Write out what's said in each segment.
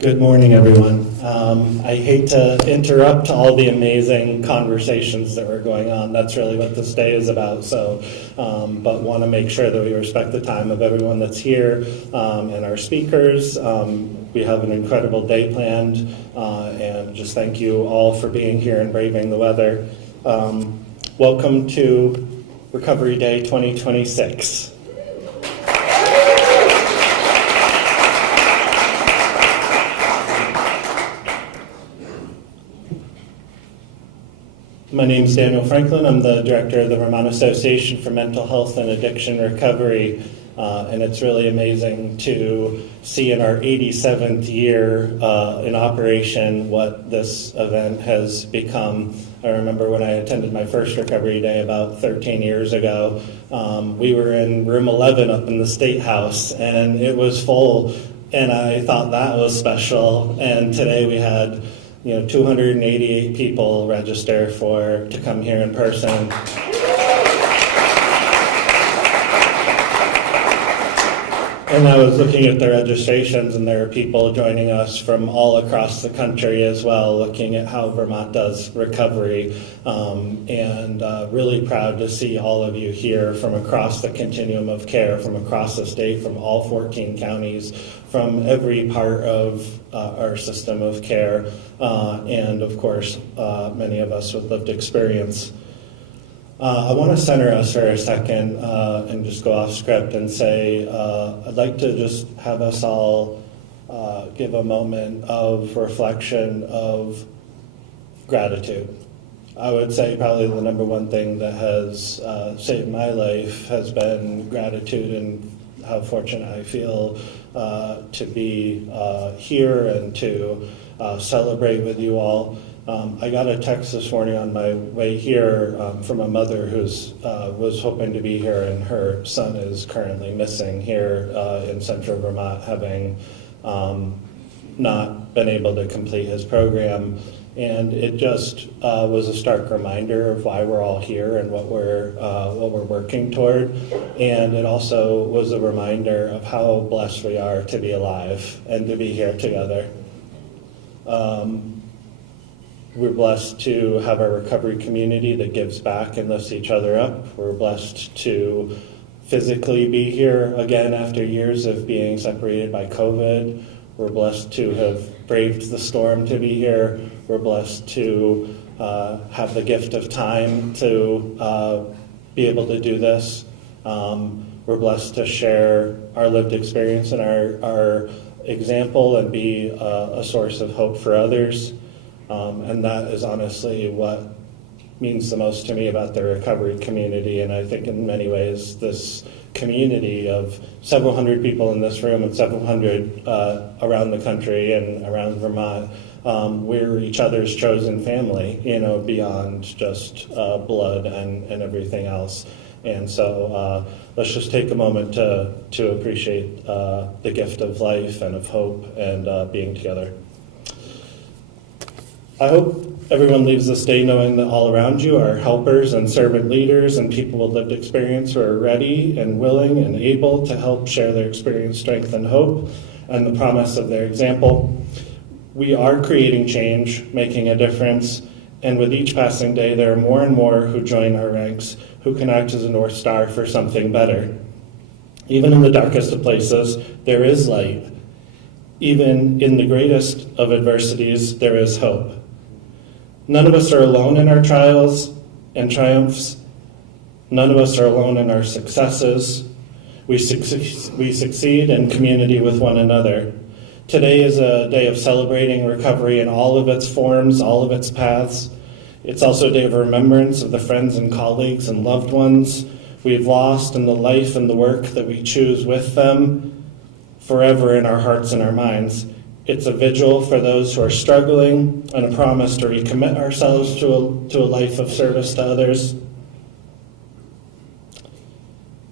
Good morning, everyone. I hate to interrupt all the amazing conversations that were going on. That's really what this day is about. But want to make sure that we respect the time of everyone that's here and our speakers. We have an incredible day planned, and just thank you all for being here and braving the weather. Welcome to Recovery Day 2026. My name is Daniel Franklin. I'm the director of the Vermont Association for Mental Health and Addiction Recovery, and it's really amazing to see in our 87th year in operation what this event has become. I remember when I attended my first Recovery Day about 13 years ago, we were in room 11 up in the State House, and it was full, and I thought that was special. And today we had 288 people register to come here in person. And I was looking at the registrations, and there are people joining us from all across the country as well, looking at how Vermont does recovery. And really proud to see all of you here from across the continuum of care, from across the state, from all 14 counties, from every part of our system of care, and of course, many of us with lived experience. I want to center us for a second and just go off script and say I'd like to just have us all give a moment of reflection of gratitude. I would say probably the number one thing that has saved my life has been gratitude, and how fortunate I feel to be here and to celebrate with you all. I got a text this morning on my way here from a mother who was hoping to be here, and her son is currently missing here in central Vermont, having not been able to complete his program. And it just was a stark reminder of why we're all here and what we're working toward. And it also was a reminder of how blessed we are to be alive and to be here together. We're blessed to have a recovery community that gives back and lifts each other up. We're blessed to physically be here again after years of being separated by COVID. We're blessed to have braved the storm to be here. We're blessed to have the gift of time to be able to do this. We're blessed to share our lived experience and our example and be a source of hope for others. And that is honestly what means the most to me about the recovery community. And I think in many ways this community of several hundred people in this room and several hundred around the country and around Vermont, we're each other's chosen family, beyond just blood and everything else. And so let's just take a moment to appreciate the gift of life and of hope and being together. I hope everyone leaves this day knowing that all around you are helpers and servant leaders and people with lived experience who are ready and willing and able to help share their experience, strength, and hope, and the promise of their example. We are creating change, making a difference, and with each passing day, there are more and more who join our ranks, who can act as a North Star for something better. Even in the darkest of places, there is light. Even in the greatest of adversities, there is hope. None of us are alone in our trials and triumphs. None of us are alone in our successes. We succeed in community with one another. Today is a day of celebrating recovery in all of its forms, all of its paths. It's also a day of remembrance of the friends and colleagues and loved ones we've lost, and the life and the work that we choose with them forever in our hearts and our minds. It's a vigil for those who are struggling and a promise to recommit ourselves to a life of service to others.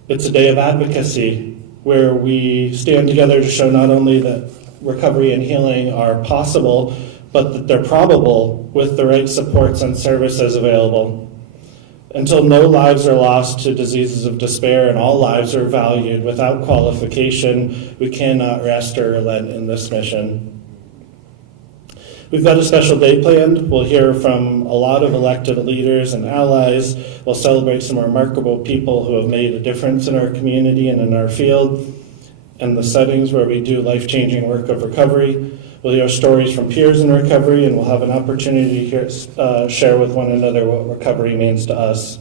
It's a day of advocacy where we stand together to show not only that recovery and healing are possible, but that they're probable with the right supports and services available. Until no lives are lost to diseases of despair and all lives are valued without qualification, we cannot rest or relent in this mission. We've got a special day planned. We'll hear from a lot of elected leaders and allies. We'll celebrate some remarkable people who have made a difference in our community and in our field and the settings where we do life-changing work of recovery. We'll hear stories from peers in recovery, and we'll have an opportunity to share with one another what recovery means to us.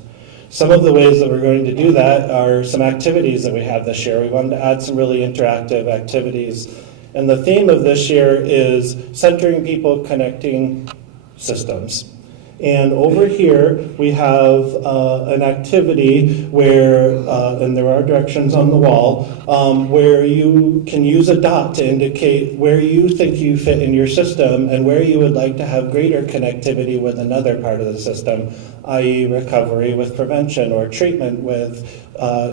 Some of the ways that we're going to do that are some activities that we have this year. We wanted to add some really interactive activities. And the theme of this year is centering people, connecting systems. And over here, we have an activity where, and there are directions on the wall, where you can use a dot to indicate where you think you fit in your system and where you would like to have greater connectivity with another part of the system, i.e. recovery with prevention or treatment with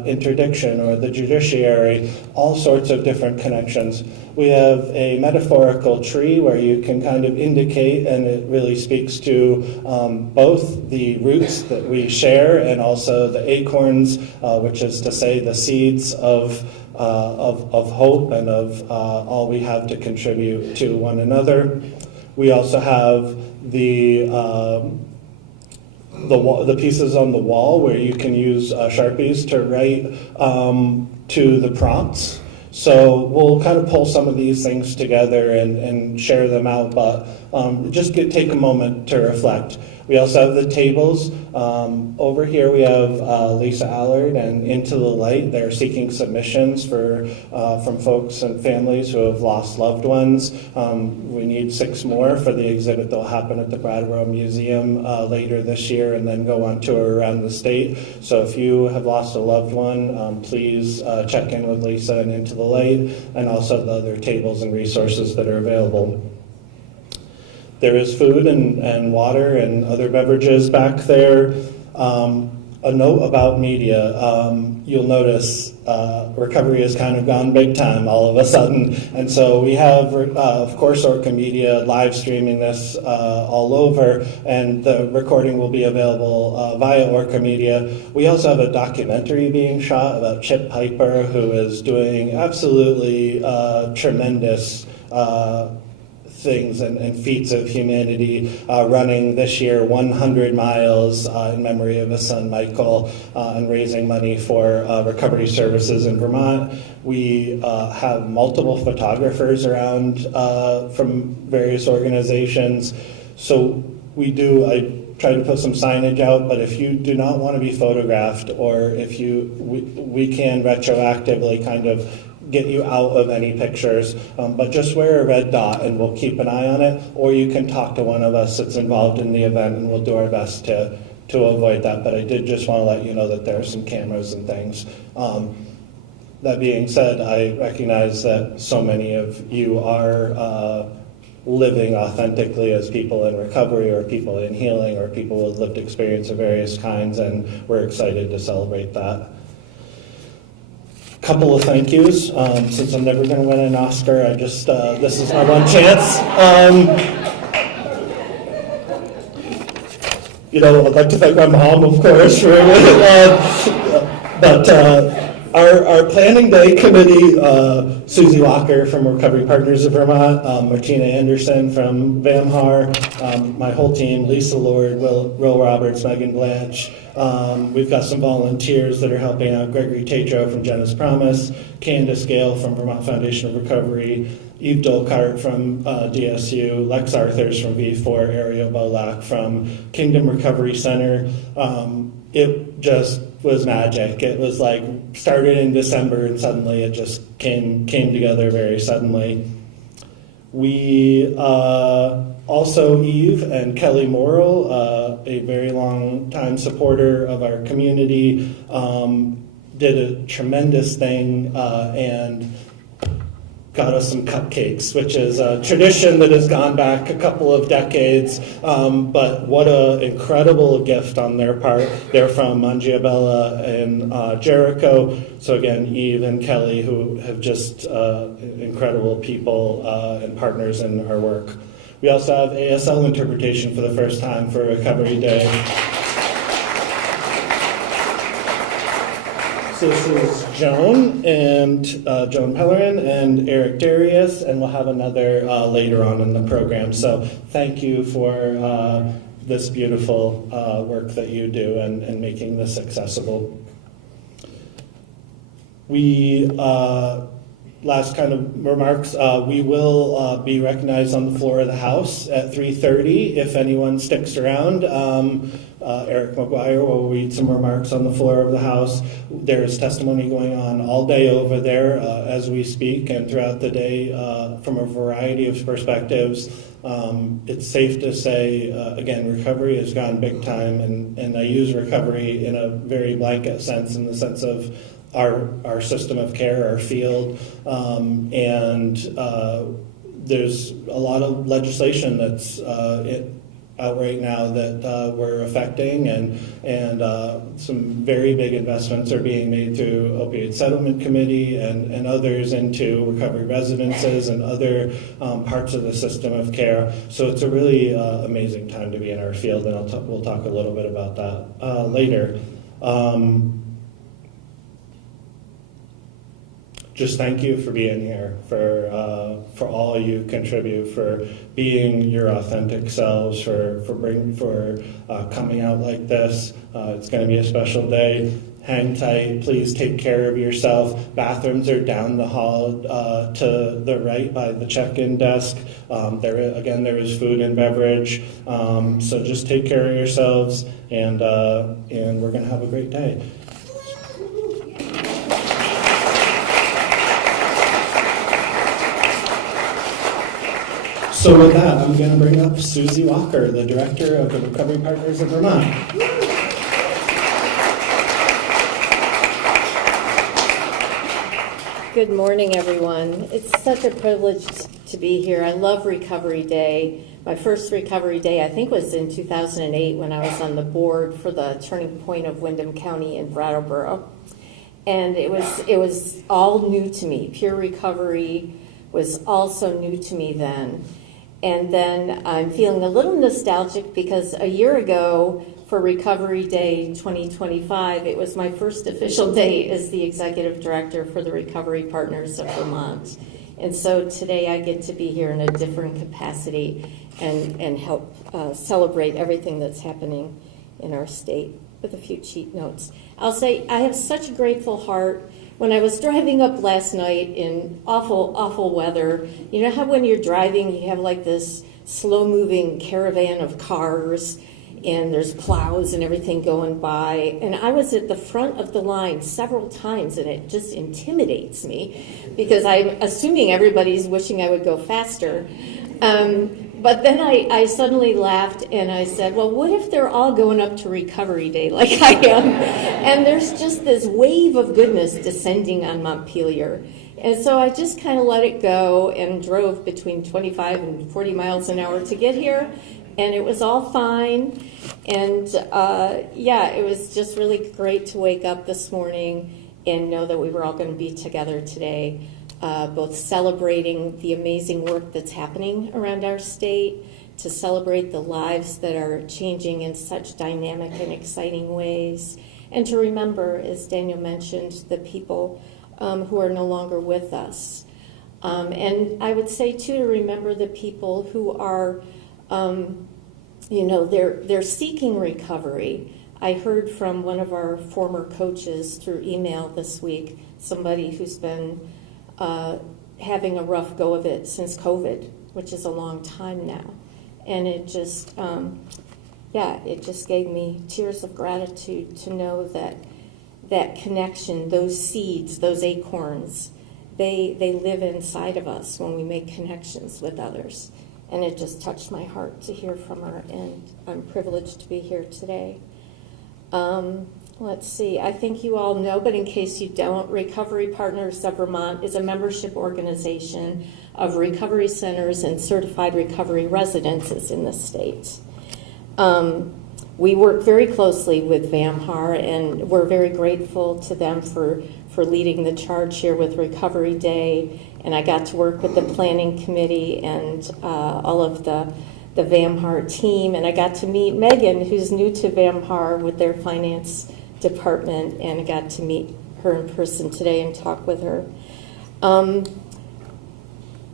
interdiction or the judiciary, all sorts of different connections. We have a metaphorical tree where you can kind of indicate, and it really speaks to both the roots that we share and also the acorns, which is to say the seeds of hope and of all we have to contribute to one another. We also have the pieces on the wall where you can use Sharpies to write to the prompts. So we'll kind of pull some of these things together and share them out, but just take a moment to reflect. We also have the tables. Over here we have Lisa Allard and Into the Light. They're seeking submissions from folks and families who have lost loved ones. We need 6 more for the exhibit that will happen at the Brattleboro Museum later this year and then go on tour around the state. So if you have lost a loved one, please check in with Lisa and Into the Light, and also the other tables and resources that are available. There is food and water and other beverages back there. A note about media. You'll notice recovery has kind of gone big time all of a sudden. And so we have, of course, Orca Media live streaming this all over, and the recording will be available via Orca Media. We also have a documentary being shot about Chip Piper, who is doing absolutely tremendous things and feats of humanity, running this year 100 miles in memory of his son Michael, and raising money for recovery services in Vermont. We have multiple photographers around from various organizations. So I try to put some signage out, but if you do not want to be photographed, or if we can retroactively kind of get you out of any pictures, but just wear a red dot and we'll keep an eye on it, or you can talk to one of us that's involved in the event and we'll do our best to avoid that. But I did just want to let you know that there are some cameras and things. That being said, I recognize that so many of you are living authentically as people in recovery or people in healing or people with lived experience of various kinds, and we're excited to celebrate that. Couple of thank yous. Since I'm never going to win an Oscar, this is my one chance. I'd like to thank my mom, of course, for but our planning day committee, Susie Walker from Recovery Partners of Vermont, Martina Anderson from VAMHAR, my whole team, Lisa Lord, Will Roberts, Megan Blanche. We've got some volunteers that are helping out, Gregory Tatro from Jenna's Promise, Candace Gale from Vermont Foundation of Recovery, Eve Dolkart from DSU, Lex Arthurs from V4, Ariel Bolak from Kingdom Recovery Center. It just was magic. It was like started in December and suddenly it just came together very suddenly. We also, Eve and Kelly Morrill, a very long time supporter of our community, did a tremendous thing and got us some cupcakes, which is a tradition that has gone back a couple of decades, but what an incredible gift on their part. They're from Mangiabella in Jericho. So again, Eve and Kelly, who have just incredible people and partners in our work. We also have ASL interpretation for the first time for Recovery Day. So this is Joan and Joan Pellerin and Eric Darius, and we'll have another later on in the program. So thank you for this beautiful work that you do and making this accessible. We last kind of remarks, we will be recognized on the floor of the House at 3:30 if anyone sticks around. Eric McGuire will read some remarks on the floor of the House. There is testimony going on all day over there as we speak and throughout the day from a variety of perspectives. It's safe to say, again, recovery has gone big time, and I use recovery in a very blanket sense, in the sense of our system of care, our field, and there's a lot of legislation that's out right now that we're affecting, and some very big investments are being made through Opioid Settlement Committee and others into recovery residences and other parts of the system of care. So it's a really amazing time to be in our field, and we'll talk a little bit about that later. Just thank you for being here, for all you contribute, for being your authentic selves, for coming out like this. It's going to be a special day. Hang tight. Please take care of yourself. Bathrooms are down the hall to the right by the check-in desk. There is food and beverage. So just take care of yourselves, and we're going to have a great day. So with that, I'm going to bring up Susie Walker, the director of the Recovery Partners of Vermont. Good morning, everyone. It's such a privilege to be here. I love Recovery Day. My first Recovery Day, I think, was in 2008 when I was on the board for the Turning Point of Windham County in Brattleboro. And it was all new to me. Peer recovery was also new to me then. And then I'm feeling a little nostalgic because a year ago for Recovery Day 2025, it was my first official day as the executive director for the Recovery Partners of Vermont. And so today I get to be here in a different capacity and help celebrate everything that's happening in our state with a few cheat notes. I'll say I have such a grateful heart. When I was driving up last night in awful, awful weather, you know how when you're driving you have like this slow-moving caravan of cars and there's plows and everything going by, and I was at the front of the line several times, and it just intimidates me because I'm assuming everybody's wishing I would go faster. But then I suddenly laughed and I said, well, what if they're all going up to Recovery Day like I am? And there's just this wave of goodness descending on Montpelier. And so I just kind of let it go and drove between 25 and 40 miles an hour to get here. And it was all fine. And it was just really great to wake up this morning and know that we were all going to be together today. Both celebrating the amazing work that's happening around our state, to celebrate the lives that are changing in such dynamic and exciting ways, and to remember, as Daniel mentioned, the people who are no longer with us. And I would say, too, to remember the people who are, they're seeking recovery. I heard from one of our former coaches through email this week, somebody who's been having a rough go of it since COVID, which is a long time now. And it just, it just gave me tears of gratitude to know that connection, those seeds, those acorns, they live inside of us when we make connections with others. And it just touched my heart to hear from her, and I'm privileged to be here today. Let's see, I think you all know, but in case you don't, Recovery Partners of Vermont is a membership organization of recovery centers and certified recovery residences in the state. We work very closely with VAMHAR, and we're very grateful to them for leading the charge here with Recovery Day. And I got to work with the planning committee and all of the VAMHAR team, and I got to meet Megan, who's new to VAMHAR with their finance department, and got to meet her in person today and talk with her.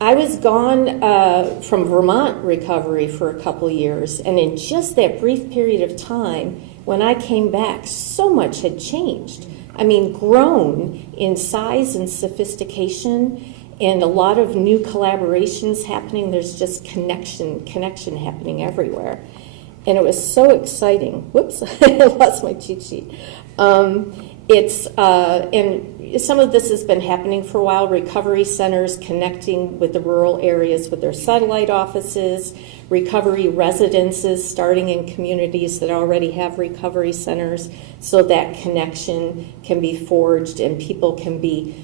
I was gone from Vermont recovery for a couple years, and in just that brief period of time, when I came back, so much had changed. I mean, grown in size and sophistication, and a lot of new collaborations happening. There's just connection happening everywhere. And it was so exciting. Whoops, I lost my cheat sheet. And some of this has been happening for a while. Recovery centers connecting with the rural areas with their satellite offices, recovery residences starting in communities that already have recovery centers, so that connection can be forged and people can be,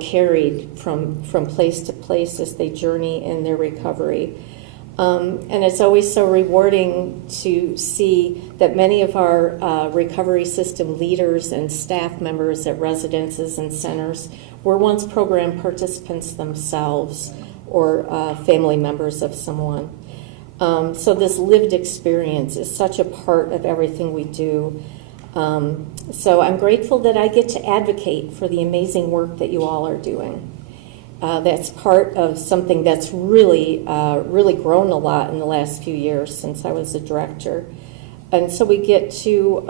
carried from place to place as they journey in their recovery. And it's always so rewarding to see that many of our recovery system leaders and staff members at residences and centers were once program participants themselves or family members of someone. So this lived experience is such a part of everything we do. So I'm grateful that I get to advocate for the amazing work that you all are doing. That's part of something that's really grown a lot in the last few years since I was a director. And so we get to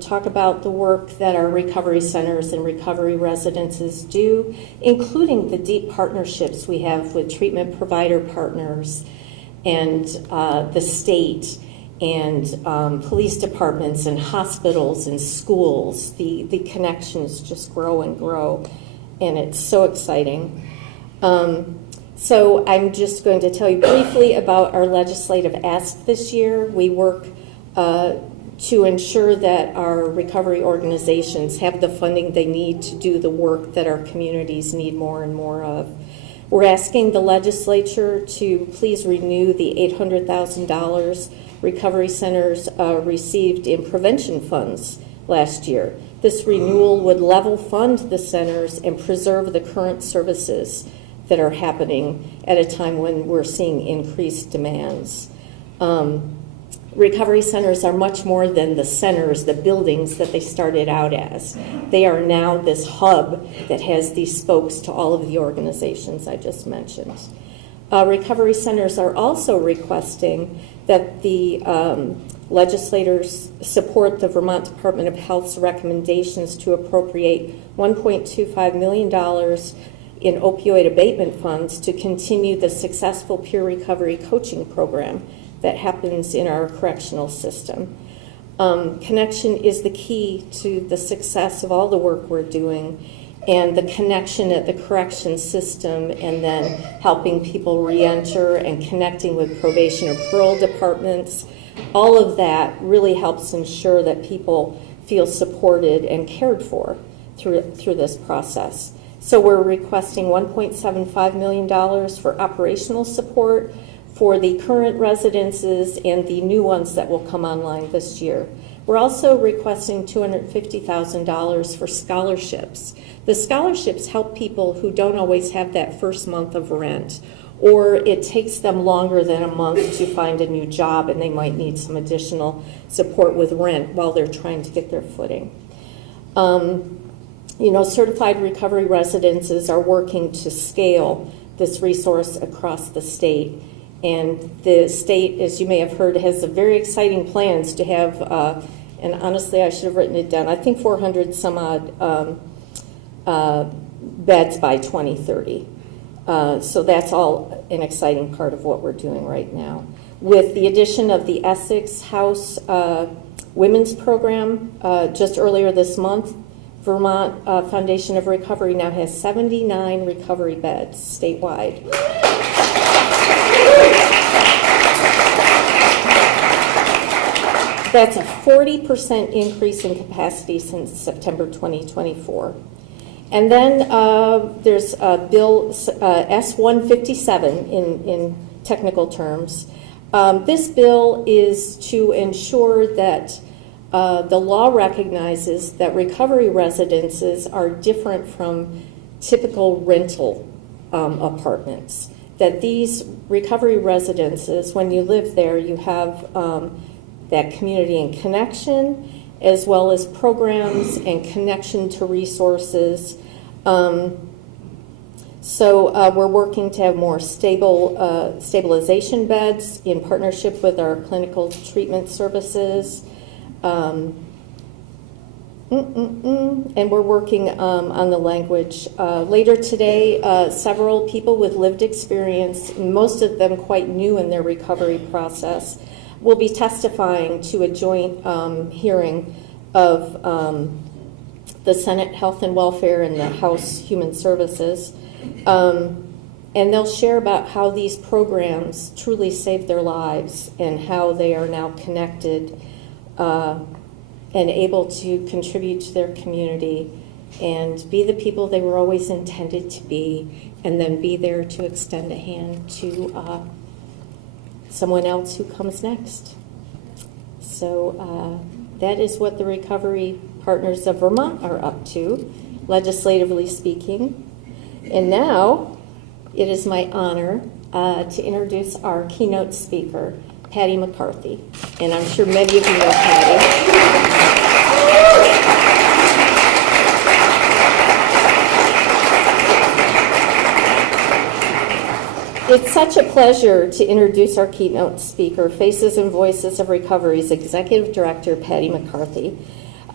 talk about the work that our recovery centers and recovery residences do, including the deep partnerships we have with treatment provider partners and the state and police departments and hospitals and schools. The connections just grow and grow, and it's so exciting. So I'm just going to tell you briefly about our legislative ask this year. We work to ensure that our recovery organizations have the funding they need to do the work that our communities need more and more of. We're asking the legislature to please renew the $800,000 recovery centers received in prevention funds last year. This renewal would level fund the centers and preserve the current services that are happening at a time when we're seeing increased demands. Recovery centers are much more than the centers, the buildings that they started out as. They are now this hub that has these spokes to all of the organizations I just mentioned. Recovery centers are also requesting that the legislators support the Vermont Department of Health's recommendations to appropriate $1.25 million in opioid abatement funds to continue the successful peer recovery coaching program that happens in our correctional system. Connection is the key to the success of all the work we're doing, and the connection at the correction system, and then helping people re-enter and connecting with probation or parole departments. All of that really helps ensure that people feel supported and cared for through this process. So we're requesting $1.75 million for operational support for the current residences and the new ones that will come online this year. We're also requesting $250,000 for scholarships. The scholarships help people who don't always have that first month of rent, or it takes them longer than a month to find a new job and they might need some additional support with rent while they're trying to get their footing. Certified recovery residences are working to scale this resource across the state. And the state, as you may have heard, has some very exciting plans to have, and honestly I should have written it down, I think 400 some odd beds by 2030. So that's all an exciting part of what we're doing right now. With the addition of the Essex House Women's Program just earlier this month, Vermont Foundation of Recovery now has 79 recovery beds statewide. That's a 40% increase in capacity since September 2024. And then there's Bill S-157 in technical terms. This bill is to ensure that the law recognizes that recovery residences are different from typical rental apartments. That these recovery residences, when you live there, you have that community and connection, as well as programs and connection to resources. So we're working to have more stabilization beds in partnership with our clinical treatment services. And we're working on the language. Later today, several people with lived experience, most of them quite new in their recovery process, will be testifying to a joint hearing of the Senate Health and Welfare and the House Human Services. And they'll share about how these programs truly saved their lives and how they are now connected and able to contribute to their community and be the people they were always intended to be, and then be there to extend a hand to someone else who comes next. So that is what the Recovery Partners of Vermont are up to, legislatively speaking. And now it is my honor to introduce our keynote speaker, Patty McCarthy. And I'm sure many of you know Patty. It's such a pleasure to introduce our keynote speaker, Faces and Voices of Recovery's Executive Director, Patty McCarthy.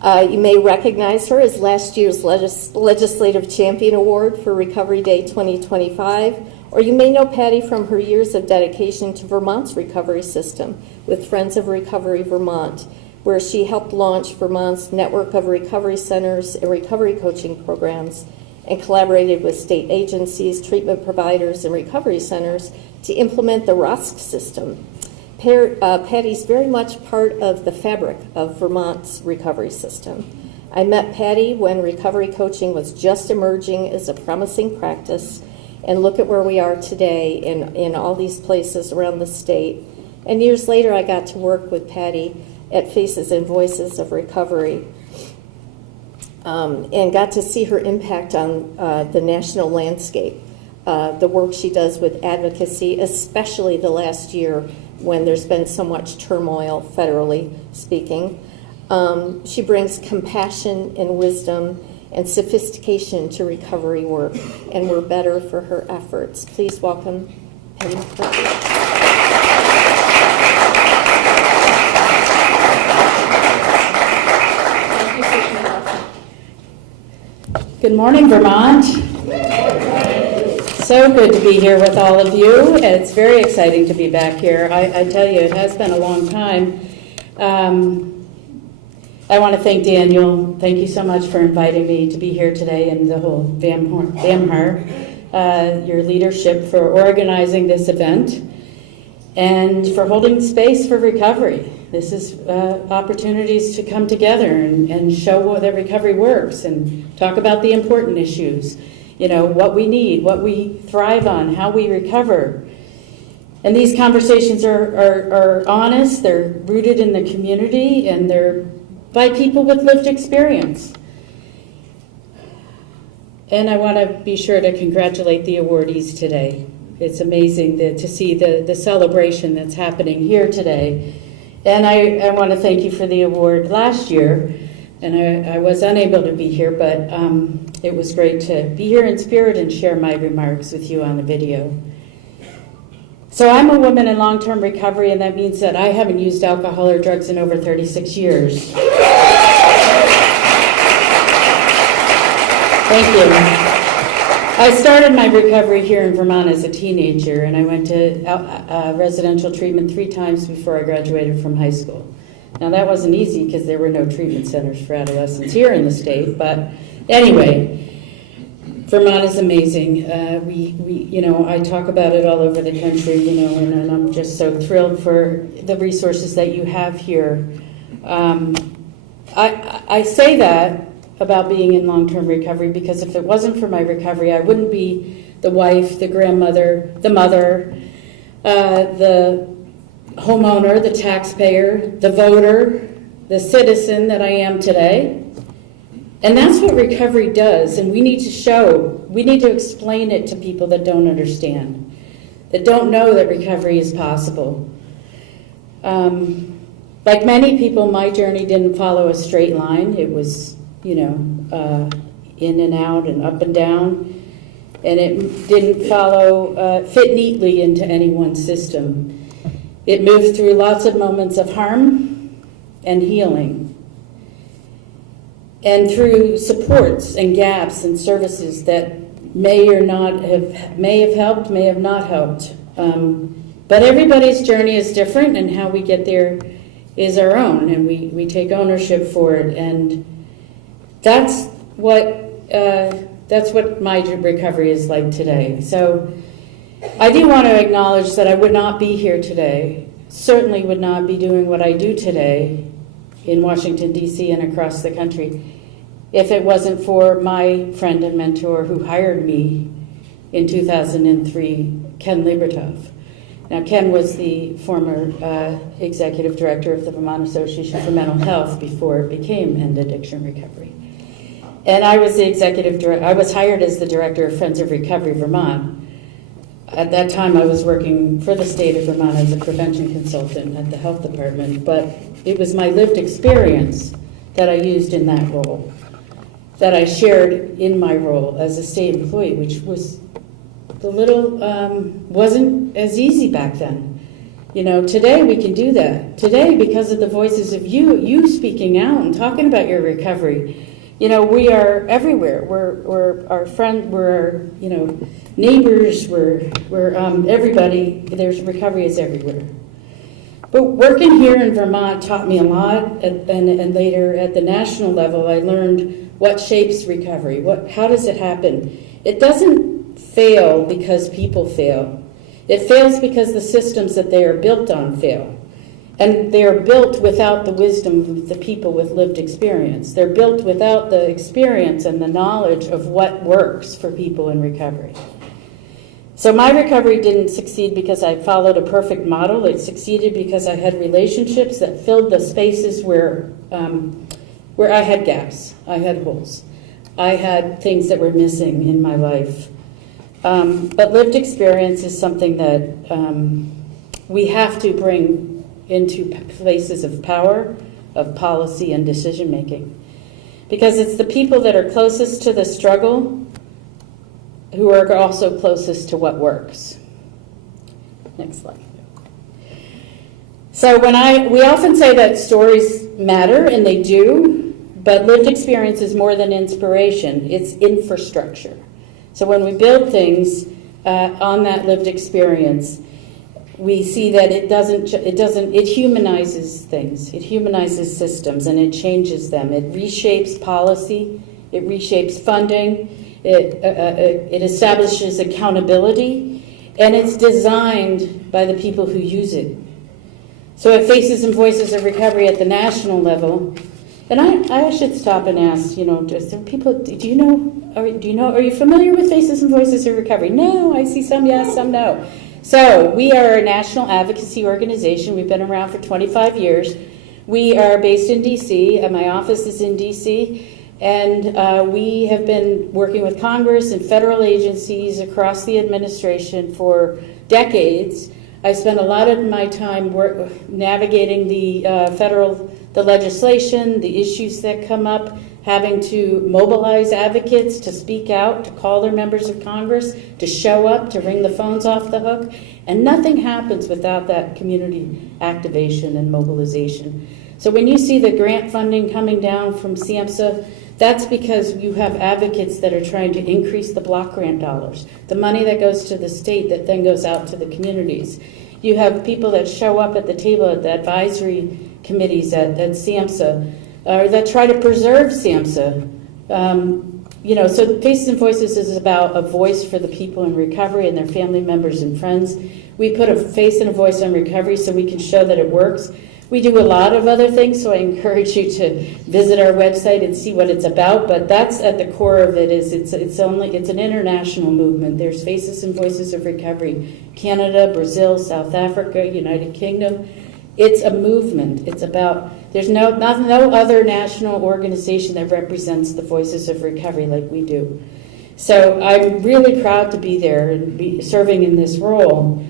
You may recognize her as last year's Legislative Champion Award for Recovery Day 2025, or you may know Patty from her years of dedication to Vermont's recovery system with Friends of Recovery Vermont, where she helped launch Vermont's network of recovery centers and recovery coaching programs, and collaborated with state agencies, treatment providers, and recovery centers to implement the RUSC system. Patty's very much part of the fabric of Vermont's recovery system. I met Patty when recovery coaching was just emerging as a promising practice, and look at where we are today in all these places around the state. And years later, I got to work with Patty at Faces and Voices of Recovery, and got to see her impact on the national landscape, the work she does with advocacy, especially the last year when there's been so much turmoil, federally speaking. She brings compassion and wisdom and sophistication to recovery work, and we're better for her efforts. Please welcome Patty McCarthy. Good morning, Vermont. So good to be here with all of you. It's very exciting to be back here. I tell you, it has been a long time. I want to thank Daniel. Thank you so much for inviting me to be here today, and the whole VAMHAR, your leadership for organizing this event and for holding space for recovery. This is opportunities to come together and show that recovery works and talk about the important issues, what we need, what we thrive on, how we recover. And these conversations are honest, they're rooted in the community, and they're by people with lived experience. And I want to be sure to congratulate the awardees today. It's amazing to see the celebration that's happening here today. And I want to thank you for the award last year. And I was unable to be here, but it was great to be here in spirit and share my remarks with you on the video. So I'm a woman in long-term recovery, and that means that I haven't used alcohol or drugs in over 36 years. Thank you. I started my recovery here in Vermont as a teenager, and I went to residential treatment 3 times before I graduated from high school. Now that wasn't easy because there were no treatment centers for adolescents here in the state, but anyway, Vermont is amazing. I talk about it all over the country, and I'm just so thrilled for the resources that you have here. I say that about being in long-term recovery because if it wasn't for my recovery, I wouldn't be the wife, the grandmother, the mother, the homeowner, the taxpayer, the voter, the citizen that I am today. And that's what recovery does, and we need to explain it to people that don't understand, that don't know that recovery is possible. Like many people, my journey didn't follow a straight line. It was, in and out and up and down. And it didn't fit neatly into any one system. It moved through lots of moments of harm and healing. And through supports and gaps and services that may have helped, may have not helped. But everybody's journey is different, and how we get there is our own, and we take ownership for it. And that's what my recovery is like today. So I do want to acknowledge that I would not be here today, certainly would not be doing what I do today in Washington, D.C. and across the country if it wasn't for my friend and mentor who hired me in 2003, Ken Libertov. Now, Ken was the former executive director of the Vermont Association for Mental Health before it became End Addiction Recovery. And I was the executive director. I was hired as the director of Friends of Recovery Vermont. At that time, I was working for the state of Vermont as a prevention consultant at the health department, but it was my lived experience that I used in that role, that I shared in my role as a state employee, which was wasn't as easy back then. Today we can do that. Today, because of the voices of you speaking out and talking about your recovery, we are everywhere. We're our friend. We're our, neighbors. We're everybody. There's recovery is everywhere. But working here in Vermont taught me a lot, and later at the national level, I learned what shapes recovery. How does it happen? It doesn't fail because people fail. It fails because the systems that they are built on fail. And they are built without the wisdom of the people with lived experience. They're built without the experience and the knowledge of what works for people in recovery. So my recovery didn't succeed because I followed a perfect model. It succeeded because I had relationships that filled the spaces where I had gaps, I had holes, I had things that were missing in my life. But lived experience is something that we have to bring into places of power, of policy, and decision making. Because it's the people that are closest to the struggle who are also closest to what works. Next slide. So we often say that stories matter, and they do, but lived experience is more than inspiration, it's infrastructure. So when we build things on that lived experience, we see that it humanizes things, it humanizes systems, and it changes them. It reshapes policy, it reshapes funding, it establishes accountability, and it's designed by the people who use it. So at Faces and Voices of Recovery at the national level, and I should stop and ask, just people, are you familiar with Faces and Voices of Recovery? No, I see some yes, some no. So we are a national advocacy organization. We've been around for 25 years. We are based in D.C., and my office is in D.C., and we have been working with Congress and federal agencies across the administration for decades. I spend a lot of my time navigating the legislation, the issues that come up, having to mobilize advocates to speak out, to call their members of Congress, to show up, to ring the phones off the hook. And nothing happens without that community activation and mobilization. So when you see the grant funding coming down from SAMHSA, that's because you have advocates that are trying to increase the block grant dollars, the money that goes to the state that then goes out to the communities. You have people that show up at the table at the advisory committees at SAMHSA, that try to preserve SAMHSA. So Faces and Voices is about a voice for the people in recovery and their family members and friends. We put a face and a voice on recovery so we can show that it works. We do a lot of other things, so I encourage you to visit our website and see what it's about, but that's at the core of it. It's an international movement. There's Faces and Voices of Recovery, Canada, Brazil, South Africa, United Kingdom. It's a movement. It's about, there's no other national organization that represents the voices of recovery like we do. So I'm really proud to be there and be serving in this role.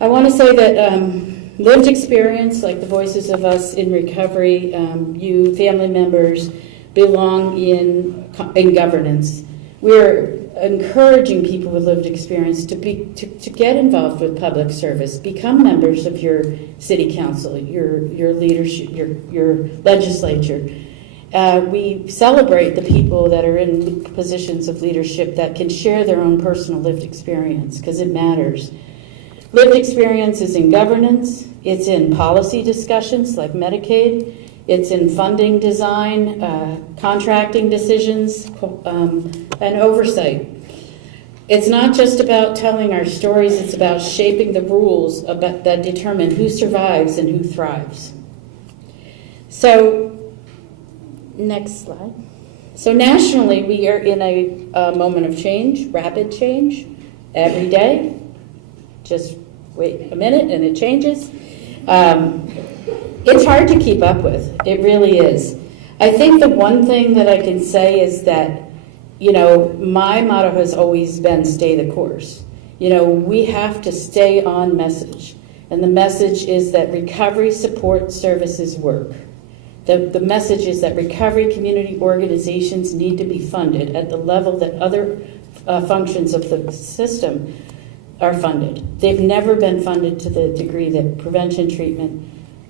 I want to say that lived experience, like the voices of us in recovery, you family members belong in governance. We're encouraging people with lived experience to get involved with public service, become members of your city council, your leadership, your legislature. We celebrate the people that are in positions of leadership that can share their own personal lived experience, because it matters. Lived experience is in governance, it's in policy discussions like Medicaid, it's in funding design, contracting decisions, and oversight. It's not just about telling our stories, it's about shaping the rules that determine who survives and who thrives. So, next slide. So nationally, we are in a moment of change, rapid change, every day. Just wait a minute and it changes. It's hard to keep up with. It really is. I think the one thing that I can say is that, my motto has always been stay the course. We have to stay on message. And the message is that recovery support services work. The message is that recovery community organizations need to be funded at the level that other functions of the system are funded. They've never been funded to the degree that prevention treatment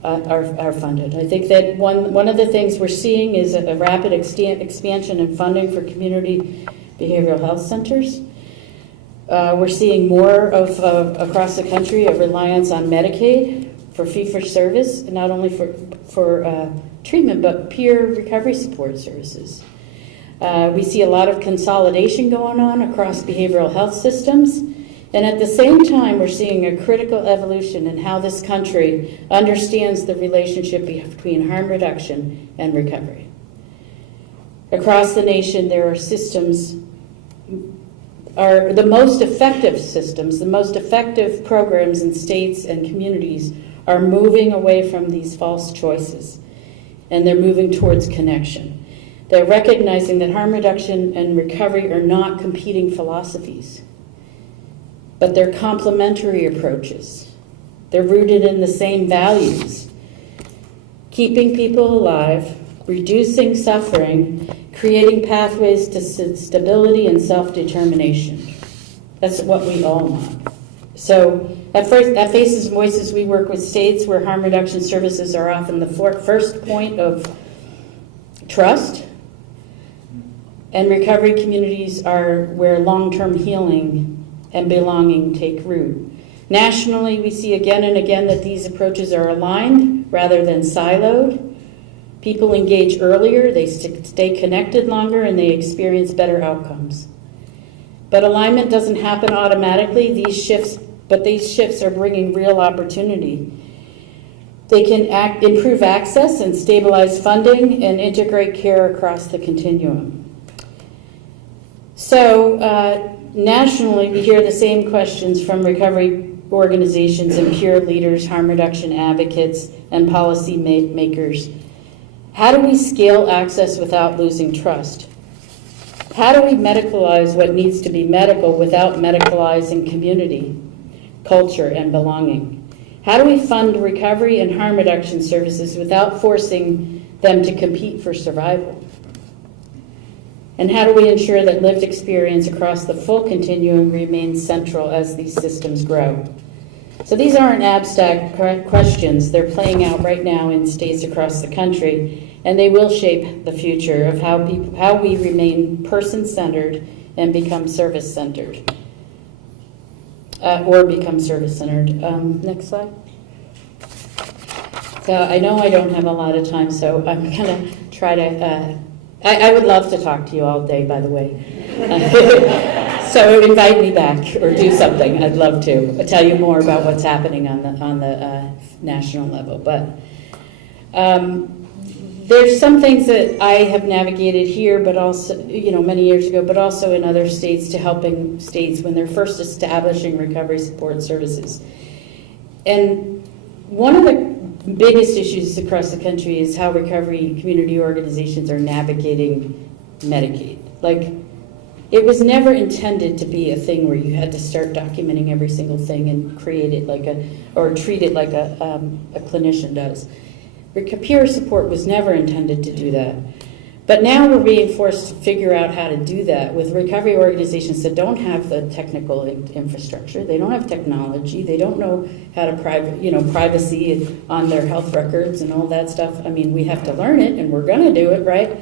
are funded. I think that one of the things we're seeing is a rapid expansion in funding for community behavioral health centers. We're seeing more of across the country a reliance on Medicaid for fee-for-service, not only for treatment, but peer recovery support services. We see a lot of consolidation going on across behavioral health systems. And at the same time, we're seeing a critical evolution in how this country understands the relationship between harm reduction and recovery. Across the nation, there are systems, the most effective programs in states and communities are moving away from these false choices, and they're moving towards connection. They're recognizing that harm reduction and recovery are not competing philosophies, but they're complementary approaches. They're rooted in the same values: keeping people alive, reducing suffering, creating pathways to stability and self-determination. That's what we all want. So at Faces and Voices, we work with states where harm reduction services are often the first point of trust, and recovery communities are where long-term healing and belonging take root. Nationally, we see again and again that these approaches are aligned rather than siloed. People engage earlier, they stay connected longer, and they experience better outcomes. But alignment doesn't happen automatically. These shifts are bringing real opportunity. They can improve access and stabilize funding and integrate care across the continuum. So, nationally, we hear the same questions from recovery organizations and peer leaders, harm reduction advocates, and policy makers. How do we scale access without losing trust? How do we medicalize what needs to be medical without medicalizing community, culture, and belonging? How do we fund recovery and harm reduction services without forcing them to compete for survival? And how do we ensure that lived experience across the full continuum remains central as these systems grow? So these aren't abstract questions. They're playing out right now in states across the country, and they will shape the future of how we remain person-centered and become service-centered, or become service-centered. Next slide. So I know I don't have a lot of time, so I'm going to try to... I would love to talk to you all day, by the way. So invite me back or do something. I'd love to tell you more about what's happening on the national level. But there's some things that I have navigated here, but also, many years ago, but also in other states to helping states when they're first establishing recovery support services. And one of the biggest issues across the country is how recovery community organizations are navigating Medicaid. Like, it was never intended to be a thing where you had to start documenting every single thing and create it or treat it like a clinician does. Peer support was never intended to do that. But now we're being forced to figure out how to do that with recovery organizations that don't have the technical infrastructure, they don't have technology, they don't know how to privacy on their health records and all that stuff. I mean, we have to learn it, and we're going to do it, right?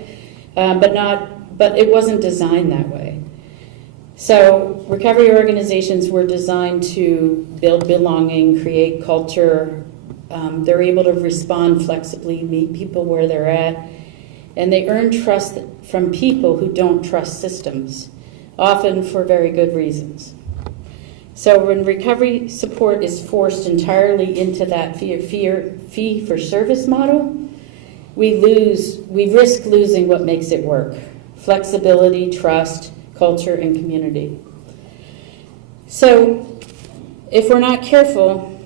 But it wasn't designed that way. So recovery organizations were designed to build belonging, create culture. They're able to respond flexibly, meet people where they're at. And they earn trust from people who don't trust systems, often for very good reasons. So when recovery support is forced entirely into that fee-for-service model, we risk losing what makes it work: flexibility, trust, culture, and community. So if we're not careful,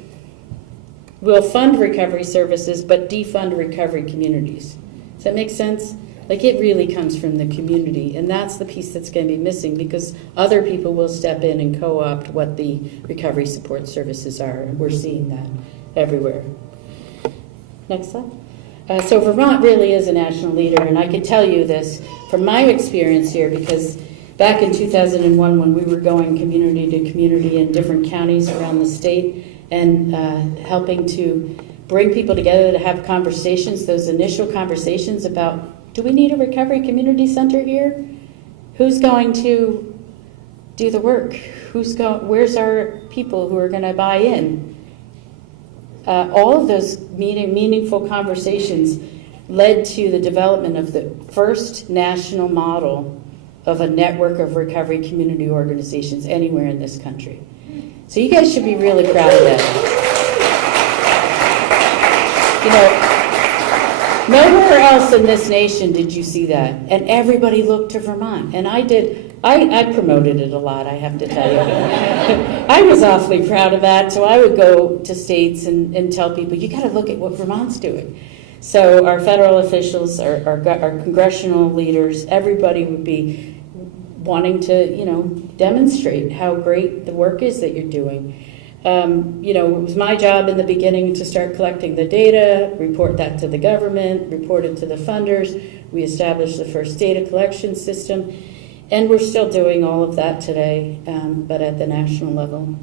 we'll fund recovery services but defund recovery communities. Does that make sense? Like, it really comes from the community, and that's the piece that's going to be missing, because other people will step in and co-opt what the recovery support services are, and we're seeing that everywhere. Next slide. So Vermont really is a national leader, and I can tell you this from my experience here, because back in 2001, when we were going community to community in different counties around the state and helping to bring people together to have conversations, those initial conversations about, do we need a recovery community center here? Who's going to do the work? Where's our people who are going to buy in? All of those meaningful conversations led to the development of the first national model of a network of recovery community organizations anywhere in this country. So you guys should be really proud of that. You know, nowhere else in this nation did you see that. And everybody looked to Vermont. And I did. I promoted it a lot, I have to tell you. I was awfully proud of that. So I would go to states and tell people, you got to look at what Vermont's doing. So our federal officials, our congressional leaders, everybody would be wanting to, demonstrate how great the work is that you're doing. It was my job in the beginning to start collecting the data, report that to the government, report it to the funders. We established the first data collection system, and we're still doing all of that today, but at the national level.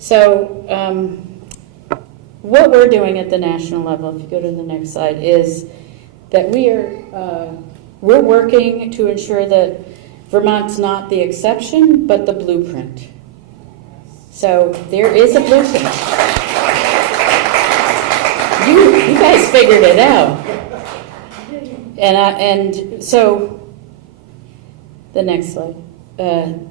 So what we're doing at the national level, if you go to the next slide, is that we're working to ensure that Vermont's not the exception, but the blueprint. So there is a blueprint. You guys figured it out. And so the next slide.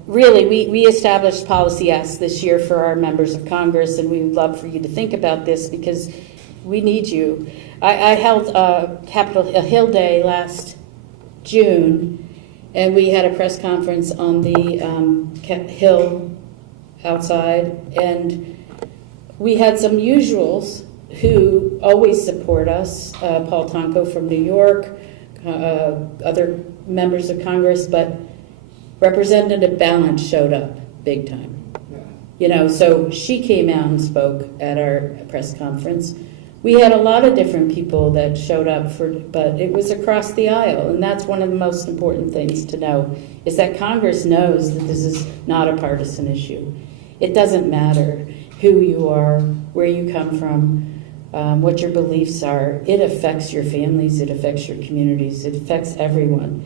Really, we established policy asks this year for our members of Congress, and we would love for you to think about this because we need you. I held Capitol Hill Day last June, and we had a press conference on the Hill outside, and we had some usuals who always support us, Paul Tonko from New York, other members of Congress, but Representative Balance showed up big time. So she came out and spoke at our press conference. We had a lot of different people that showed up but it was across the aisle, and that's one of the most important things to know, is that Congress knows that this is not a partisan issue. It doesn't matter who you are, where you come from, what your beliefs are. It affects your families, it affects your communities, it affects everyone.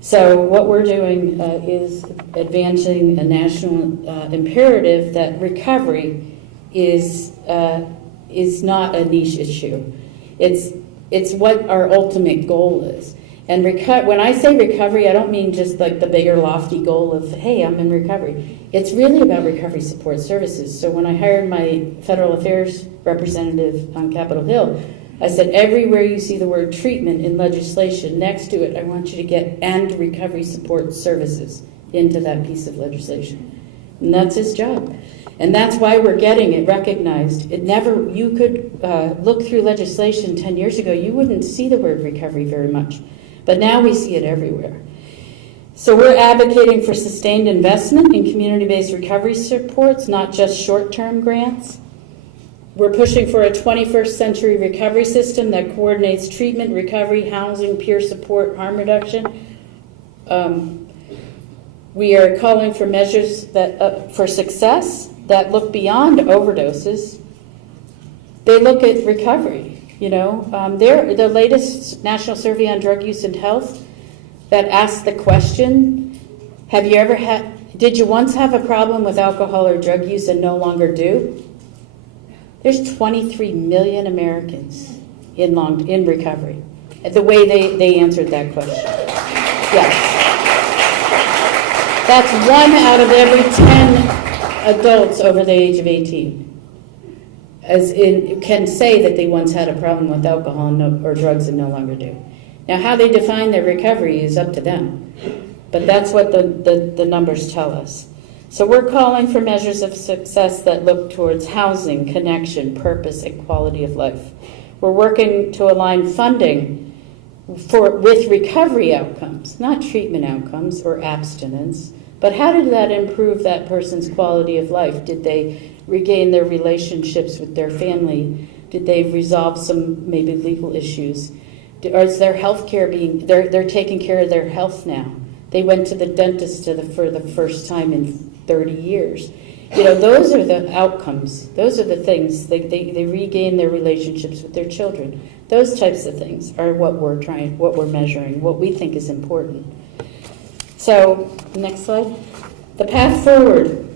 So what we're doing is advancing a national imperative that recovery is not a niche issue. It's what our ultimate goal is. And when I say recovery, I don't mean just like the bigger lofty goal of, hey, I'm in recovery. It's really about recovery support services. So when I hired my federal affairs representative on Capitol Hill, I said, everywhere you see the word treatment in legislation, next to it, I want you to get and recovery support services into that piece of legislation. And that's his job. And that's why we're getting it recognized. You could look through legislation 10 years ago, you wouldn't see the word recovery very much. But now we see it everywhere. So we're advocating for sustained investment in community-based recovery supports, not just short-term grants. We're pushing for a 21st century recovery system that coordinates treatment, recovery, housing, peer support, harm reduction. We are calling for measures that for success that look beyond overdoses. They look at recovery. The latest National Survey on Drug Use and Health that asks the question, did you once have a problem with alcohol or drug use and no longer do? There's 23 million Americans in recovery. The way they answered that question. Yes. That's 1 out of every 10 adults over the age of 18 can say that they once had a problem with alcohol or drugs and no longer do. Now, how they define their recovery is up to them, but that's what the numbers tell us. So we're calling for measures of success that look towards housing, connection, purpose, and quality of life. We're working to align funding with recovery outcomes, not treatment outcomes or abstinence, but how did that improve that person's quality of life? Did they regain their relationships with their family? Did they resolve some maybe legal issues? Or is their health care they're taking care of their health now? They went to the dentist for the first time in 30 years. Those are the outcomes. Those are the things. They regain their relationships with their children. Those types of things are what we're measuring, what we think is important. So, next slide. The path forward.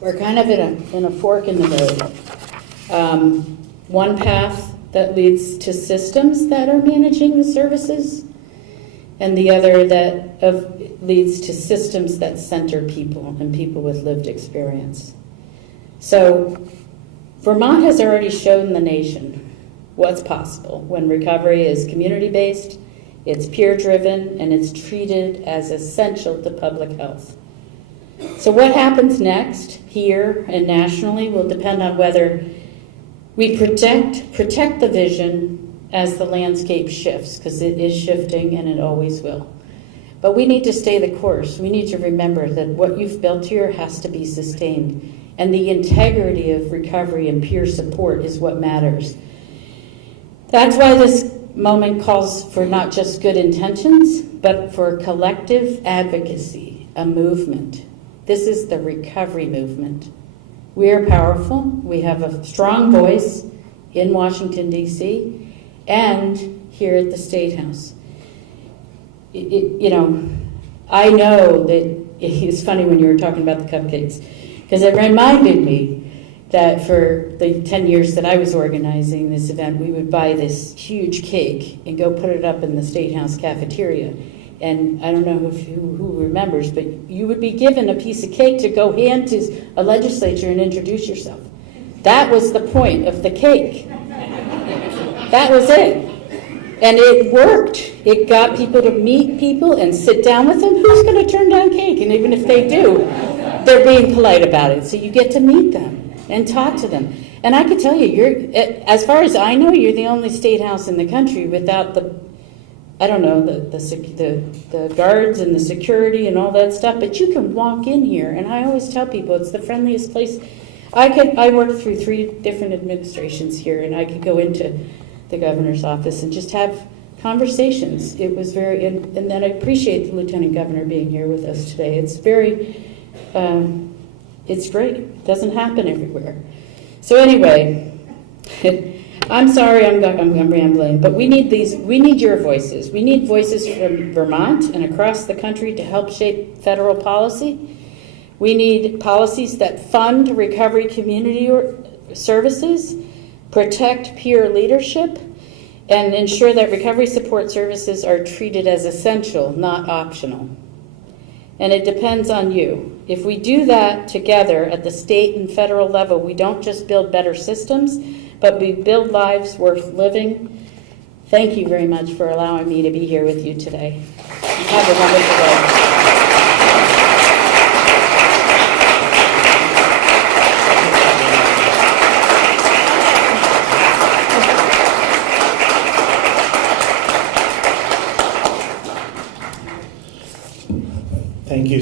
We're kind of in a fork in the road. One path that leads to systems that are managing the services, and the other that leads to systems that center people and people with lived experience. So Vermont has already shown the nation what's possible when recovery is community-based, it's peer-driven, and it's treated as essential to public health. So what happens next here and nationally will depend on whether we protect the vision as the landscape shifts, because it is shifting and it always will. But we need to stay the course. We need to remember that what you've built here has to be sustained, and the integrity of recovery and peer support is what matters. That's why this moment calls for not just good intentions, but for collective advocacy, a movement. This is the recovery movement. We are powerful. We have a strong voice in Washington, D.C., and here at the State House. I know that it's funny when you were talking about the cupcakes, because it reminded me that for the 10 years that I was organizing this event, we would buy this huge cake and go put it up in the State House cafeteria. And I don't know who remembers, but you would be given a piece of cake to go hand to a legislature and introduce yourself. That was the point of the cake. That was it. And it worked. It got people to meet people and sit down with them. Who's going to turn down cake? And even if they do, they're being polite about it. So you get to meet them and talk to them. And I could tell you, as far as I know, you're the only state house in the country without the guards and the security and all that stuff. But you can walk in here, and I always tell people it's the friendliest place. I worked through 3 different administrations here, and I could go into the governor's office and just have conversations. It was very, and then I appreciate the lieutenant governor being here with us today. It's very, it's great. It doesn't happen everywhere. So anyway, I'm sorry I'm rambling, but we need your voices. We need voices from Vermont and across the country to help shape federal policy. We need policies that fund recovery community services, protect peer leadership, and ensure that recovery support services are treated as essential, not optional. And it depends on you. If we do that together at the state and federal level, we don't just build better systems, but we build lives worth living. Thank you very much for allowing me to be here with you today. Have a wonderful day.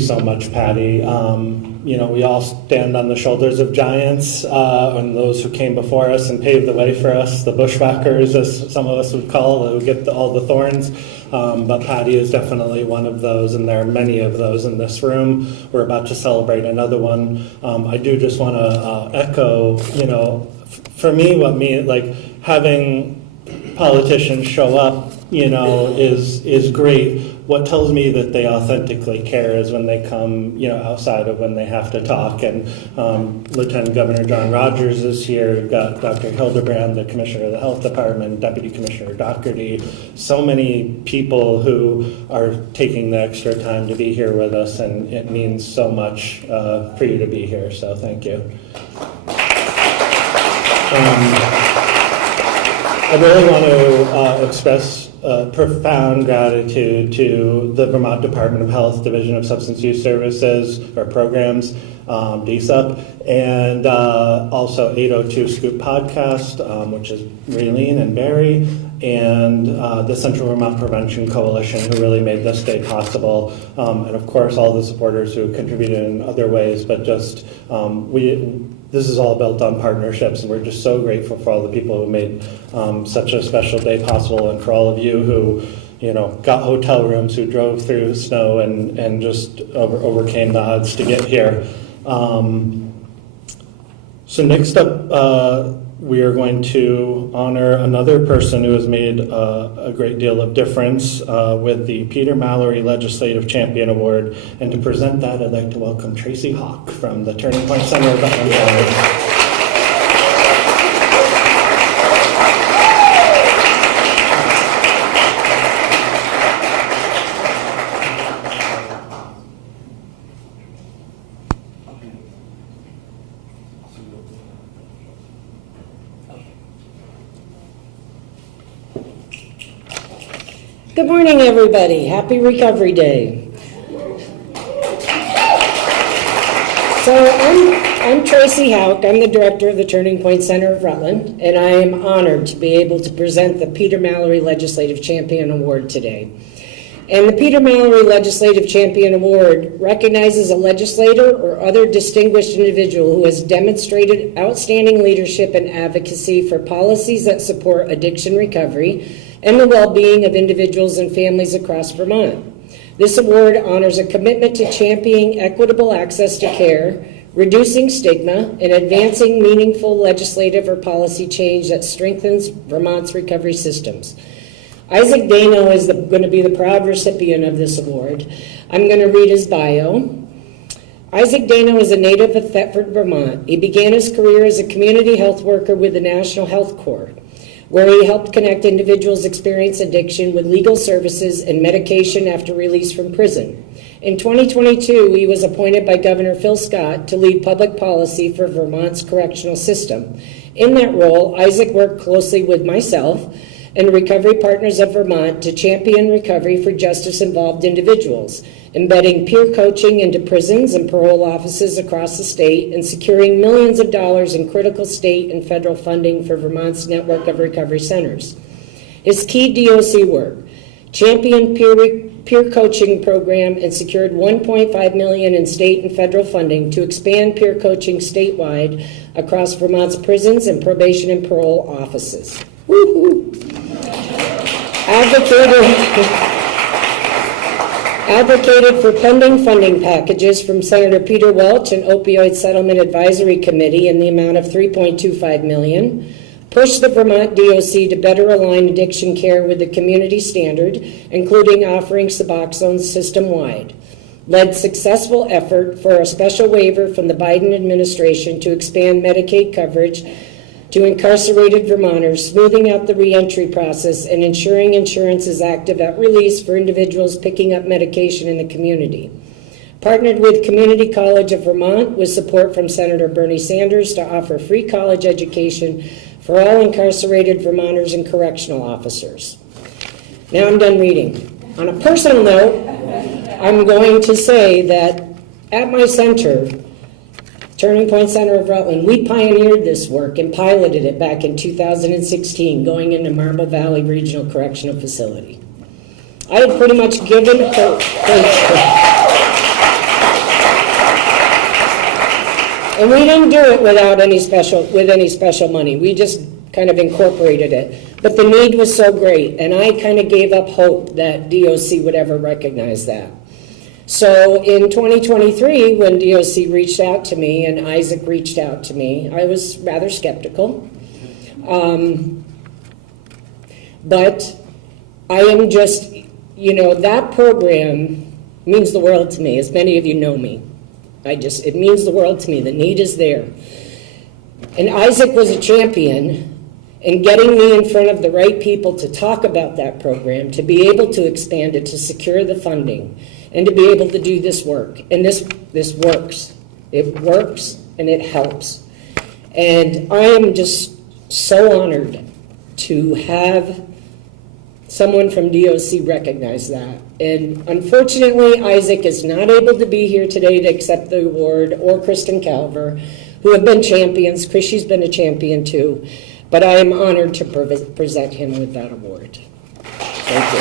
so much, Patty. We all stand on the shoulders of giants, and those who came before us and paved the way for us, the bushwhackers, as some of us would call, who get all the thorns. But Patty is definitely one of those, and there are many of those in this room. We're about to celebrate another one. I do just want to echo, for me, having politicians show up, is great. What tells me that they authentically care is when they come, outside of when they have to talk. And Lieutenant Governor John Rogers is here. We've got Dr. Hildebrand, the Commissioner of the Health Department, Deputy Commissioner Doherty. So many people who are taking the extra time to be here with us, and it means so much for you to be here. So thank you. I really want to express profound gratitude to the Vermont Department of Health Division of Substance Use Services or Programs, DSUP, and also 802 Scoop Podcast, which is Raylene and Barry, and the Central Vermont Prevention Coalition, who really made this day possible, and of course all the supporters who contributed in other ways, but just this is all built on partnerships, and we're just so grateful for all the people who made such a special day possible, and for all of you who, got hotel rooms, who drove through the snow and just overcame the odds to get here. So next up, we are going to honor another person who has made a great deal of difference with the Peter Mallory Legislative Champion Award. And to present that, I'd like to welcome Tracy Hawk from the Turning Point Center of Rutland Valley. Good morning, everybody. Happy Recovery Day. So I'm Tracy Houck. I'm the director of the Turning Point Center of Rutland, and I am honored to be able to present the Peter Mallory Legislative Champion Award today. And the Peter Mallory Legislative Champion Award recognizes a legislator or other distinguished individual who has demonstrated outstanding leadership and advocacy for policies that support addiction recovery and the well-being of individuals and families across Vermont. This award honors a commitment to championing equitable access to care, reducing stigma, and advancing meaningful legislative or policy change that strengthens Vermont's recovery systems. Isaac Dano is going to be the proud recipient of this award. I'm going to read his bio. Isaac Dano is a native of Thetford, Vermont. He began his career as a community health worker with the National Health Corps, where he helped connect individuals experiencing addiction with legal services and medication after release from prison. In 2022, he was appointed by Governor Phil Scott to lead public policy for Vermont's correctional system. In that role, Isaac worked closely with myself and Recovery Partners of Vermont to champion recovery for justice-involved individuals, embedding peer coaching into prisons and parole offices across the state, and securing millions of dollars in critical state and federal funding for Vermont's network of recovery centers. His key DOC work: championed peer coaching program and secured $1.5 million in state and federal funding to expand peer coaching statewide across Vermont's prisons and probation and parole offices. Woo-hoo. Advocated for pending funding packages from Senator Peter Welch and Opioid Settlement Advisory Committee in the amount of $3.25 million. Pushed the Vermont DOC to better align addiction care with the community standard, including offering Suboxone system-wide. Led successful effort for a special waiver from the Biden administration to expand Medicaid coverage to incarcerated Vermonters, smoothing out the reentry process and ensuring insurance is active at release for individuals picking up medication in the community. Partnered with Community College of Vermont with support from Senator Bernie Sanders to offer free college education for all incarcerated Vermonters and correctional officers. Now I'm done reading. On a personal note, I'm going to say that at my center, Turning Point Center of Rutland, we pioneered this work and piloted it back in 2016, going into Marble Valley Regional Correctional Facility. I had pretty much given hope. And we didn't do it without any special money. We just kind of incorporated it. But the need was so great, and I kind of gave up hope that DOC would ever recognize that. So in 2023, when DOC reached out to me and Isaac reached out to me, I was rather skeptical. But I am just, that program means the world to me, as many of you know me. It means the world to me. The need is there. And Isaac was a champion in getting me in front of the right people to talk about that program, to be able to expand it, to secure the funding, and to be able to do this work. And this works. It works and it helps. And I am just so honored to have someone from DOC recognize that. And unfortunately, Isaac is not able to be here today to accept the award, or Kristen Calver, who have been champions. Chrissy's been a champion too. But I am honored to present him with that award. Thank you.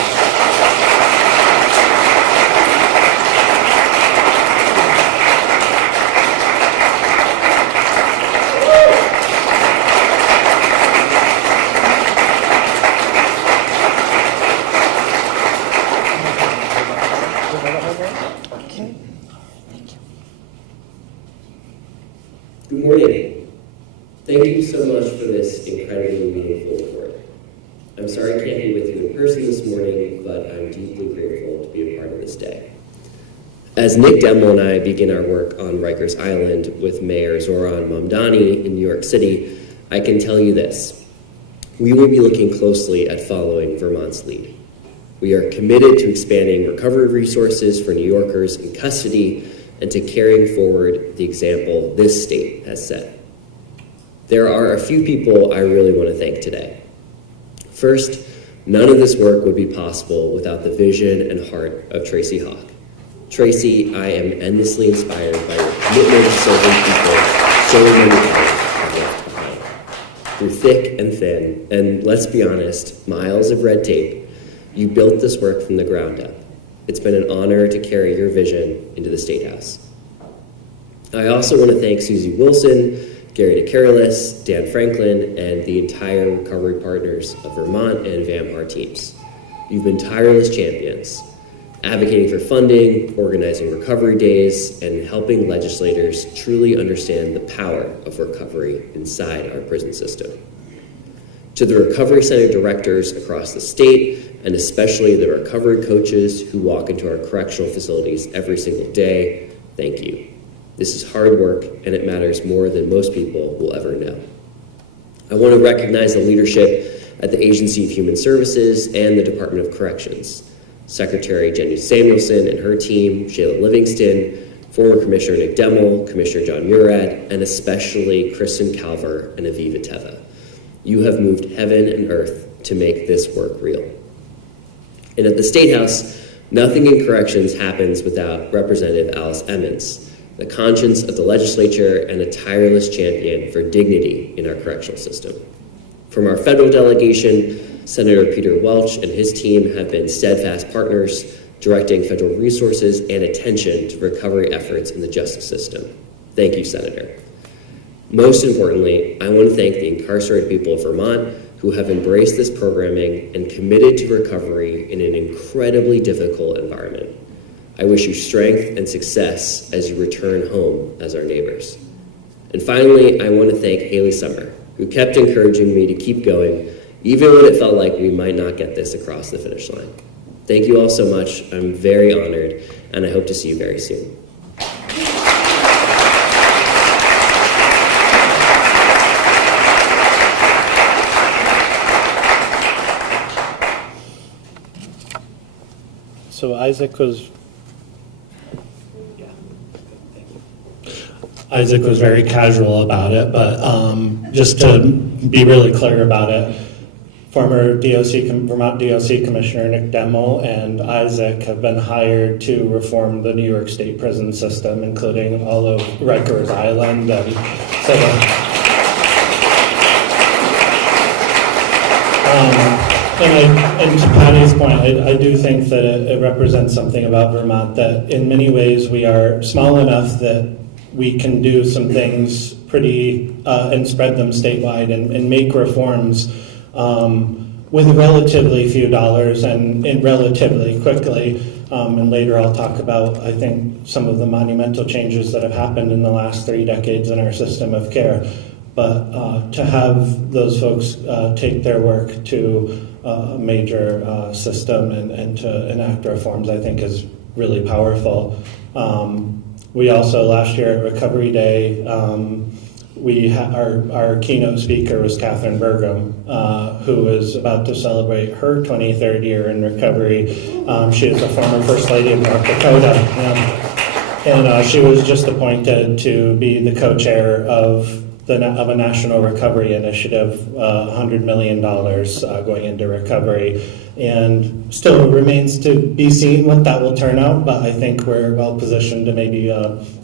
Good morning. Thank you so much for this incredibly meaningful report. I'm sorry I can't be with you in person this morning, but I'm deeply grateful to be a part of this day. As Nick Demmel and I begin our work on Rikers Island with Mayor Zoran Mamdani in New York City, I can tell you this. We will be looking closely at following Vermont's lead. We are committed to expanding recovery resources for New Yorkers in custody and to carrying forward the example this state has set. There are a few people I really want to thank today. First, none of this work would be possible without the vision and heart of Tracy Hawk. Tracy, I am endlessly inspired by your commitment to serving people so many times have left behind. Through thick and thin, and let's be honest, miles of red tape, you built this work from the ground up. It's been an honor to carry your vision into the State House. I also want to thank Susie Wilson, Gary DeCarolis, Dan Franklin, and the entire Recovery Partners of Vermont and VAMHAR teams. You've been tireless champions, advocating for funding, organizing recovery days, and helping legislators truly understand the power of recovery inside our prison system. To the Recovery Center directors across the state, and especially the recovery coaches who walk into our correctional facilities every single day, thank you. This is hard work, and it matters more than most people will ever know. I want to recognize the leadership at the Agency of Human Services and the Department of Corrections. Secretary Jenny Samuelson and her team, Shayla Livingston, former Commissioner Nick Demmel, Commissioner John Murad, and especially Kristen Calver and Aviva Teva. You have moved heaven and earth to make this work real. And at the State House, nothing in corrections happens without Representative Alice Emmons, the conscience of the legislature and a tireless champion for dignity in our correctional system. From our federal delegation, Senator Peter Welch and his team have been steadfast partners, directing federal resources and attention to recovery efforts in the justice system. Thank you, Senator. Most importantly, I want to thank the incarcerated people of Vermont who have embraced this programming and committed to recovery in an incredibly difficult environment. I wish you strength and success as you return home as our neighbors. And finally, I want to thank Haley Summer, who kept encouraging me to keep going, even when it felt like we might not get this across the finish line. Thank you all so much. I'm very honored, and I hope to see you very soon. So Isaac was very casual about it, but just to be really clear about it, former Vermont DOC Commissioner Nick Demmel and Isaac have been hired to reform the New York State prison system, including all of Rikers Island. And so and to Patty's point, I do think that it represents something about Vermont that in many ways we are small enough that we can do some things and spread them statewide and make reforms with relatively few dollars and relatively quickly. And later I'll talk about, I think, some of the monumental changes that have happened in the last 3 decades in our system of care. But to have those folks take their work to a major system and to enact reforms, I think, is really powerful. We also, last year at Recovery Day, our keynote speaker was Catherine Burgum, who is about to celebrate her 23rd year in recovery. She is the former First Lady of North Dakota, and she was just appointed to be the co-chair of a national recovery initiative, $100 million going into recovery. And still remains to be seen what that will turn out, but I think we're well positioned to maybe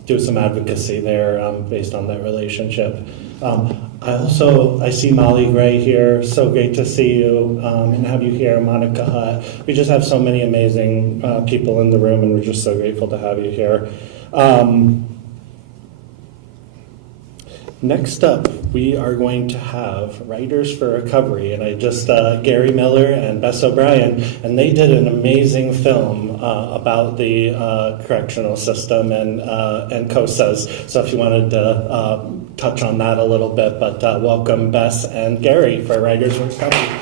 do some advocacy there based on that relationship. I see Molly Gray here. So great to see you and have you here, Monica Hutt. We just have so many amazing people in the room, and we're just so grateful to have you here. Next up, we are going to have Writers for Recovery, and Gary Miller and Bess O'Brien, and they did an amazing film about the correctional system and COSAs. So if you wanted to touch on that a little bit, but welcome Bess and Gary for Writers for Recovery. If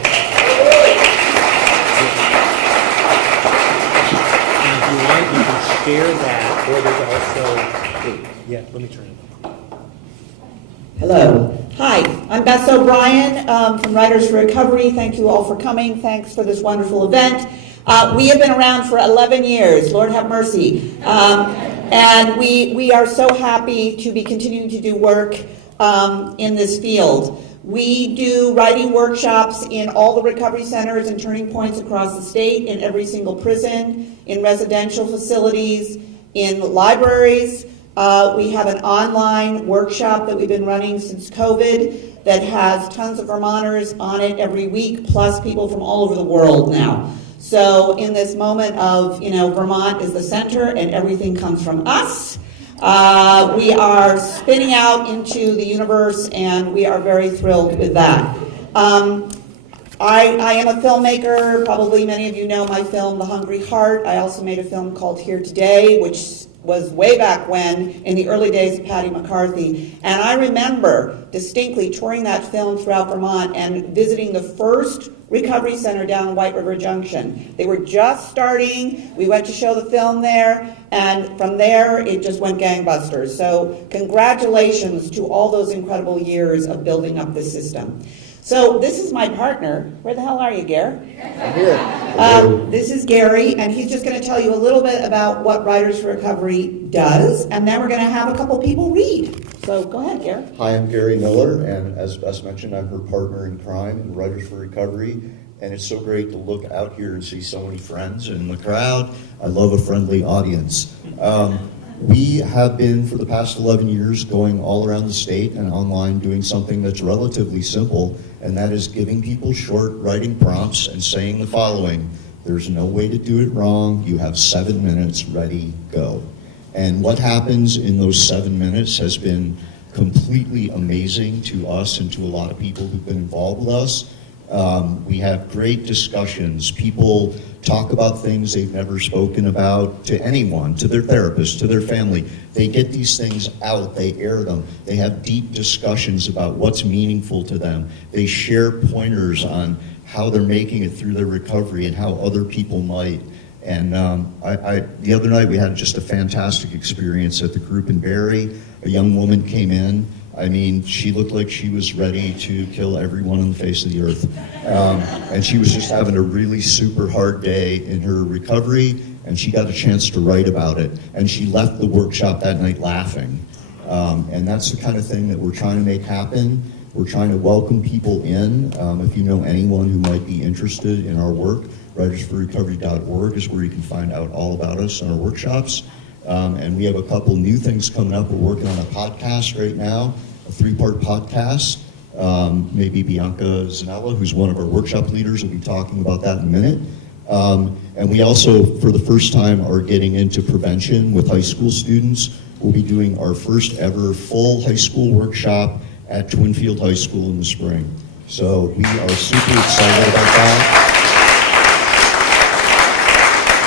you want, you can share that, or there's also, yeah, let me turn it. Hello. Hi, I'm Bess O'Brien from Writers for Recovery. Thank you all for coming. Thanks for this wonderful event. We have been around for 11 years. Lord have mercy. And we are so happy to be continuing to do work in this field. We do writing workshops in all the recovery centers and turning points across the state, in every single prison, in residential facilities, in libraries. We have an online workshop that we've been running since COVID that has tons of Vermonters on it every week, plus people from all over the world now. So in this moment of, Vermont is the center and everything comes from us, we are spinning out into the universe, and we are very thrilled with that. I am a filmmaker. Probably many of you know my film, The Hungry Heart. I also made a film called Here Today, which was way back when, in the early days of Patty McCarthy. And I remember distinctly touring that film throughout Vermont and visiting the first recovery center down in White River Junction. They were just starting. We went to show the film there, and from there it just went gangbusters. So congratulations to all those incredible years of building up this system. So this is my partner. Where the hell are you, Gary? I'm here. This is Gary, and he's just going to tell you a little bit about what Writers for Recovery does, and then we're going to have a couple people read. So go ahead, Gary. Hi, I'm Gary Miller, and as Bess mentioned, I'm her partner in crime in Writers for Recovery, and it's so great to look out here and see so many friends in the crowd. I love a friendly audience. We have been, for the past 11 years, going all around the state and online doing something that's relatively simple, and that is giving people short writing prompts and saying the following: there's no way to do it wrong, you have 7 minutes, ready, go. And what happens in those 7 minutes has been completely amazing to us and to a lot of people who've been involved with us. We have great discussions. People talk about things they've never spoken about to anyone, to their therapist, to their family. They get these things out, they air them. They have deep discussions about what's meaningful to them. They share pointers on how they're making it through their recovery and how other people might. And the other night we had just a fantastic experience at the group in Barrie. A young woman came in. I mean, she looked like she was ready to kill everyone on the face of the earth. And she was just having a really super hard day in her recovery, and she got a chance to write about it. And she left the workshop that night laughing. And that's the kind of thing that we're trying to make happen. We're trying to welcome people in. If you know anyone who might be interested in our work, writersforrecovery.org is where you can find out all about us and our workshops. And we have a couple new things coming up. We're working on a podcast right now, a 3-part podcast. Maybe Bianca Zanella, who's one of our workshop leaders, will be talking about that in a minute. And we also, for the first time, are getting into prevention with high school students. we'll be doing our first ever full high school workshop at Twinfield High School in the spring. So we are super excited about that.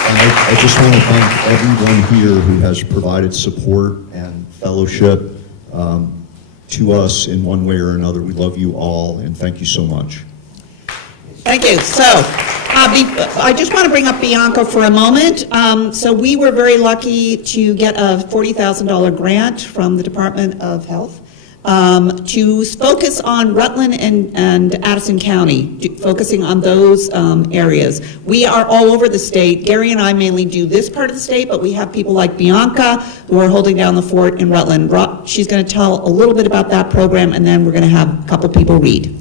And I just want to thank everyone here who has provided support and fellowship to us in one way or another. We love you all, and thank you so much. Thank you. So, I just want to bring up Bianca for a moment. So we were very lucky to get a $40,000 grant from the Department of Health to focus on Rutland and Addison County, focusing on those areas. We are all over the state. Gary and I mainly do this part of the state, but we have people like Bianca who are holding down the fort in Rutland. She's going to tell a little bit about that program, and then we're going to have a couple people read.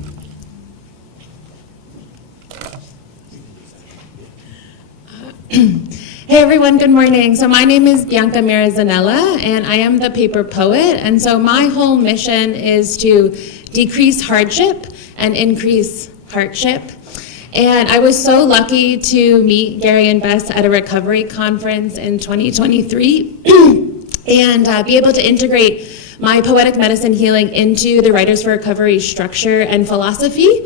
Hey everyone, good morning. So my name is Bianca Mirazanella, and I am the paper poet. And so my whole mission is to decrease hardship and increase heartship. And I was so lucky to meet Gary and Bess at a recovery conference in 2023 and be able to integrate my poetic medicine healing into the Writers for Recovery structure and philosophy.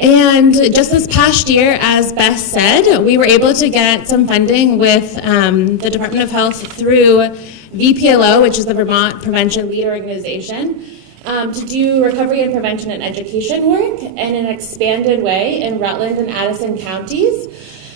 And just this past year, as Beth said, we were able to get some funding with the Department of Health through VPLO, which is the Vermont Prevention Lead Organization, to do recovery and prevention and education work in an expanded way in Rutland and Addison counties.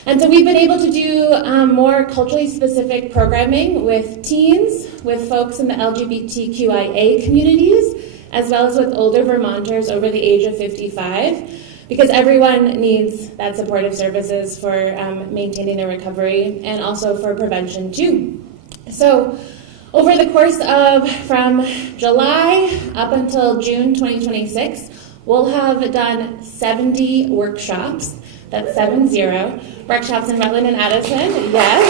And so we've been able to do more culturally specific programming with teens, with folks in the LGBTQIA communities, as well as with older Vermonters over the age of 55. Because everyone needs that supportive services for maintaining their recovery and also for prevention too. So over the course of from July up until June 2026, we'll have done 70 workshops. That's 70 workshops in Rutland and Addison, yes.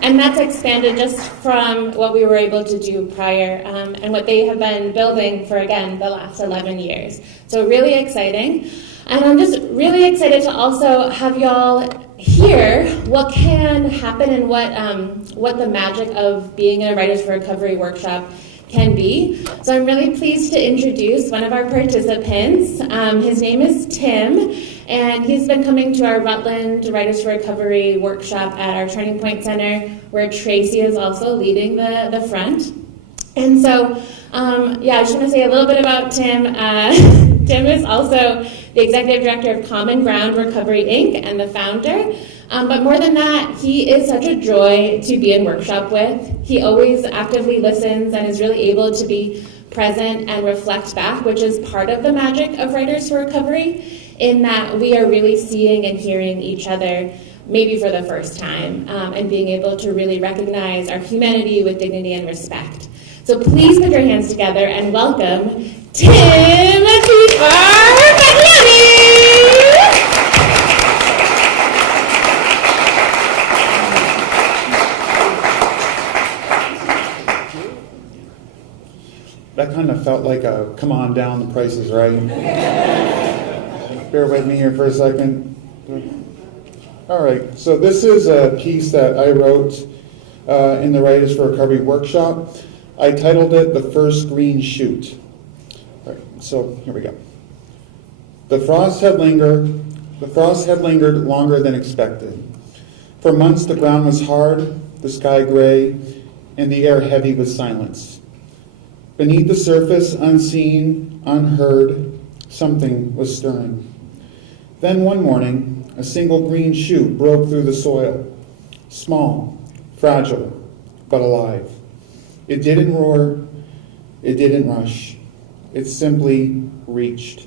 And that's expanded just from what we were able to do prior and what they have been building for, again, the last 11 years. So really exciting. And I'm just really excited to also have y'all hear what can happen and what the magic of being in a Writers for Recovery workshop can be. So I'm really pleased to introduce one of our participants. His name is Tim, and he's been coming to our Rutland Writers for Recovery workshop at our Turning Point Center, where Tracy is also leading the front. And so, I just want to say a little bit about Tim. Tim is also the Executive Director of Common Ground Recovery, Inc., and the founder. But more than that, he is such a joy to be in workshop with. He always actively listens and is really able to be present and reflect back, which is part of the magic of Writers for Recovery, in that we are really seeing and hearing each other maybe for the first time, and being able to really recognize our humanity with dignity and respect. So please put your hands together and welcome Tim Bagliani. That kind of felt like a come on down, the price is right. Bear with me here for a second. All right, so this is a piece that I wrote in the Writers for Recovery workshop. I titled it The First Green Shoot. All right, so here we go. The frost had lingered longer than expected. For months the ground was hard, the sky gray, and the air heavy with silence. Beneath the surface, unseen, unheard, something was stirring. Then one morning, a single green shoot broke through the soil. Small, fragile, but alive. It didn't roar, it didn't rush. It simply reached.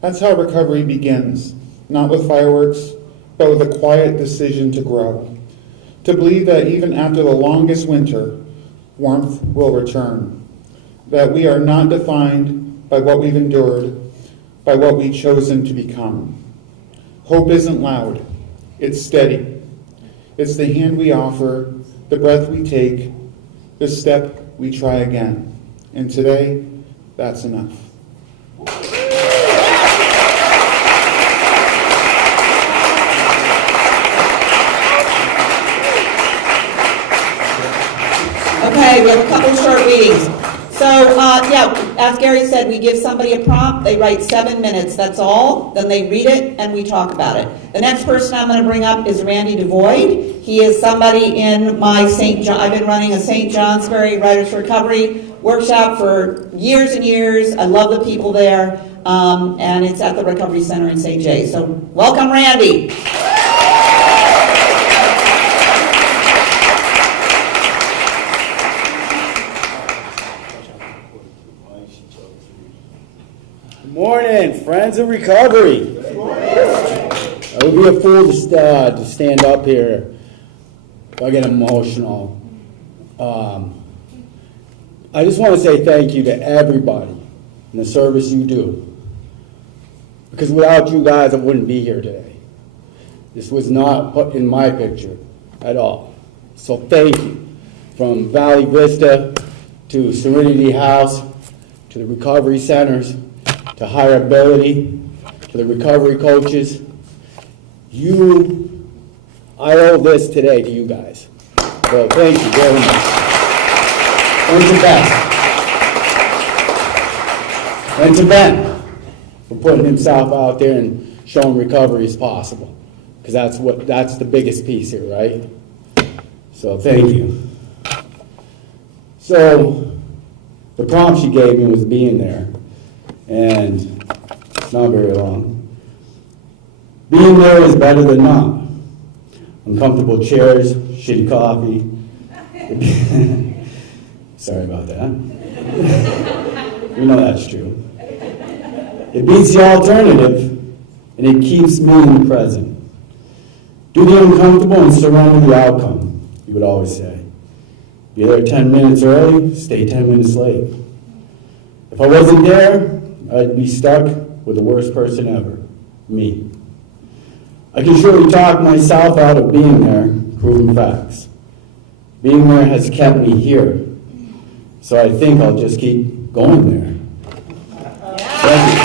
That's how recovery begins, not with fireworks, but with a quiet decision to grow. To believe that even after the longest winter, warmth will return. That we are not defined by what we've endured, by what we've chosen to become. Hope isn't loud, it's steady. It's the hand we offer, the breath we take, the step we try again. And today, that's enough. we have a couple short readings. So, as Gary said, we give somebody a prompt, they write 7 minutes, that's all, then they read it, and we talk about it. The next person I'm going to bring up is Randy DeVoid. He is somebody in my I've been running a St. Johnsbury Writers for Recovery workshop for years and years. I love the people there, and it's at the Recovery Center in St. J. So, welcome, Randy. Morning, friends of recovery. I would be a fool to stand up here. I get emotional. I just want to say thank you to everybody in the service you do. Because without you guys, I wouldn't be here today. This was not put in my picture at all. So thank you. From Valley Vista to Serenity House to the recovery centers, to Higher Ability, to the recovery coaches. I owe this today to you guys. So thank you very much. And to Ben. And to Ben for putting himself out there and showing recovery is possible. Because that's the biggest piece here, right? So thank you. So the prompt she gave me was being there. And it's not very long. Being there is better than not. Uncomfortable chairs, shitty coffee. Sorry about that. We know that's true. It beats the alternative, and it keeps me in the present. Do the uncomfortable and surrender the outcome, you would always say. Be there 10 minutes early, stay 10 minutes late. If I wasn't there, I'd be stuck with the worst person ever, me. I can surely talk myself out of being there, proving facts. Being there has kept me here, so I think I'll just keep going there. Thank you.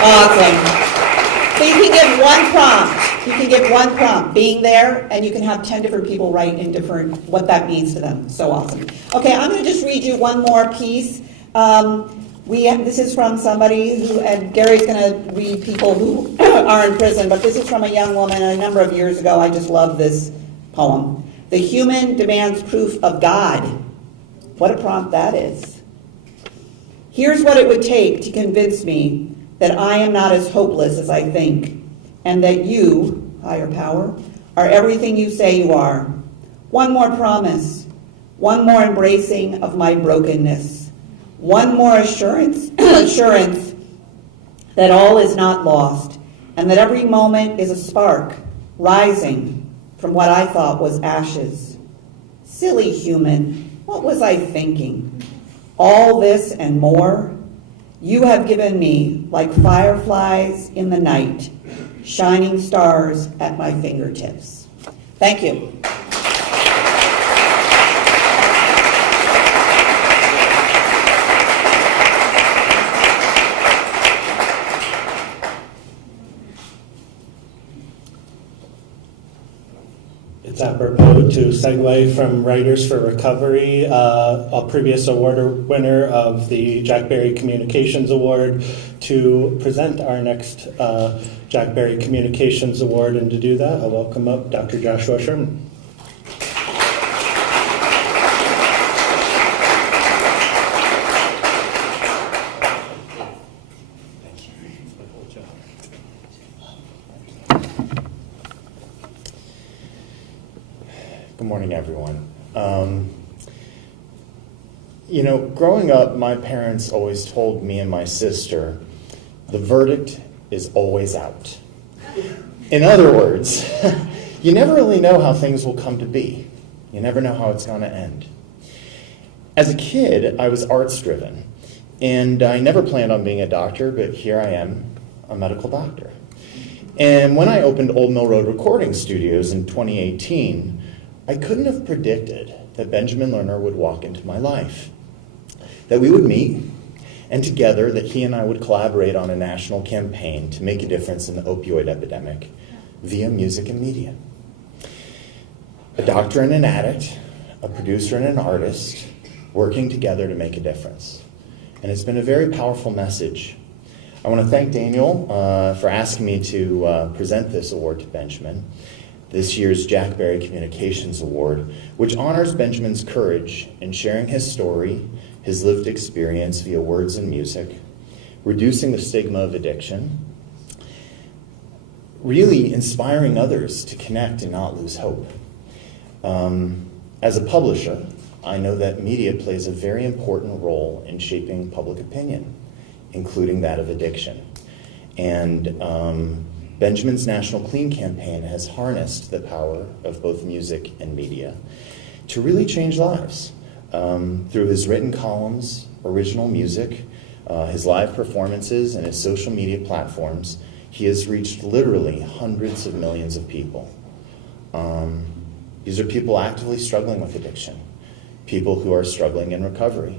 Awesome. So you can give one prompt. You can give one prompt, being there, and you can have 10 different people write in different, what that means to them. So awesome. Okay, I'm going to just read you one more piece. This is from somebody who, and Gary's going to read people who are in prison, but this is from a young woman a number of years ago. I just love this poem. The human demands proof of God. What a prompt that is. Here's what it would take to convince me that I am not as hopeless as I think, and that you, higher power, are everything you say you are. One more promise, one more embracing of my brokenness, one more assurance that all is not lost, and that every moment is a spark rising from what I thought was ashes. Silly human, what was I thinking? All this and more you have given me like fireflies in the night, shining stars at my fingertips. Thank you. It's apropos to segue from Writers for Recovery, a previous award winner of the Jack Berry Communications Award, to present our next Jack Berry Communications Award. And to do that, I'll welcome up Dr. Joshua Sherman. Good morning, everyone. Growing up, my parents always told me and my sister, the verdict is always out. In other words, you never really know how things will come to be. You never know how it's going to end. As a kid, I was arts-driven, and I never planned on being a doctor, but here I am, a medical doctor. And when I opened Old Mill Road Recording Studios in 2018, I couldn't have predicted that Benjamin Lerner would walk into my life, that we would meet, and together that he and I would collaborate on a national campaign to make a difference in the opioid epidemic via music and media. A doctor and an addict, a producer and an artist, working together to make a difference. And it's been a very powerful message. I want to thank Daniel for asking me to present this award to Benjamin, this year's Jack Barry Communications Award, which honors Benjamin's courage in sharing his story, his lived experience via words and music, reducing the stigma of addiction, really inspiring others to connect and not lose hope. As a publisher, I know that media plays a very important role in shaping public opinion, including that of addiction. And Benjamin's National Clean campaign has harnessed the power of both music and media to really change lives. Through his written columns, original music, his live performances, and his social media platforms, he has reached literally hundreds of millions of people. These are people actively struggling with addiction, people who are struggling in recovery,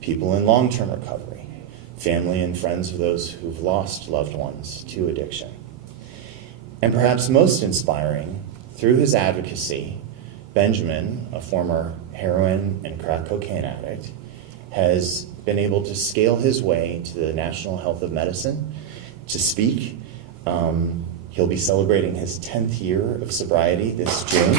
people in long-term recovery, family and friends of those who've lost loved ones to addiction. And perhaps most inspiring, through his advocacy, Benjamin, a former heroin and crack cocaine addict, has been able to scale his way to the National Health of Medicine to speak. He'll be celebrating his 10th year of sobriety this June.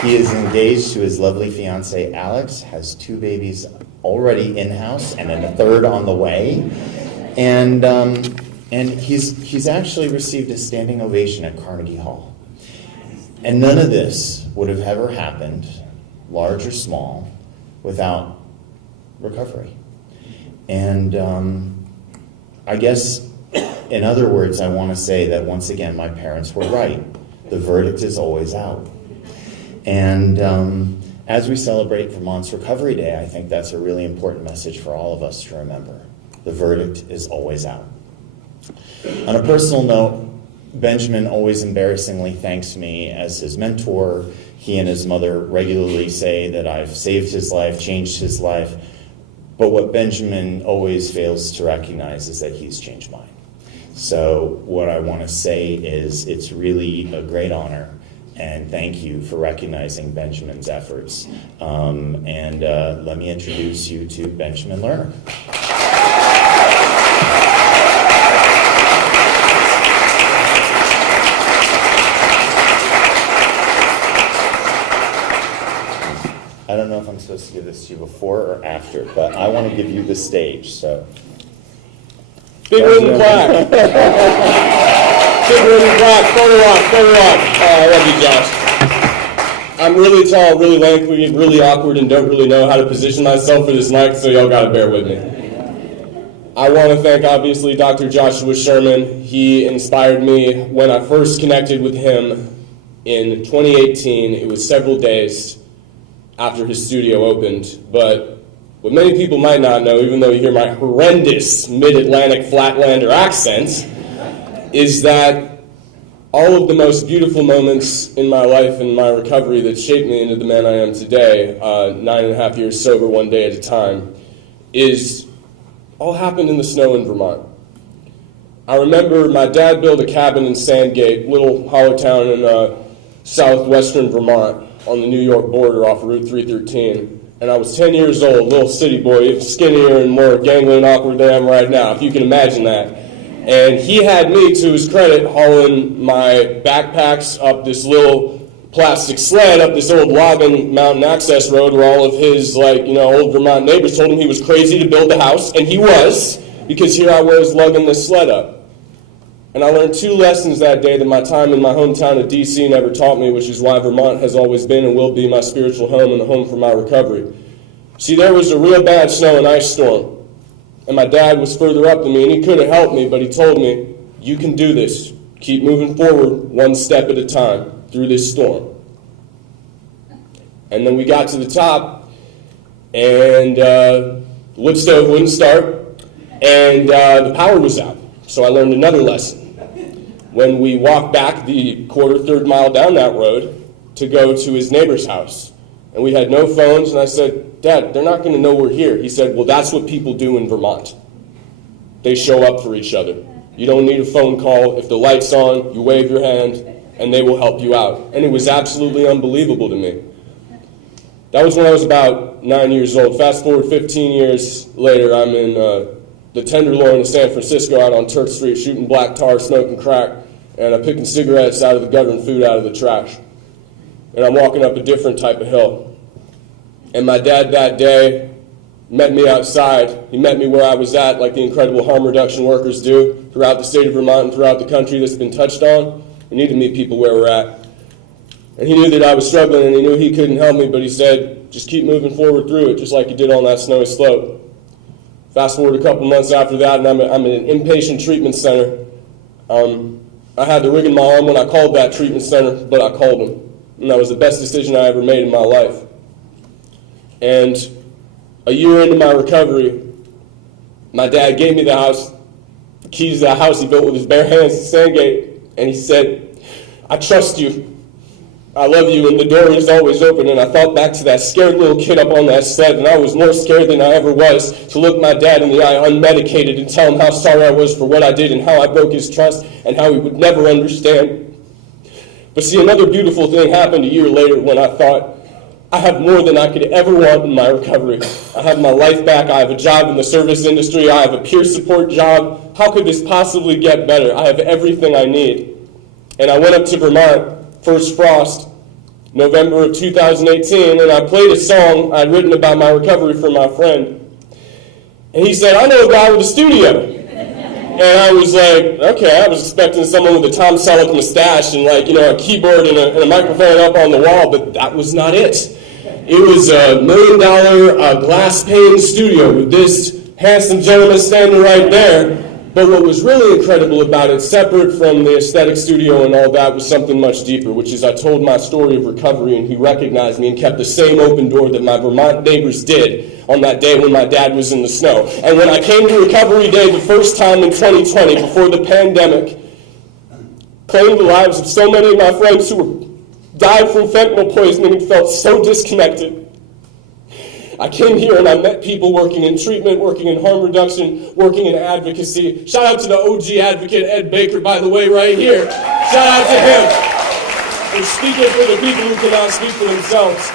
He is engaged to his lovely fiancée, Alex, has 2 babies already in-house and a 3rd on the way. And he's actually received a standing ovation at Carnegie Hall. And none of this would have ever happened, large or small, without recovery. And I guess, in other words, I want to say that once again, my parents were right. The verdict is always out. And as we celebrate Vermont's Recovery Day, I think that's a really important message for all of us to remember. The verdict is always out. On a personal note, Benjamin always embarrassingly thanks me as his mentor. He and his mother regularly say that I've saved his life, changed his life. But what Benjamin always fails to recognize is that he's changed mine. So what I want to say is it's really a great honor, and thank you for recognizing Benjamin's efforts. And let me introduce you to Benjamin Lerner. I don't know if I'm supposed to give this to you before or after, but I want to give you the stage, so. Big room clap. Big room clap. Photo op. Oh, I love you, Josh. I'm really tall, really lanky, really awkward, and don't really know how to position myself for this mic, so y'all gotta bear with me. I want to thank, obviously, Dr. Joshua Sherman. He inspired me when I first connected with him in 2018. It was several days after his studio opened, but what many people might not know, even though you hear my horrendous mid-Atlantic flatlander accent, is that all of the most beautiful moments in my life and my recovery that shaped me into the man I am today, 9.5 years sober, one day at a time, is all happened in the snow in Vermont. I remember my dad built a cabin in Sandgate, little hollow town in southwestern Vermont, on the New York border off Route 313, and I was 10 years old, little city boy, even skinnier and more gangly and awkward than I am right now, if you can imagine that. And he had me, to his credit, hauling my backpacks up this little plastic sled up this old logging mountain access road where all of his, old Vermont neighbors told him he was crazy to build a house, and he was, because here I was lugging this sled up. And I learned 2 lessons that day that my time in my hometown of D.C. never taught me, which is why Vermont has always been and will be my spiritual home and the home for my recovery. See, there was a real bad snow and ice storm, and my dad was further up than me, and he could have helped me, but he told me, you can do this. Keep moving forward one step at a time through this storm. And then we got to the top, and the wood stove wouldn't start, and the power was out. So I learned another lesson. When we walked back the third mile down that road to go to his neighbor's house, and we had no phones, and I said, Dad, they're not going to know we're here. He said, well, that's what people do in Vermont. they show up for each other. You don't need a phone call. If the light's on, you wave your hand, and they will help you out. And it was absolutely unbelievable to me. That was when I was about 9 years old. Fast forward 15 years later, I'm in the Tenderloin of San Francisco out on Turk Street shooting black tar, smoking crack, and I'm picking cigarettes out of the gutter and food out of the trash. And I'm walking up a different type of hill. And my dad that day met me outside. He met me where I was at, like the incredible harm reduction workers do throughout the state of Vermont and throughout the country that's been touched on. We need to meet people where we're at. And he knew that I was struggling, and he knew he couldn't help me, but he said, just keep moving forward through it, just like you did on that snowy slope. Fast forward a couple months after that, and I'm in an inpatient treatment center. I had the rig in my arm when I called that treatment center, but I called him. And that was the best decision I ever made in my life. And a year into my recovery, my dad gave me the keys to the house he built with his bare hands in Sandgate, and he said, I trust you. I love you, and the door is always open. And I thought back to that scared little kid up on that sled, and I was more scared than I ever was to look my dad in the eye unmedicated and tell him how sorry I was for what I did and how I broke his trust and how he would never understand. But see, another beautiful thing happened a year later when I thought, I have more than I could ever want in my recovery. I have my life back. I have a job in the service industry. I have a peer support job. How could this possibly get better? I have everything I need. And I went up to Vermont, first frost, November of 2018, and I played a song I'd written about my recovery for my friend. And he said, I know a guy with a studio. And I was like, okay, I was expecting someone with a Tom Selleck mustache and a keyboard and a microphone up on the wall, but that was not it. It was a $1 million glass pane studio with this handsome gentleman standing right there. But what was really incredible about it, separate from the aesthetic studio and all that, was something much deeper, which is I told my story of recovery, and he recognized me and kept the same open door that my Vermont neighbors did on that day when my dad was in the snow. And when I came to Recovery Day the first time in 2020, before the pandemic, claimed the lives of so many of my friends who died from fentanyl poisoning and felt so disconnected, I came here and I met people working in treatment, working in harm reduction, working in advocacy. Shout out to the OG advocate, Ed Baker, by the way, right here. Shout out to him for speaking for the people who cannot speak for themselves.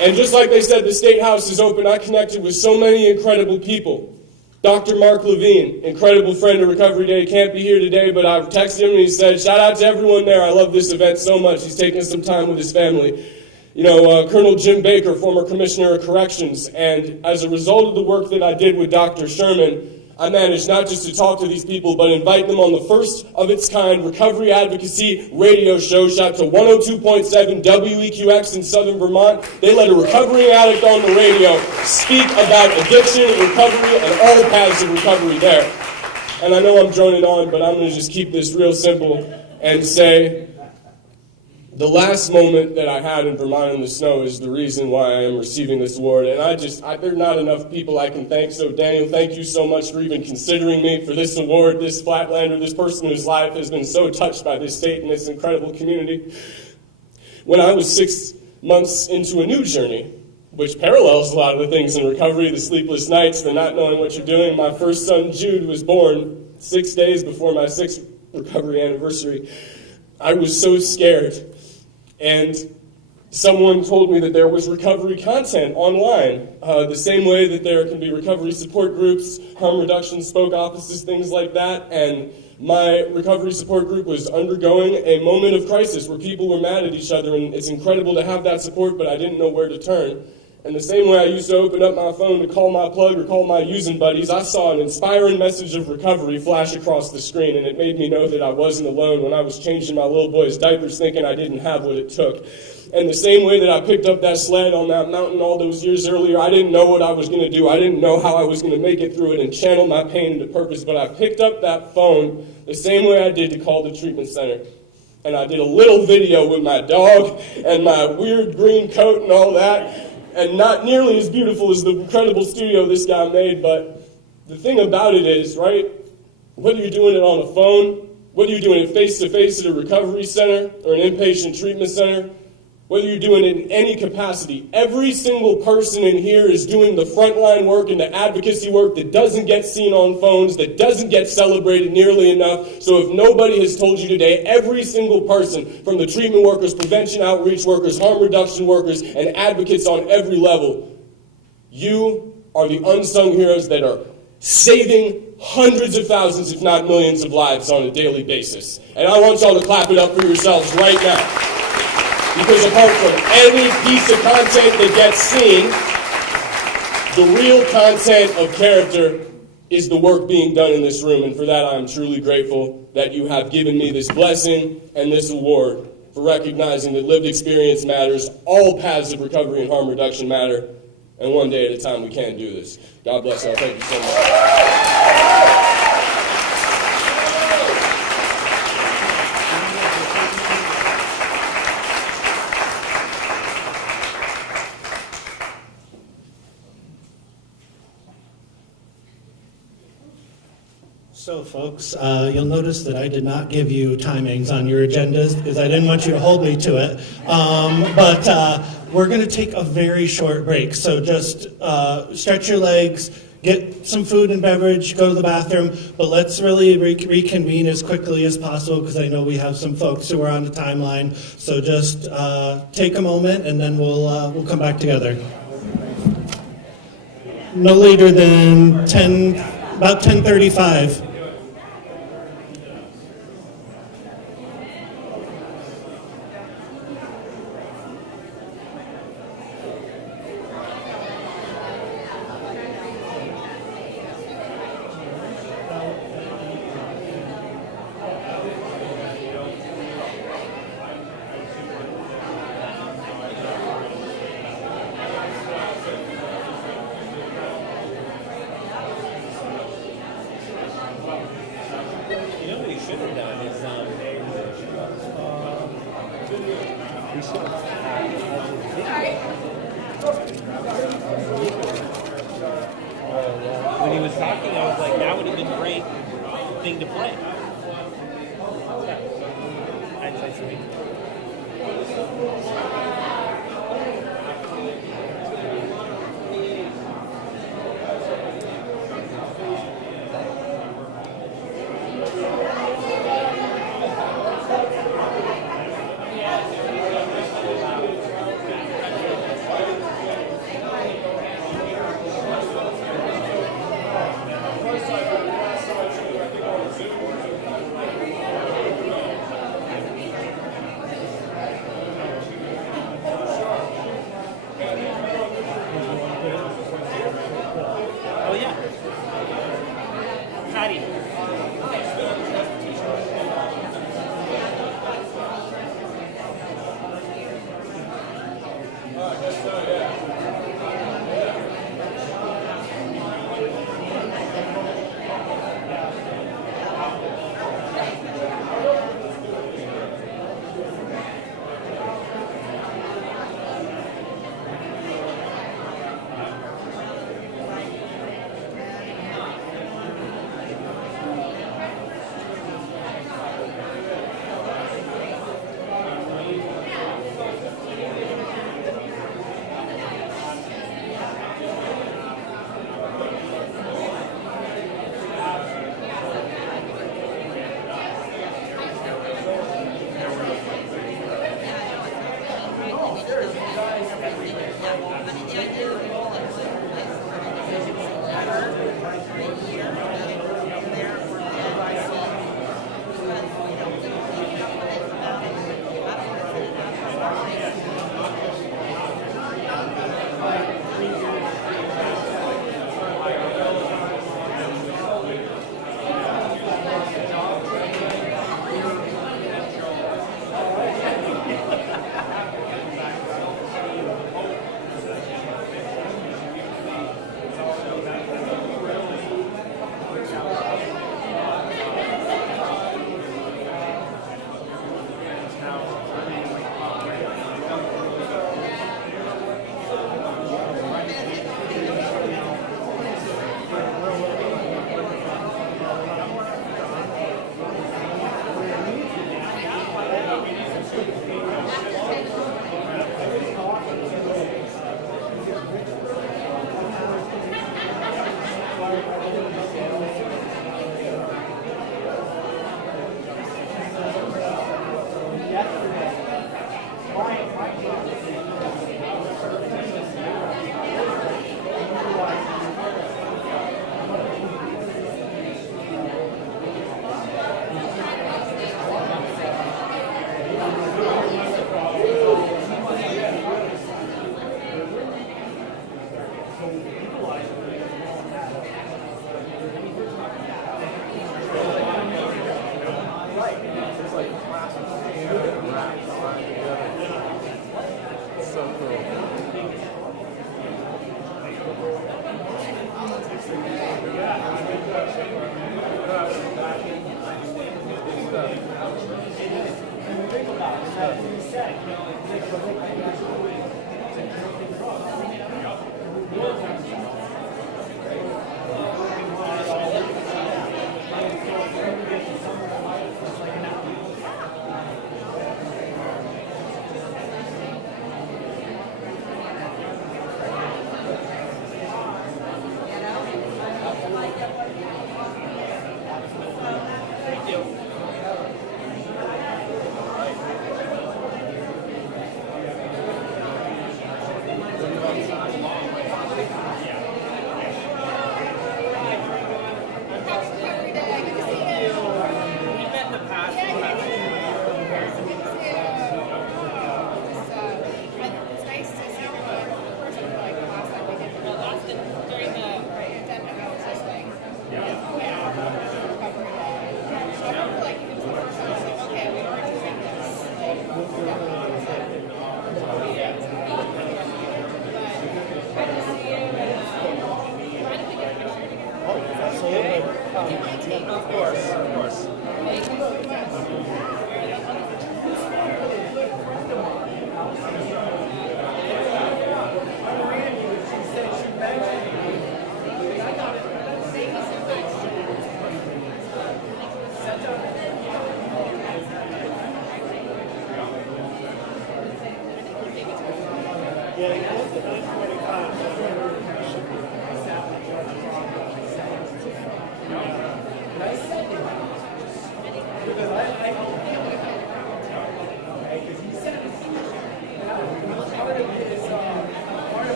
And just like they said, the State House is open. I connected with so many incredible people. Dr. Mark Levine, incredible friend of Recovery Day, can't be here today, but I texted him and he said, shout out to everyone there. I love this event so much. He's taking some time with his family. Colonel Jim Baker, former Commissioner of Corrections, and as a result of the work that I did with Dr. Sherman, I managed not just to talk to these people, but invite them on the first of its kind recovery advocacy radio show, shot to 102.7 WEQX in Southern Vermont. They let a recovery addict on the radio speak about addiction, recovery, and all paths of recovery there. And I know I'm droning on, but I'm going to just keep this real simple and say, the last moment that I had in Vermont in the snow is the reason why I am receiving this award. And there are not enough people I can thank. So Daniel, thank you so much for even considering me for this award, this Flatlander, this person whose life has been so touched by this state and this incredible community. When I was 6 months into a new journey, which parallels a lot of the things in recovery, the sleepless nights, the not knowing what you're doing, my first son, Jude, was born 6 days before my 6th recovery anniversary. I was so scared. And someone told me that there was recovery content online, the same way that there can be recovery support groups, harm reduction spoke offices, things like that. And my recovery support group was undergoing a moment of crisis where people were mad at each other, and it's incredible to have that support, but I didn't know where to turn. And the same way I used to open up my phone to call my plug or call my using buddies, I saw an inspiring message of recovery flash across the screen, and it made me know that I wasn't alone when I was changing my little boy's diapers thinking I didn't have what it took. And the same way that I picked up that sled on that mountain all those years earlier, I didn't know what I was going to do. I didn't know how I was going to make it through it and channel my pain into purpose, but I picked up that phone the same way I did to call the treatment center. And I did a little video with my dog and my weird green coat and all that. And not nearly as beautiful as the incredible studio this guy made, but the thing about it is, right, whether you're doing it on a phone, whether you're doing it face-to-face at a recovery center or an inpatient treatment center, whether you're doing it in any capacity, every single person in here is doing the frontline work and the advocacy work that doesn't get seen on phones, that doesn't get celebrated nearly enough. So if nobody has told you today, every single person, from the treatment workers, prevention outreach workers, harm reduction workers, and advocates on every level, you are the unsung heroes that are saving hundreds of thousands, if not millions of lives on a daily basis. And I want y'all to clap it up for yourselves right now. Because apart from any piece of content that gets seen, the real content of character is the work being done in this room. And for that, I'm truly grateful that you have given me this blessing and this award for recognizing that lived experience matters, all paths of recovery and harm reduction matter, and one day at a time we can do this. God bless you all. Thank you so much. So folks, you'll notice that I did not give you timings on your agendas because I didn't want you to hold me to it. But we're going to take a very short break. So just stretch your legs, get some food and beverage, go to the bathroom. But let's really reconvene as quickly as possible because I know we have some folks who are on the timeline. So just take a moment and then we'll come back together. No later than about 10:35. When he was talking, I was like, that would have been a great thing to play. Hindsight's 2020. Oh yeah. Patty.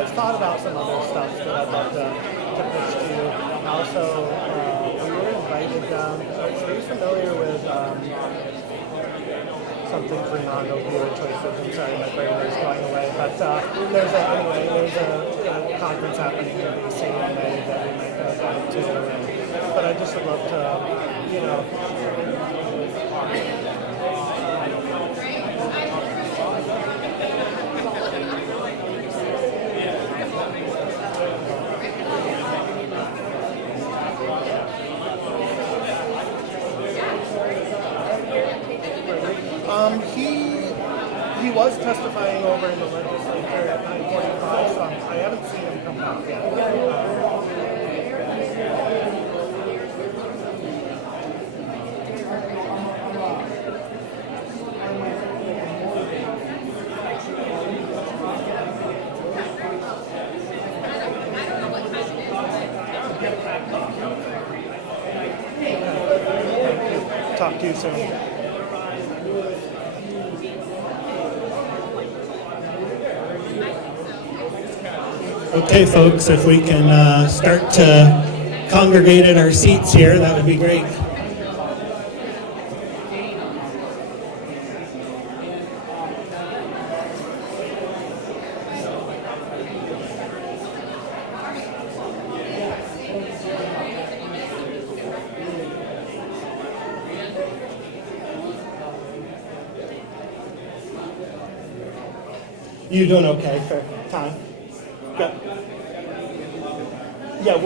I've thought about some other stuff that I'd love to pitch to you. Also, we were invited down. Are you familiar with something Fernando Bureau Choices? I'm sorry, my brain is going away. But there's a conference happening in DC in May that we might go down to. But I just would love to, he was testifying over in the legislature at 9:45, so I haven't seen him come back yet. Talk to you soon. Okay, folks, if we can start to congregate in our seats here, that would be great. You doing okay for time? Good. Yeah,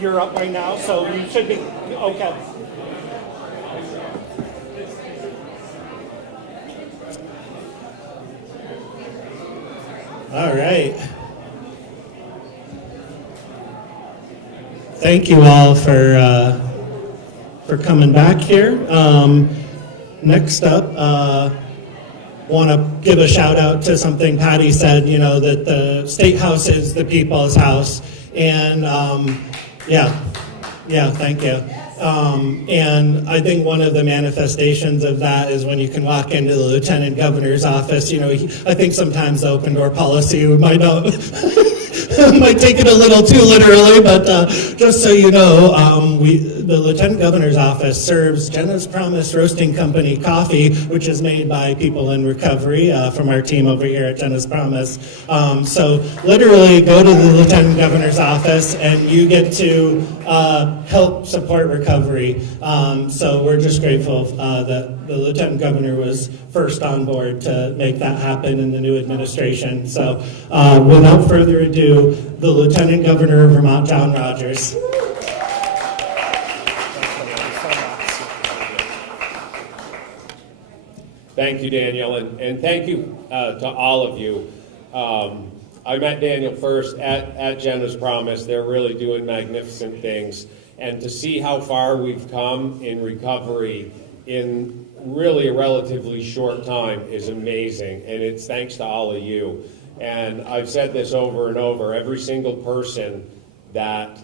you're up right now, so you should be okay. All right. Thank you all for coming back here. Next up, want to give a shout out to something Patty said, you know, that the State House is the people's house. And thank you. And I think one of the manifestations of that is when you can walk into the Lieutenant Governor's office. You know, I think sometimes the open door policy might not might take it a little too literally, but just so you know, the Lieutenant Governor's office serves Jenna's Promise Roasting Company coffee, which is made by people in recovery from our team over here at Jenna's Promise. So literally go to the Lieutenant Governor's office and you get to help support recovery. So we're just grateful that the Lieutenant Governor was first on board to make that happen in the new administration. So without further ado, the Lieutenant Governor of Vermont, John Rogers. Thank you, Daniel, and thank you to all of you. I met Daniel first at Jenna's Promise. They're really doing magnificent things. And to see how far we've come in recovery in really a relatively short time is amazing. And it's thanks to all of you. And I've said this over and over, every single person that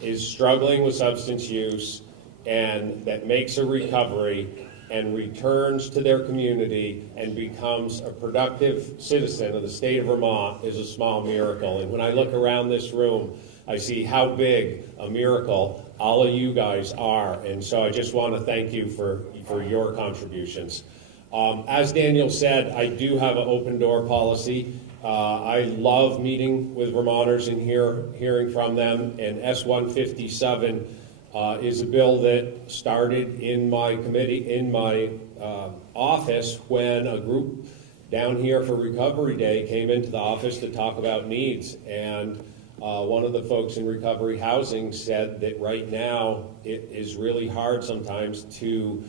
is struggling with substance use and that makes a recovery and returns to their community and becomes a productive citizen of the state of Vermont is a small miracle. And when I look around this room, I see how big a miracle all of you guys are. And so I just want to thank you for your contributions. As Daniel said, I do have an open door policy. I love meeting with Vermonters and hearing from them. And S-157 is a bill that started in my committee, in my office, when a group down here for Recovery Day came into the office to talk about needs. And one of the folks in recovery housing said that right now it is really hard sometimes to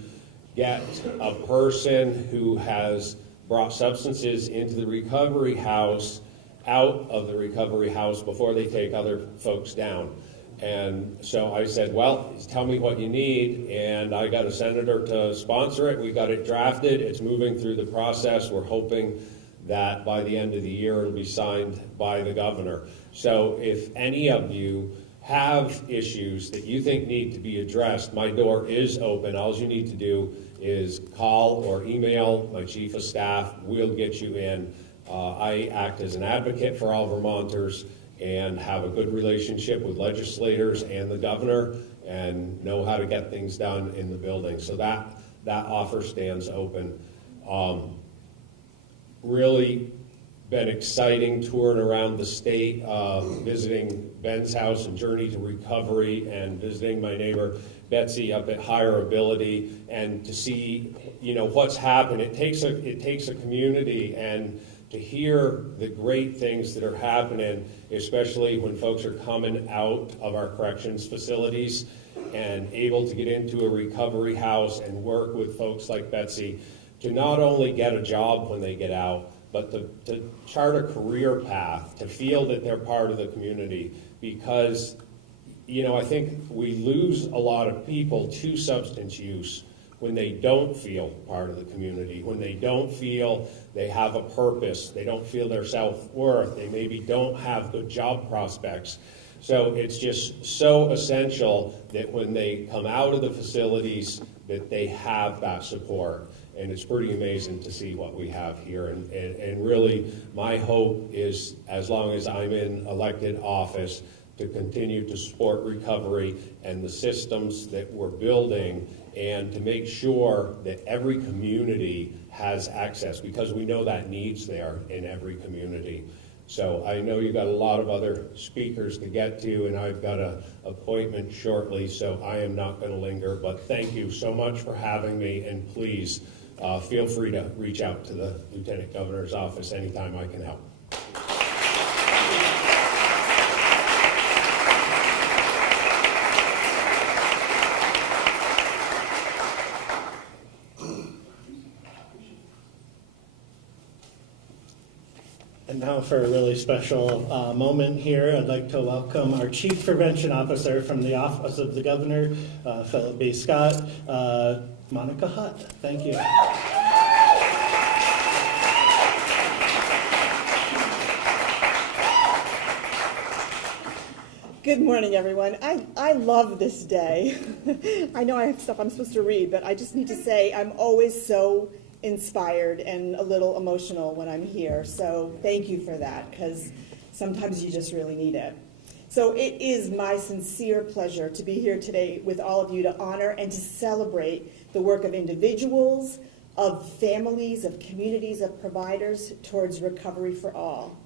get a person who has brought substances into the recovery house out of the recovery house before they take other folks down. And so I said, well, tell me what you need, and I got a senator to sponsor it. We got it drafted. It's moving through the process. We're hoping that by the end of the year it'll be signed by the governor. So if any of you have issues that you think need to be addressed, my door is open. All you need to do is call or email my chief of staff. We'll get you in. I act as an advocate for all Vermonters and have a good relationship with legislators and the governor and know how to get things done in the building. So that offer stands open. Really been exciting touring around the state, visiting Ben's house and Journey to Recovery, and visiting my neighbor Betsy up at Higher Ability, and to see, you know, what's happened. It takes a community, and to hear the great things that are happening, especially when folks are coming out of our corrections facilities and able to get into a recovery house and work with folks like Betsy to not only get a job when they get out, but to chart a career path, to feel that they're part of the community. Because, you know, I think we lose a lot of people to substance use when they don't feel part of the community, when they don't feel they have a purpose, they don't feel their self-worth, they maybe don't have good job prospects. So it's just so essential that when they come out of the facilities that they have that support. And it's pretty amazing to see what we have here. And really, my hope is, as long as I'm in elected office, to continue to support recovery and the systems that we're building, and to make sure that every community has access, because we know that need's there in every community. So I know you've got a lot of other speakers to get to, and I've got an appointment shortly, so I am not going to linger. But thank you so much for having me, and please feel free to reach out to the Lieutenant Governor's office anytime I can help. And now for a really special moment here, I'd like to welcome our Chief Prevention Officer from the Office of the Governor, Philip B. Scott, Monica Hutt. Thank you. Good morning, everyone. I love this day. I know I have stuff I'm supposed to read, but I just need to say I'm always so inspired and a little emotional when I'm here. So thank you for that, because sometimes you just really need it. So it is my sincere pleasure to be here today with all of you to honor and to celebrate the work of individuals, of families, of communities, of providers towards recovery for all.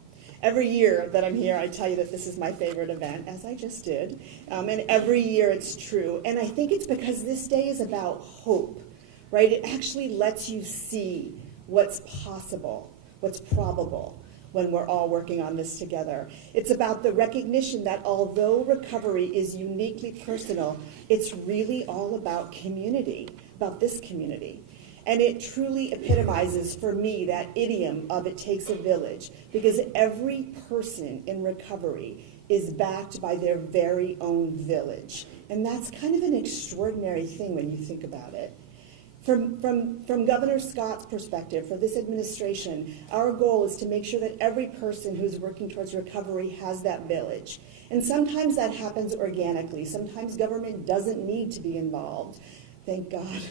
Every year that I'm here, I tell you that this is my favorite event, as I just did. And every year it's true. And I think it's because this day is about hope. Right? It actually lets you see what's possible, what's probable when we're all working on this together. It's about the recognition that although recovery is uniquely personal, it's really all about community, about this community. And it truly epitomizes for me that idiom of it takes a village, because every person in recovery is backed by their very own village. And that's kind of an extraordinary thing when you think about it. From Governor Scott's perspective, for this administration, our goal is to make sure that every person who's working towards recovery has that village. And sometimes that happens organically. Sometimes government doesn't need to be involved. Thank God.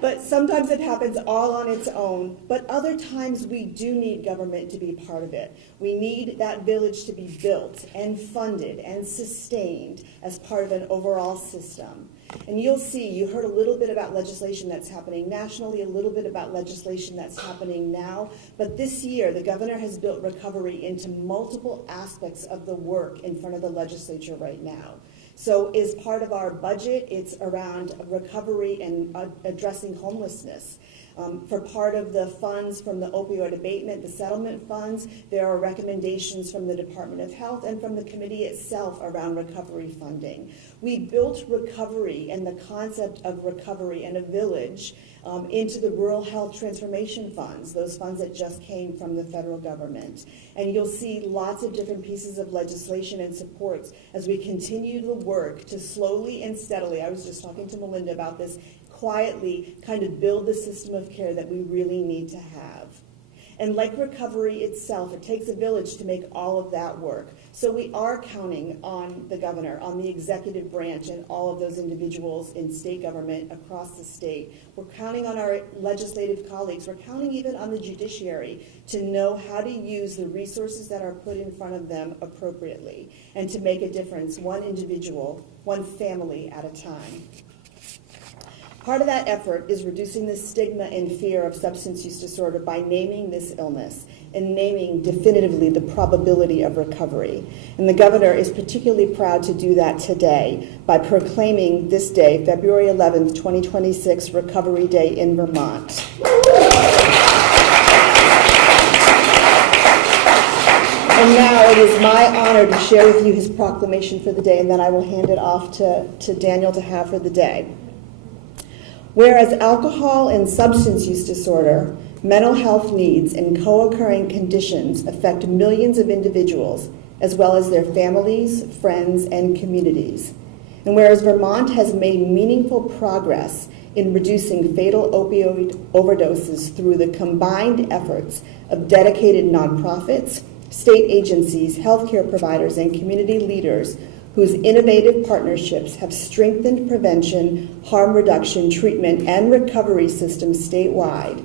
But sometimes it happens all on its own. But other times we do need government to be part of it. We need that village to be built and funded and sustained as part of an overall system. And you'll see, you heard a little bit about legislation that's happening nationally, a little bit about legislation that's happening now. But this year, the governor has built recovery into multiple aspects of the work in front of the legislature right now. So as part of our budget, it's around recovery and addressing homelessness. For part of the funds from the opioid abatement, the settlement funds, there are recommendations from the Department of Health and from the committee itself around recovery funding. We built recovery and the concept of recovery and a village into the Rural Health Transformation Funds, those funds that just came from the federal government. And you'll see lots of different pieces of legislation and supports as we continue the work to slowly and steadily, I was just talking to Melinda about this, quietly kind of build the system of care that we really need to have. And like recovery itself, it takes a village to make all of that work. So we are counting on the governor, on the executive branch, and all of those individuals in state government across the state. We're counting on our legislative colleagues. We're counting even on the judiciary to know how to use the resources that are put in front of them appropriately and to make a difference, one individual, one family at a time. Part of that effort is reducing the stigma and fear of substance use disorder by naming this illness and naming definitively the probability of recovery. And the governor is particularly proud to do that today by proclaiming this day, February 11th, 2026, Recovery Day in Vermont. And now it is my honor to share with you his proclamation for the day, and then I will hand it off to Daniel to have for the day. Whereas alcohol and substance use disorder, mental health needs, and co-occurring conditions affect millions of individuals, as well as their families, friends, and communities. And whereas Vermont has made meaningful progress in reducing fatal opioid overdoses through the combined efforts of dedicated nonprofits, state agencies, healthcare providers, and community leaders whose innovative partnerships have strengthened prevention, harm reduction, treatment, and recovery systems statewide.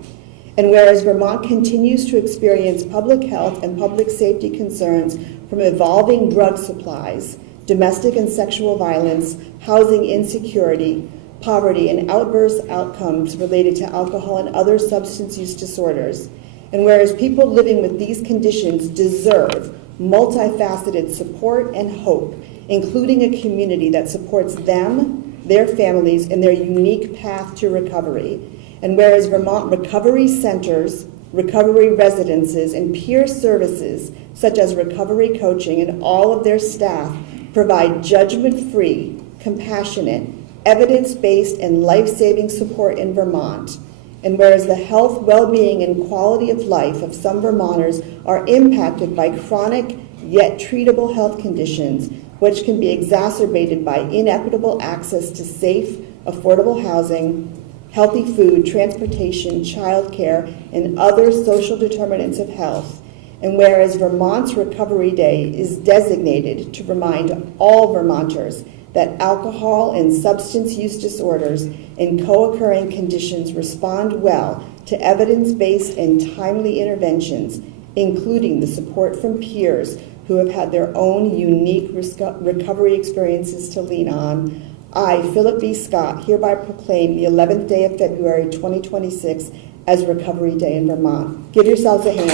And whereas Vermont continues to experience public health and public safety concerns from evolving drug supplies, domestic and sexual violence, housing insecurity, poverty, and adverse outcomes related to alcohol and other substance use disorders, and whereas people living with these conditions deserve multifaceted support and hope, including a community that supports them, their families, and their unique path to recovery. And whereas Vermont recovery centers, recovery residences, and peer services, such as recovery coaching, and all of their staff provide judgment-free, compassionate, evidence-based, and life-saving support in Vermont. And whereas the health, well-being, and quality of life of some Vermonters are impacted by chronic yet treatable health conditions, which can be exacerbated by inequitable access to safe, affordable housing, healthy food, transportation, childcare, and other social determinants of health. And whereas Vermont's Recovery Day is designated to remind all Vermonters that alcohol and substance use disorders and co-occurring conditions respond well to evidence-based and timely interventions, including the support from peers who have had their own unique recovery experiences to lean on, I, Philip B. Scott, hereby proclaim the 11th day of February 2026 as Recovery Day in Vermont. Give yourselves a hand.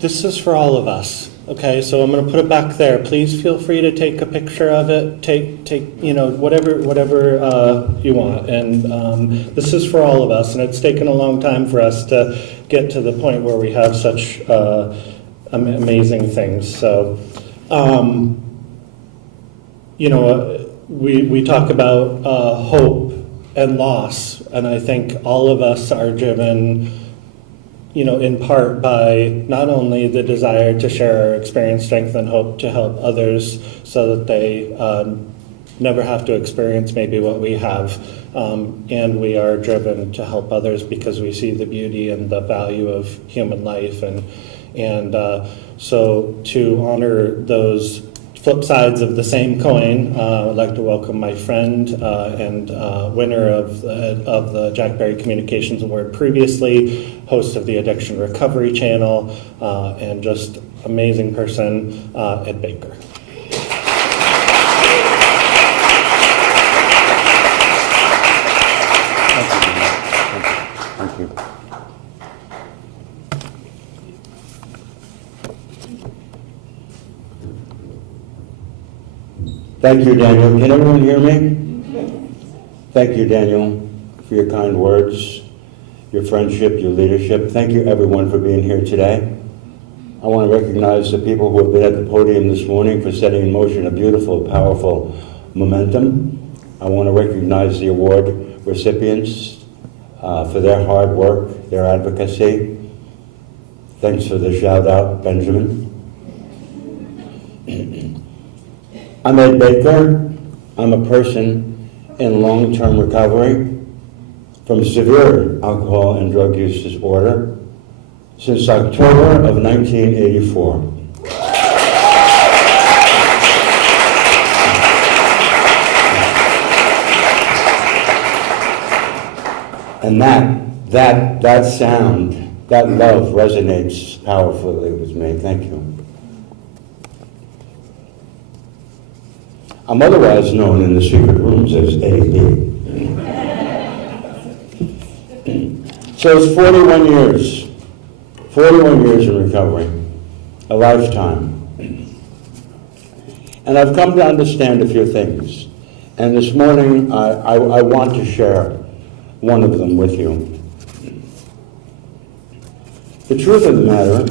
This is for all of us. Okay, so I'm going to put it back there. Please feel free to take a picture of it. Take whatever you want. And this is for all of us. And it's taken a long time for us to get to the point where we have such amazing things. So, we talk about hope and loss, and I think all of us are driven, in part by not only the desire to share our experience, strength, and hope to help others so that they never have to experience maybe what we have. And we are driven to help others because we see the beauty and the value of human life. And so to honor those flip sides of the same coin, I'd like to welcome my friend and winner of the Jack Berry Communications Award previously, host of the Addiction Recovery Channel, and just amazing person, Ed Baker. Thank you. Thank you, Daniel. Can everyone hear me? Thank you, Daniel, for your kind words, your friendship, your leadership. Thank you, everyone, for being here today. I want to recognize the people who have been at the podium this morning for setting in motion a beautiful, powerful momentum. I want to recognize the award recipients for their hard work, their advocacy. Thanks for the shout out, Benjamin. I'm Ed Baker. I'm a person in long-term recovery from severe alcohol and drug use disorder since October of 1984. And that sound, that love resonates powerfully with me. Thank you. I'm otherwise known in the secret rooms as Eddie B. So it's 41 years in recovery, a lifetime. And I've come to understand a few things. And this morning, I want to share one of them with you. The truth of the matter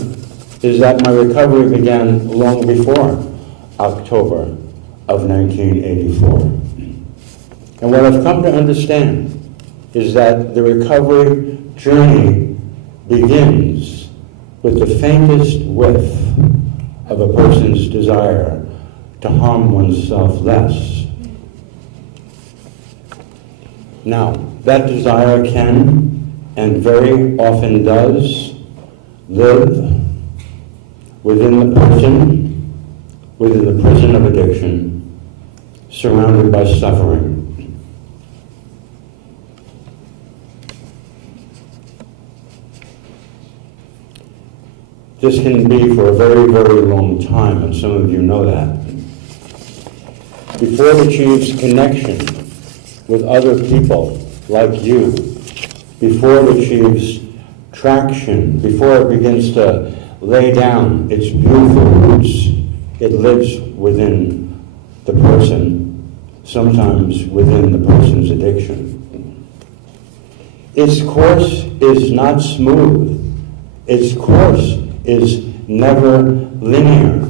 is that my recovery began long before October of 1984. And what I've come to understand is that the recovery journey begins with the faintest whiff of a person's desire to harm oneself less. Now, that desire can, and very often does, live within the person, within the prison of addiction, surrounded by suffering. This can be for a very, very long time, and some of you know that. Before it achieves connection with other people like you, before it achieves traction, before it begins to lay down its beautiful roots, it lives within the person, sometimes within the person's addiction. Its course is not smooth. Its course is never linear.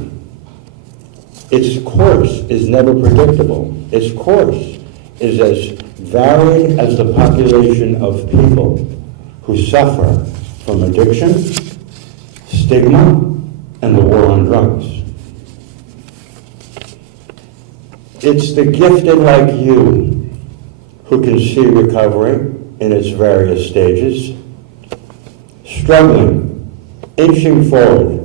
Its course is never predictable. Its course is as varied as the population of people who suffer from addiction, stigma, and the war on drugs. It's the gifted like you who can see recovery in its various stages, struggling, inching forward,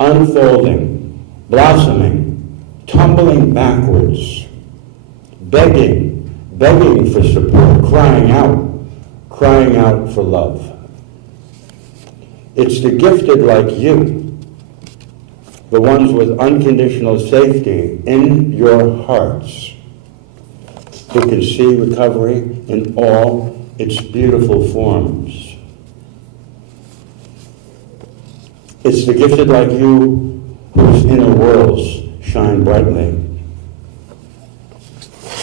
unfolding, blossoming, tumbling backwards, begging for support, crying out for love. It's the gifted like you, the ones with unconditional safety in your hearts, who can see recovery in all its beautiful forms. It's the gifted like you whose inner worlds shine brightly.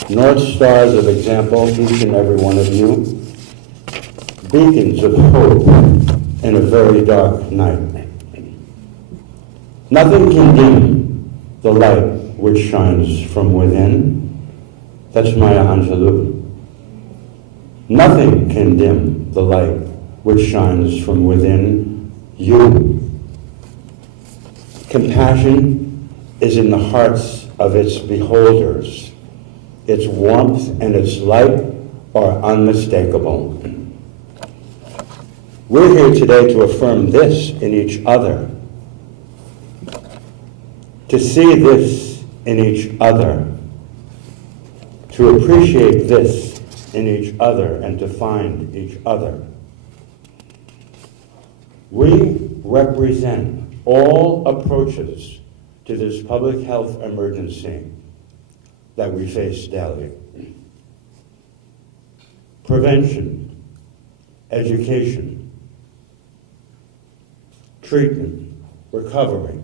North stars of example, each and every one of you, beacons of hope in a very dark night. Nothing can dim the light which shines from within. That's Maya Angelou. Nothing can dim the light which shines from within you. Compassion is in the hearts of its beholders. Its warmth and its light are unmistakable. We're here today to affirm this in each other, to see this in each other, to appreciate this in each other, and to find each other. We represent all approaches to this public health emergency that we face daily. Prevention, education, treatment, recovery,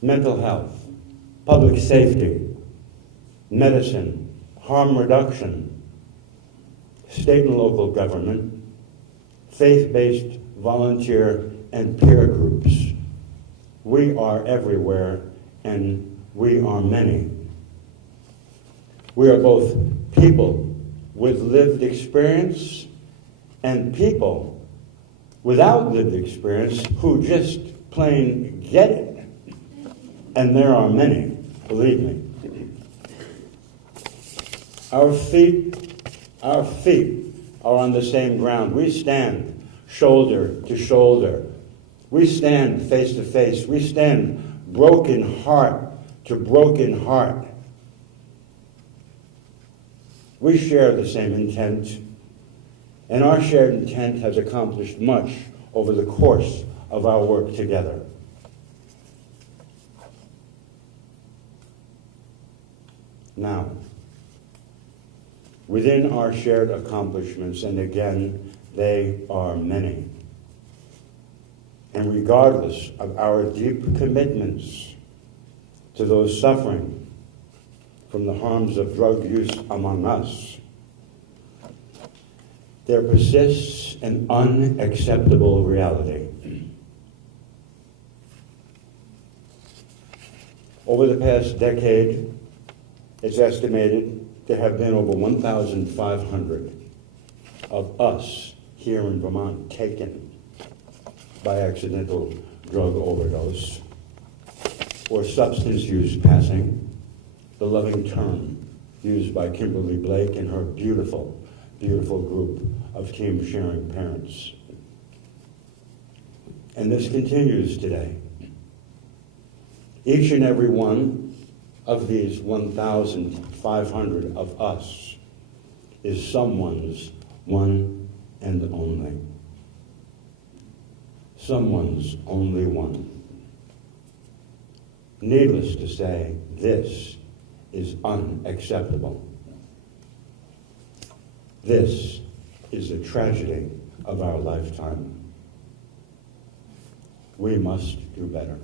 mental health, public safety, medicine, harm reduction, state and local government, faith-based volunteer and peer groups. We are everywhere, and we are many. We are both people with lived experience and people without lived experience who just plain get it. And there are many, believe me. Our feet are on the same ground. We stand shoulder to shoulder. We stand face to face. We stand broken heart to broken heart. We share the same intent, and our shared intent has accomplished much over the course of our work together. Now, within our shared accomplishments, and again, they are many, and regardless of our deep commitments to those suffering from the harms of drug use among us, there persists an unacceptable reality. Over the past decade, it's estimated there have been over 1,500 of us here in Vermont taken by accidental drug overdose. or substance use passing, the loving term used by Kimberly Blake and her beautiful, beautiful group of team sharing parents. And this continues today. Each and every one of these 1,500 of us is someone's one and only. Someone's only one. Needless to say, this is unacceptable. This is the tragedy of our lifetime. We must do better.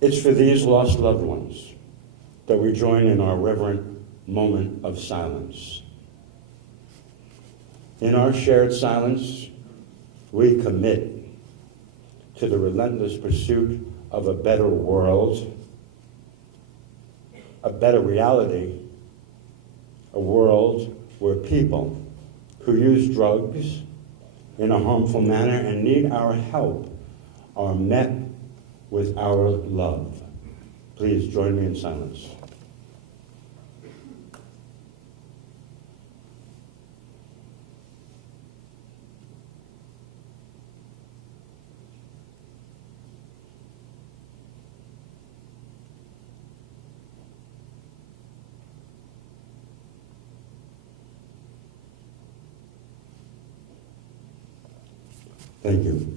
It's for these lost loved ones that we join in our reverent moment of silence. In our shared silence, we commit to the relentless pursuit of a better world, a better reality, a world where people who use drugs in a harmful manner and need our help are met with our love. Please join me in silence. Thank you.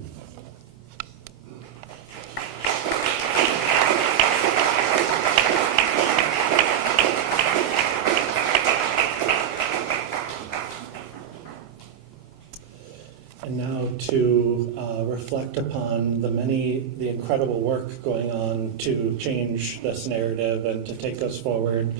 And now to reflect upon the incredible work going on to change this narrative and to take us forward,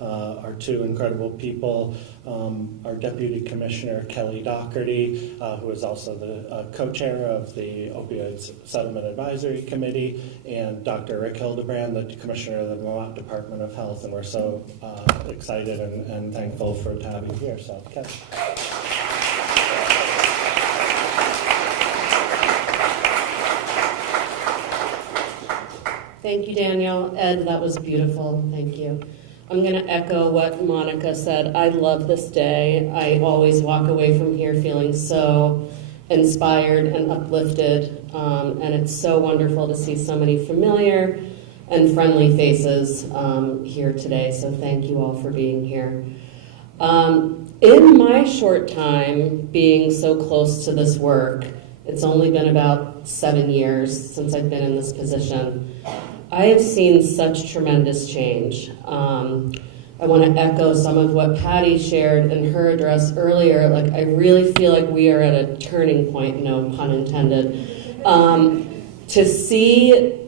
our two incredible people, our Deputy Commissioner Kelly Doherty, who is also the co-chair of the Opioid Settlement Advisory Committee, and Dr. Rick Hildebrand, the Commissioner of the Vermont Department of Health, and we're so excited and thankful to have you here. So, Kelly. Thank you, Daniel. Ed, that was beautiful. Thank you. I'm going to echo what Monica said. I love this day. I always walk away from here feeling so inspired and uplifted, and it's so wonderful to see so many familiar and friendly faces here today, so thank you all for being here. In my short time being so close to this work, it's only been about 7 years since I've been in this position, I have seen such tremendous change. I want to echo some of what Patty shared in her address earlier. Like, I really feel like we are at a turning point, no pun intended. To see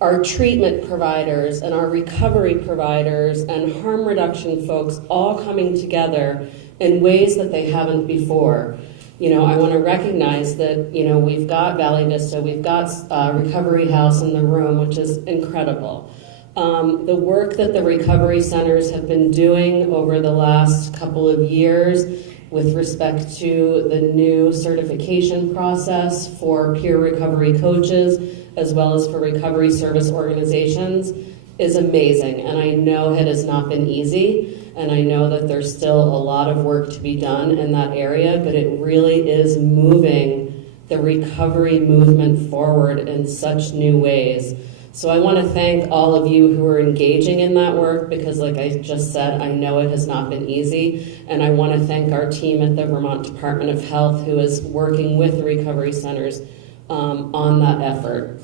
our treatment providers and our recovery providers and harm reduction folks all coming together in ways that they haven't before. You know, I want to recognize that, you know, we've got Valley Vista, we've got Recovery House in the room, which is incredible. The work that the recovery centers have been doing over the last couple of years with respect to the new certification process for peer recovery coaches, as well as for recovery service organizations, is amazing. And I know it has not been easy. And I know that there's still a lot of work to be done in that area, but it really is moving the recovery movement forward in such new ways. So I want to thank all of you who are engaging in that work, because like I just said, I know it has not been easy. And I want to thank our team at the Vermont Department of Health, who is working with the recovery centers on that effort.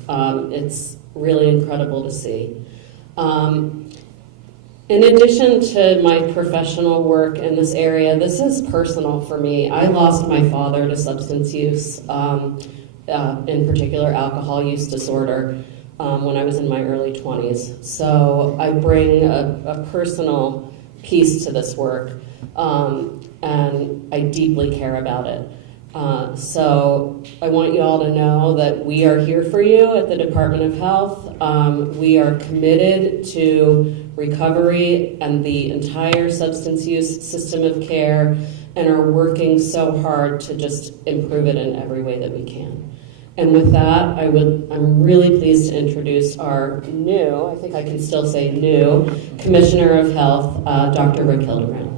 It's really incredible to see. In addition to my professional work in this area, this is personal for me. I lost my father to substance use, in particular alcohol use disorder, when I was in my early 20s. So I bring a personal piece to this work, and I deeply care about it. So I want you all to know that we are here for you at the Department of Health. We are committed to recovery and the entire substance use system of care, and are working so hard to just improve it in every way that we can. And with that, I'm really pleased to introduce our new, I think I can still say new, Commissioner of Health, Dr. Rick Hildebrand.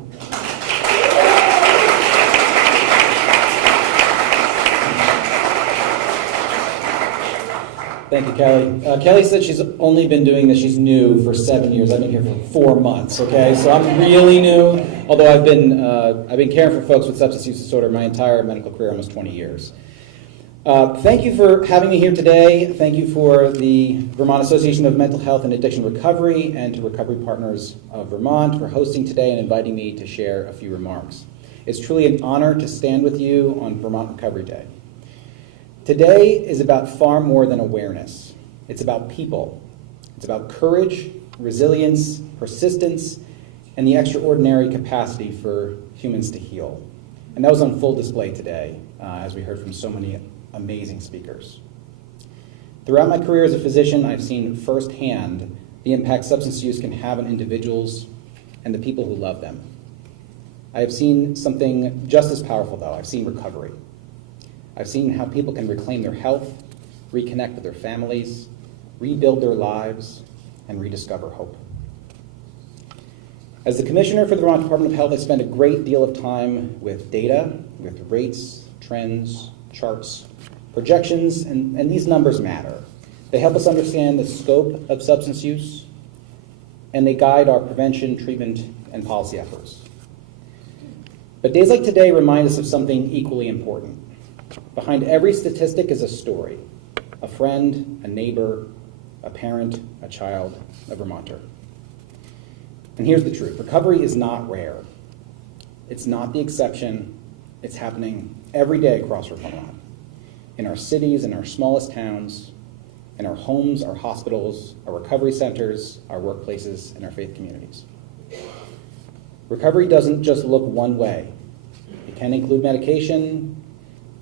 Thank you, Kelly. Kelly said she's only been doing this, she's new for 7 years. I've been here for 4 months, okay? So I'm really new, although I've been caring for folks with substance use disorder my entire medical career, almost 20 years. Thank you for having me here today. Thank you for the Vermont Association of Mental Health and Addiction Recovery and to Recovery Partners of Vermont for hosting today and inviting me to share a few remarks. It's truly an honor to stand with you on Vermont Recovery Day. Today is about far more than awareness. It's about people. It's about courage, resilience, persistence, and the extraordinary capacity for humans to heal. And that was on full display today, as we heard from so many amazing speakers. Throughout my career as a physician, I've seen firsthand the impact substance use can have on individuals and the people who love them. I have seen something just as powerful, though. I've seen recovery. I've seen how people can reclaim their health, reconnect with their families, rebuild their lives, and rediscover hope. As the Commissioner for the Vermont Department of Health, I spend a great deal of time with data, with rates, trends, charts, projections, and these numbers matter. They help us understand the scope of substance use, and they guide our prevention, treatment, and policy efforts. But days like today remind us of something equally important. Behind every statistic is a story, a friend, a neighbor, a parent, a child, a Vermonter. And here's the truth. Recovery is not rare. It's not the exception. It's happening every day across Vermont. In our cities, in our smallest towns, in our homes, our hospitals, our recovery centers, our workplaces, and our faith communities. Recovery doesn't just look one way. It can include medication.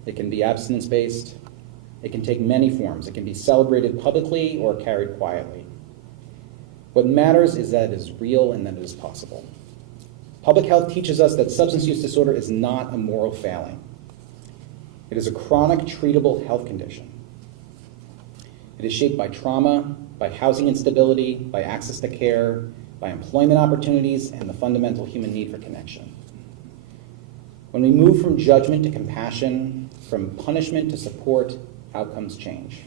It can be abstinence-based. It can take many forms. It can be celebrated publicly or carried quietly. What matters is that it is real and that it is possible. Public health teaches us that substance use disorder is not a moral failing. It is a chronic, treatable health condition. It is shaped by trauma, by housing instability, by access to care, by employment opportunities, and the fundamental human need for connection. When we move from judgment to compassion, from punishment to support, outcomes change.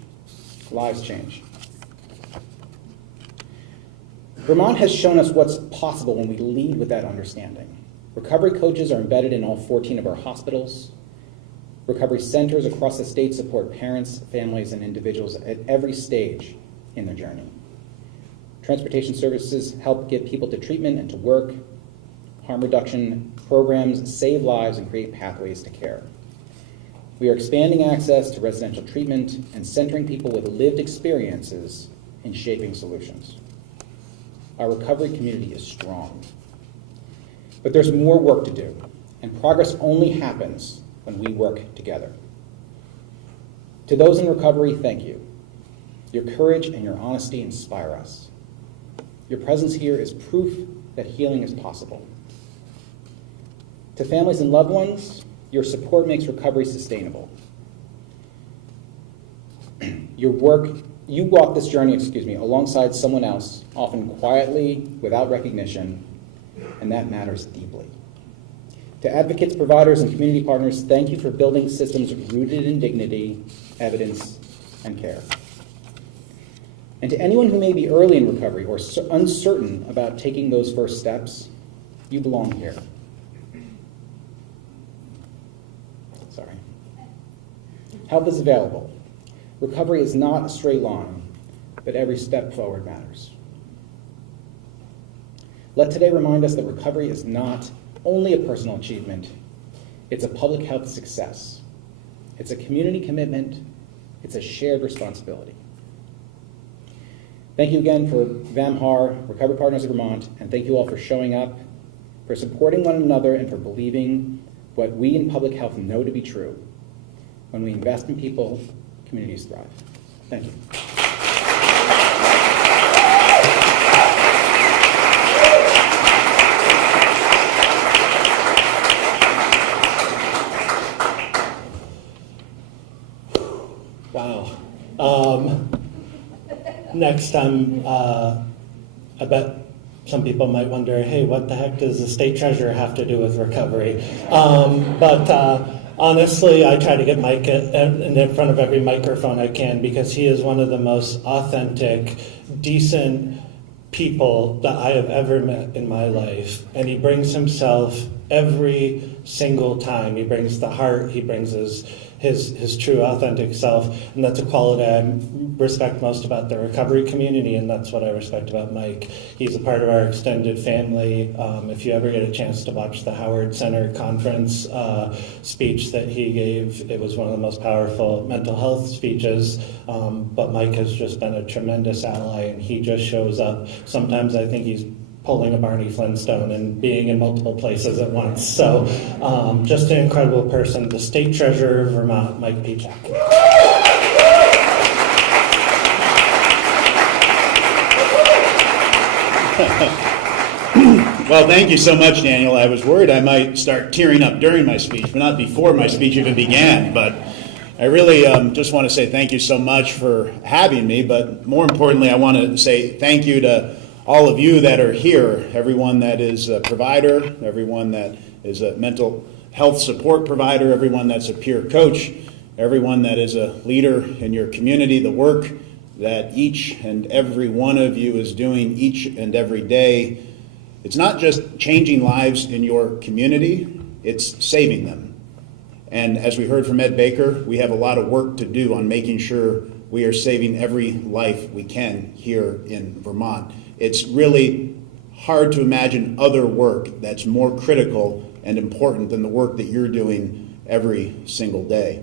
Lives change. Vermont has shown us what's possible when we lead with that understanding. Recovery coaches are embedded in all 14 of our hospitals. Recovery centers across the state support parents, families, and individuals at every stage in their journey. Transportation services help get people to treatment and to work. Harm reduction programs save lives and create pathways to care. We are expanding access to residential treatment and centering people with lived experiences in shaping solutions. Our recovery community is strong. But there's more work to do, and progress only happens when we work together. To those in recovery, thank you. Your courage and your honesty inspire us. Your presence here is proof that healing is possible. To families and loved ones, your support makes recovery sustainable. You walk this journey, alongside someone else, often quietly, without recognition, and that matters deeply. To advocates, providers, and community partners, thank you for building systems rooted in dignity, evidence, and care. And to anyone who may be early in recovery or uncertain about taking those first steps, you belong here. Sorry. Help is available. Recovery is not a straight line, but every step forward matters. Let today remind us that recovery is not only a personal achievement, it's a public health success. It's a community commitment. It's a shared responsibility. Thank you again for VAMHAR, Recovery Partners of Vermont, and thank you all for showing up, for supporting one another, and for believing what we in public health know to be true. When we invest in people, communities thrive. Thank you. Wow, Next time, I bet some people might wonder, hey, what the heck does the state treasurer have to do with recovery? But honestly, I try to get Mike in front of every microphone I can because he is one of the most authentic, decent people that I have ever met in my life. And he brings himself every single time. He brings the heart, he brings his true authentic self, and that's a quality I respect most about the recovery community, and that's what I respect about Mike. He's a part of our extended family. If you ever get a chance to watch the Howard Center conference speech that he gave, it was one of the most powerful mental health speeches, but Mike has just been a tremendous ally, and he just shows up. Sometimes I think he's pulling a Barney Flintstone and being in multiple places at once. So just an incredible person. The State Treasurer of Vermont, Mike Pieciak. Well, thank you so much, Daniel. I was worried I might start tearing up during my speech, but not before my speech even began. But I really just want to say thank you so much for having me. But more importantly, I want to say thank you to all of you that are here, everyone that is a provider, everyone that is a mental health support provider, everyone that's a peer coach, everyone that is a leader in your community, the work that each and every one of you is doing each and every day. It's not just changing lives in your community, it's saving them. And as we heard from Ed Baker, we have a lot of work to do on making sure we are saving every life we can here in Vermont. It's really hard to imagine other work that's more critical and important than the work that you're doing every single day.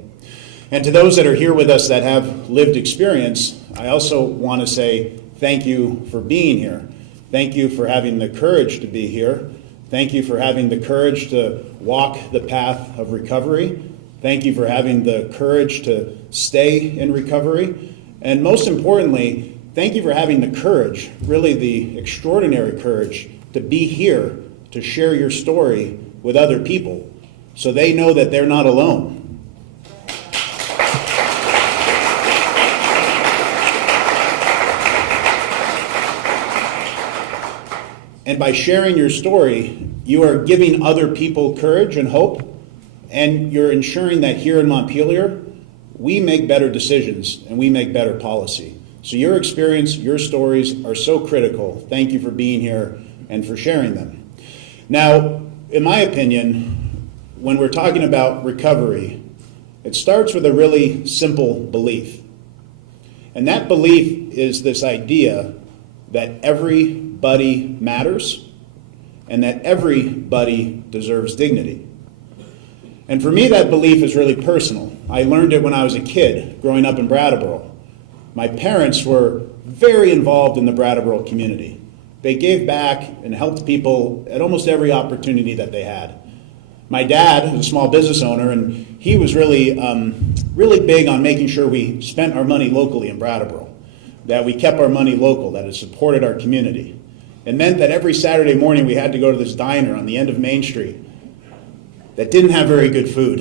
And to those that are here with us that have lived experience, I also want to say thank you for being here. Thank you for having the courage to be here. Thank you for having the courage to walk the path of recovery. Thank you for having the courage to stay in recovery. And most importantly, thank you for having the courage, really the extraordinary courage, to be here to share your story with other people so they know that they're not alone. And by sharing your story, you are giving other people courage and hope, and you're ensuring that here in Montpelier, we make better decisions and we make better policy. So your experience, your stories are so critical. Thank you for being here and for sharing them. Now, in my opinion, when we're talking about recovery, it starts with a really simple belief. And that belief is this idea that everybody matters and that everybody deserves dignity. And for me, that belief is really personal. I learned it when I was a kid, growing up in Brattleboro. My parents were very involved in the Brattleboro community. They gave back and helped people at almost every opportunity that they had. My dad was a small business owner, and he was really big on making sure we spent our money locally in Brattleboro, that we kept our money local, that it supported our community. It meant that every Saturday morning we had to go to this diner on the end of Main Street that didn't have very good food.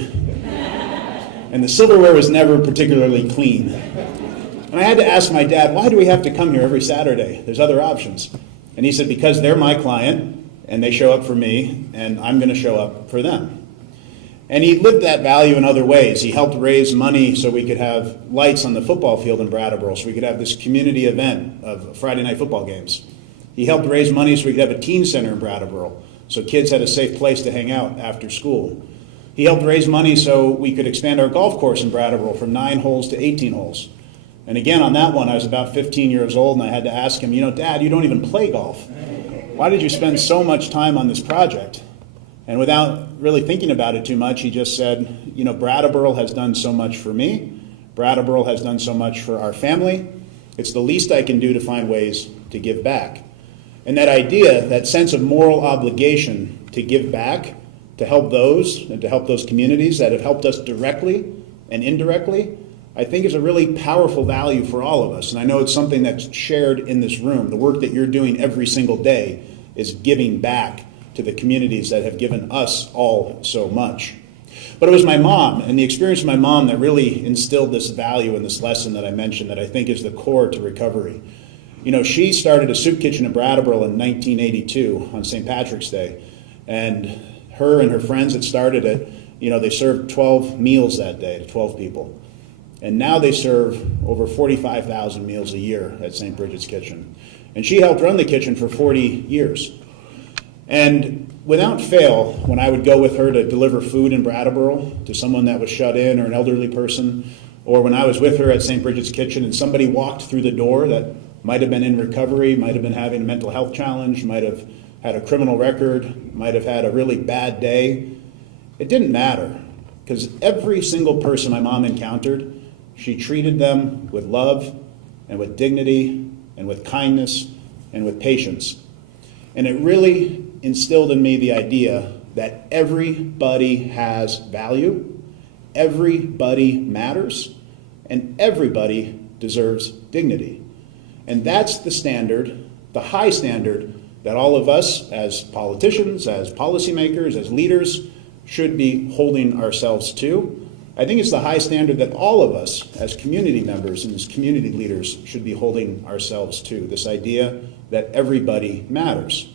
And the silverware was never particularly clean. And I had to ask my dad, why do we have to come here every Saturday? There's other options. And he said, because they're my client, and they show up for me, and I'm going to show up for them. And he lived that value in other ways. He helped raise money so we could have lights on the football field in Brattleboro, so we could have this community event of Friday night football games. He helped raise money so we could have a teen center in Brattleboro, so kids had a safe place to hang out after school. He helped raise money so we could expand our golf course in Brattleboro from 9 holes to 18 holes. And again, on that one, I was about 15 years old, and I had to ask him, Dad, you don't even play golf. Why did you spend so much time on this project? And without really thinking about it too much, he just said, Brattleboro has done so much for me. Brattleboro has done so much for our family. It's the least I can do to find ways to give back. And that idea, that sense of moral obligation to give back, to help those and to help those communities that have helped us directly and indirectly, I think is a really powerful value for all of us. And I know it's something that's shared in this room. The work that you're doing every single day is giving back to the communities that have given us all so much. But it was my mom and the experience of my mom that really instilled this value and this lesson that I mentioned that I think is the core to recovery. You know, she started a soup kitchen in Brattleboro in 1982 on St. Patrick's Day. And her and her friends that started it, you know, they served 12 meals that day to 12 people. And now they serve over 45,000 meals a year at St. Bridget's Kitchen. And she helped run the kitchen for 40 years. And without fail, when I would go with her to deliver food in Brattleboro to someone that was shut in or an elderly person, or when I was with her at St. Bridget's Kitchen and somebody walked through the door that might have been in recovery, might have been having a mental health challenge, might have had a criminal record, might have had a really bad day, it didn't matter. Because every single person my mom encountered, she treated them with love and with dignity and with kindness and with patience. And it really instilled in me the idea that everybody has value, everybody matters, and everybody deserves dignity. And that's the standard, the high standard, that all of us as politicians, as policymakers, as leaders should be holding ourselves to. I think it's the high standard that all of us as community members and as community leaders should be holding ourselves to, this idea that everybody matters.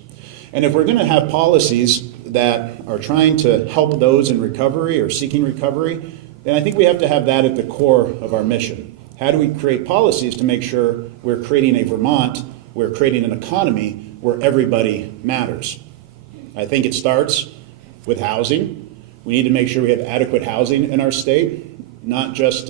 And if we're going to have policies that are trying to help those in recovery or seeking recovery, then I think we have to have that at the core of our mission. How do we create policies to make sure we're creating a Vermont, we're creating an economy where everybody matters? I think it starts with housing. We need to make sure we have adequate housing in our state, not just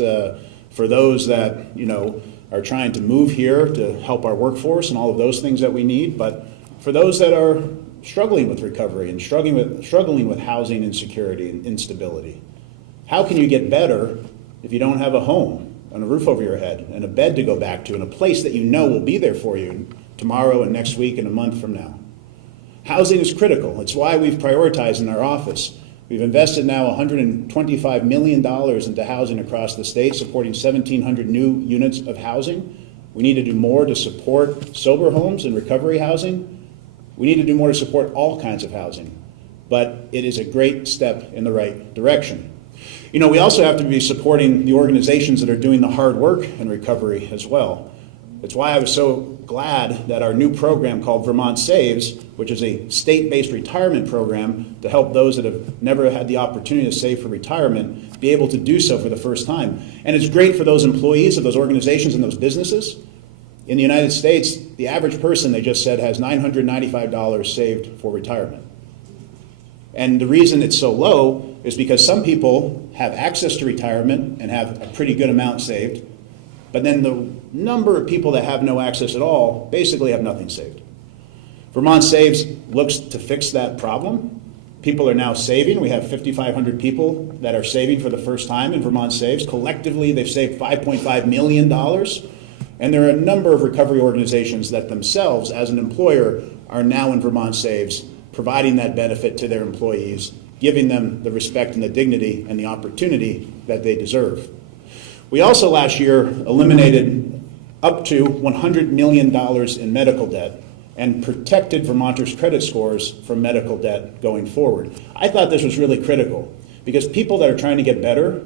for those that, you know, are trying to move here to help our workforce and all of those things that we need, but for those that are struggling with recovery and struggling with housing insecurity and instability. How can you get better if you don't have a home and a roof over your head and a bed to go back to and a place that you know will be there for you tomorrow and next week and a month from now? Housing is critical. It's why we've prioritized in our office. We've invested now $125 million into housing across the state, supporting 1,700 new units of housing. We need to do more to support sober homes and recovery housing. We need to do more to support all kinds of housing. But it is a great step in the right direction. You know, we also have to be supporting the organizations that are doing the hard work in recovery as well. That's why I was so glad that our new program called Vermont Saves, which is a state-based retirement program to help those that have never had the opportunity to save for retirement, be able to do so for the first time. And it's great for those employees of those organizations and those businesses. In the United States, the average person, they just said, has $995 saved for retirement. And the reason it's so low is because some people have access to retirement and have a pretty good amount saved, but then the number of people that have no access at all basically have nothing saved. Vermont Saves looks to fix that problem. People are now saving. We have 5,500 people that are saving for the first time in Vermont Saves. Collectively, they've saved $5.5 million. And there are a number of recovery organizations that themselves, as an employer, are now in Vermont Saves, providing that benefit to their employees, giving them the respect and the dignity and the opportunity that they deserve. We also last year eliminated up to $100 million in medical debt and protected Vermonters' credit scores from medical debt going forward. I thought this was really critical because people that are trying to get better,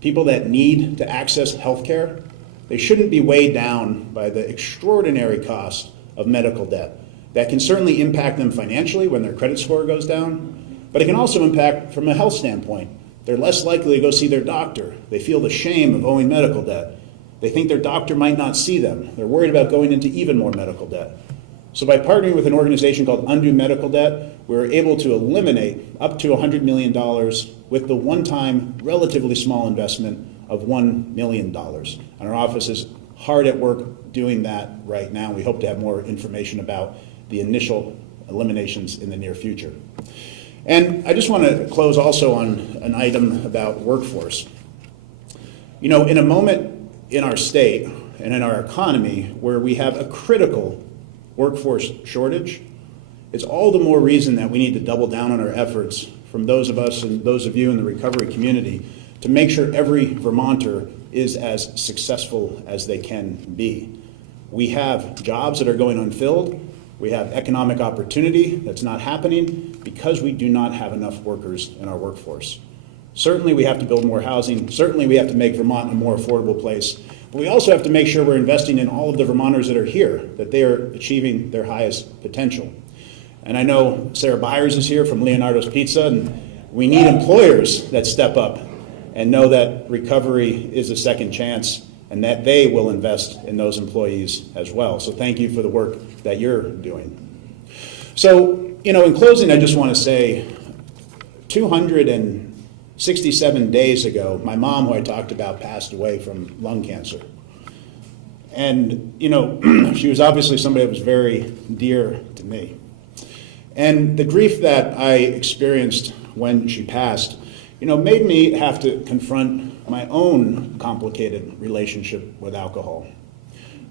people that need to access health care, they shouldn't be weighed down by the extraordinary cost of medical debt. That can certainly impact them financially when their credit score goes down, but it can also impact from a health standpoint. They're less likely to go see their doctor. They feel the shame of owing medical debt. They think their doctor might not see them. They're worried about going into even more medical debt. So by partnering with an organization called Undo Medical Debt, we're able to eliminate up to $100 million with the one-time, relatively small investment of $1 million. And our office is hard at work doing that right now. We hope to have more information about the initial eliminations in the near future. And I just want to close also on an item about workforce. You know, in a moment in our state and in our economy where we have a critical workforce shortage, it's all the more reason that we need to double down on our efforts from those of us and those of you in the recovery community to make sure every Vermonter is as successful as they can be. We have jobs that are going unfilled. We have economic opportunity that's not happening because we do not have enough workers in our workforce. Certainly we have to build more housing. Certainly we have to make Vermont a more affordable place. But we also have to make sure we're investing in all of the Vermonters that are here, that they are achieving their highest potential. And I know Sarah Byers is here from Leonardo's Pizza, and we need employers that step up and know that recovery is a second chance and that they will invest in those employees as well. So thank you for the work that you're doing. So, in closing, I just want to say 267 days ago, my mom, who I talked about, passed away from lung cancer. And, she was obviously somebody that was very dear to me. And the grief that I experienced when she passed, made me have to confront my own complicated relationship with alcohol.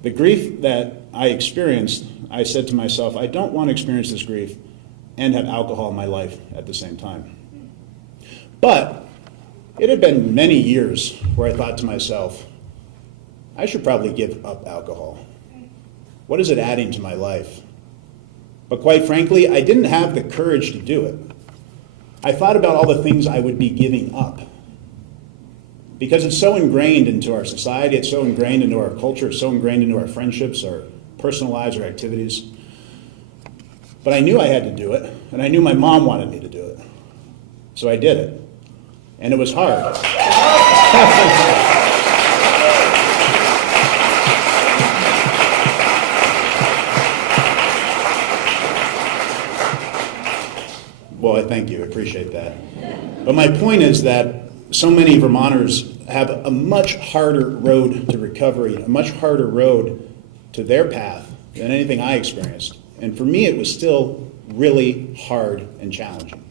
The grief that I experienced, I said to myself, I don't want to experience this grief and have alcohol in my life at the same time. But it had been many years where I thought to myself, I should probably give up alcohol. What is it adding to my life? But quite frankly, I didn't have the courage to do it. I thought about all the things I would be giving up. Because it's so ingrained into our society, it's so ingrained into our culture, it's so ingrained into our friendships, our personal lives, our activities. But I knew I had to do it, and I knew my mom wanted me to do it. So I did it. And it was hard. Well, I thank you. I appreciate that. But my point is that so many Vermonters have a much harder road to recovery, a much harder road to their path than anything I experienced. And for me, it was still really hard and challenging.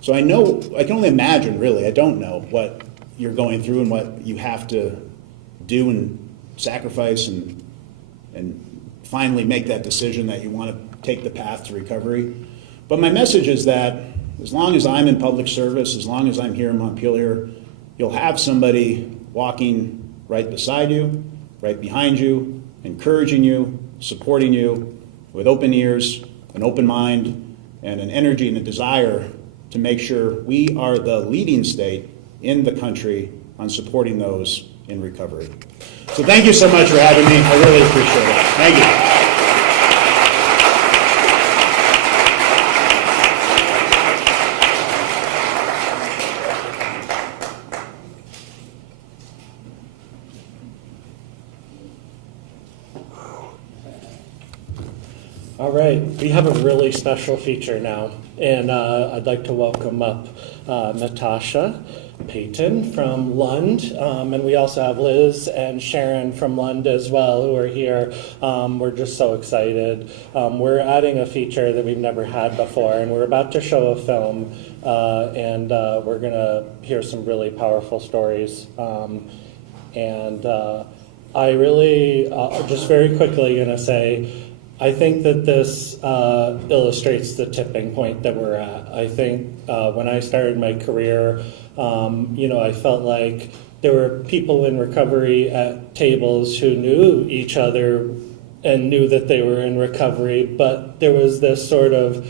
So I can only imagine, really, I don't know what you're going through and what you have to do and sacrifice and finally make that decision that you want to take the path to recovery. But my message is that as long as I'm in public service, as long as I'm here in Montpelier, you'll have somebody walking right beside you, right behind you, encouraging you, supporting you, with open ears, an open mind, and an energy and a desire to make sure we are the leading state in the country on supporting those in recovery. So thank you so much for having me. I really appreciate it. Thank you. All right, we have a really special feature now, and I'd like to welcome up Natasha Payton from Lund, and we also have Liz and Sharon from Lund as well who are here. We're just so excited. We're adding a feature that we've never had before, and we're about to show a film, and we're going to hear some really powerful stories. I really, just very quickly going to say, I think that this illustrates the tipping point that we're at. I think when I started my career, I felt like there were people in recovery at tables who knew each other and knew that they were in recovery, but there was this sort of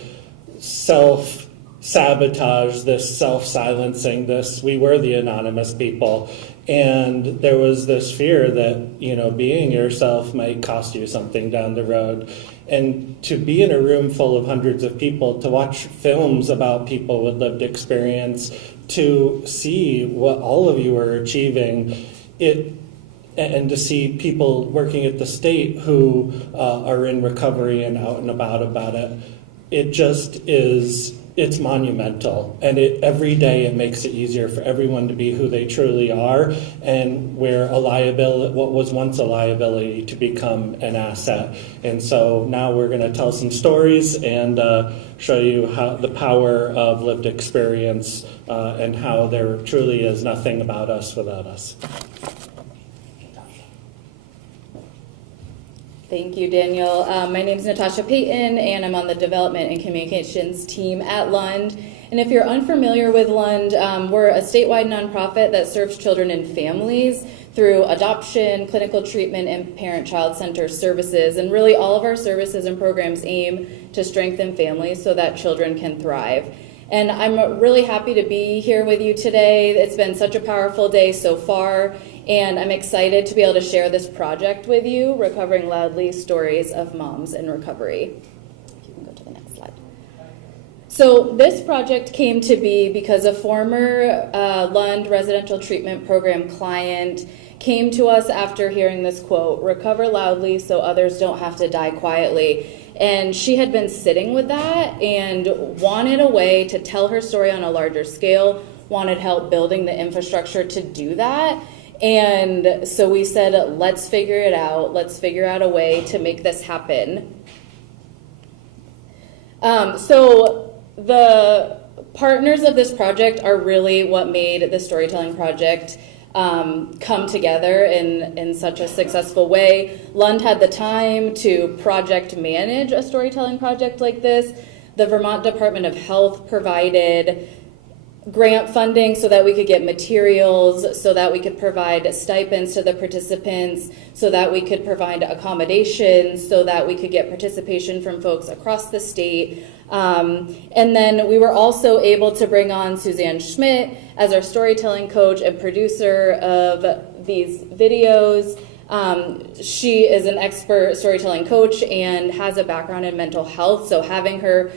self-sabotage, this self-silencing, we were the anonymous people. And there was this fear that, being yourself might cost you something down the road. And to be in a room full of hundreds of people, to watch films about people with lived experience, to see what all of you are achieving, and to see people working at the state who are in recovery and out and about it, it just is... It's monumental, and every day it makes it easier for everyone to be who they truly are, and where what was once a liability to become an asset. And so now we're going to tell some stories and show you how the power of lived experience and how there truly is nothing about us without us. Thank you, Daniel. My name is Natasha Payton, and I'm on the Development and Communications team at Lund. And if you're unfamiliar with Lund, we're a statewide nonprofit that serves children and families through adoption, clinical treatment, and parent-child center services. And really all of our services and programs aim to strengthen families so that children can thrive. And I'm really happy to be here with you today. It's been such a powerful day so far, and I'm excited to be able to share this project with you, Recovering Loudly, Stories of Moms in Recovery. You can go to the next slide. So this project came to be because a former Lund Residential Treatment Program client came to us after hearing this quote, "Recover loudly so others don't have to die quietly." And she had been sitting with that and wanted a way to tell her story on a larger scale, wanted help building the infrastructure to do that. And so we said, let's figure it out. Let's figure out a way to make this happen. So the partners of this project are really what made the Storytelling Project come together in such a successful way. Lund had the time to project manage a storytelling project like this. The Vermont Department of Health provided grant funding so that we could get materials, so that we could provide stipends to the participants, so that we could provide accommodations, so that we could get participation from folks across the state. And then we were also able to bring on Suzanne Schmidt as our storytelling coach and producer of these videos. She is an expert storytelling coach and has a background in mental health, so having her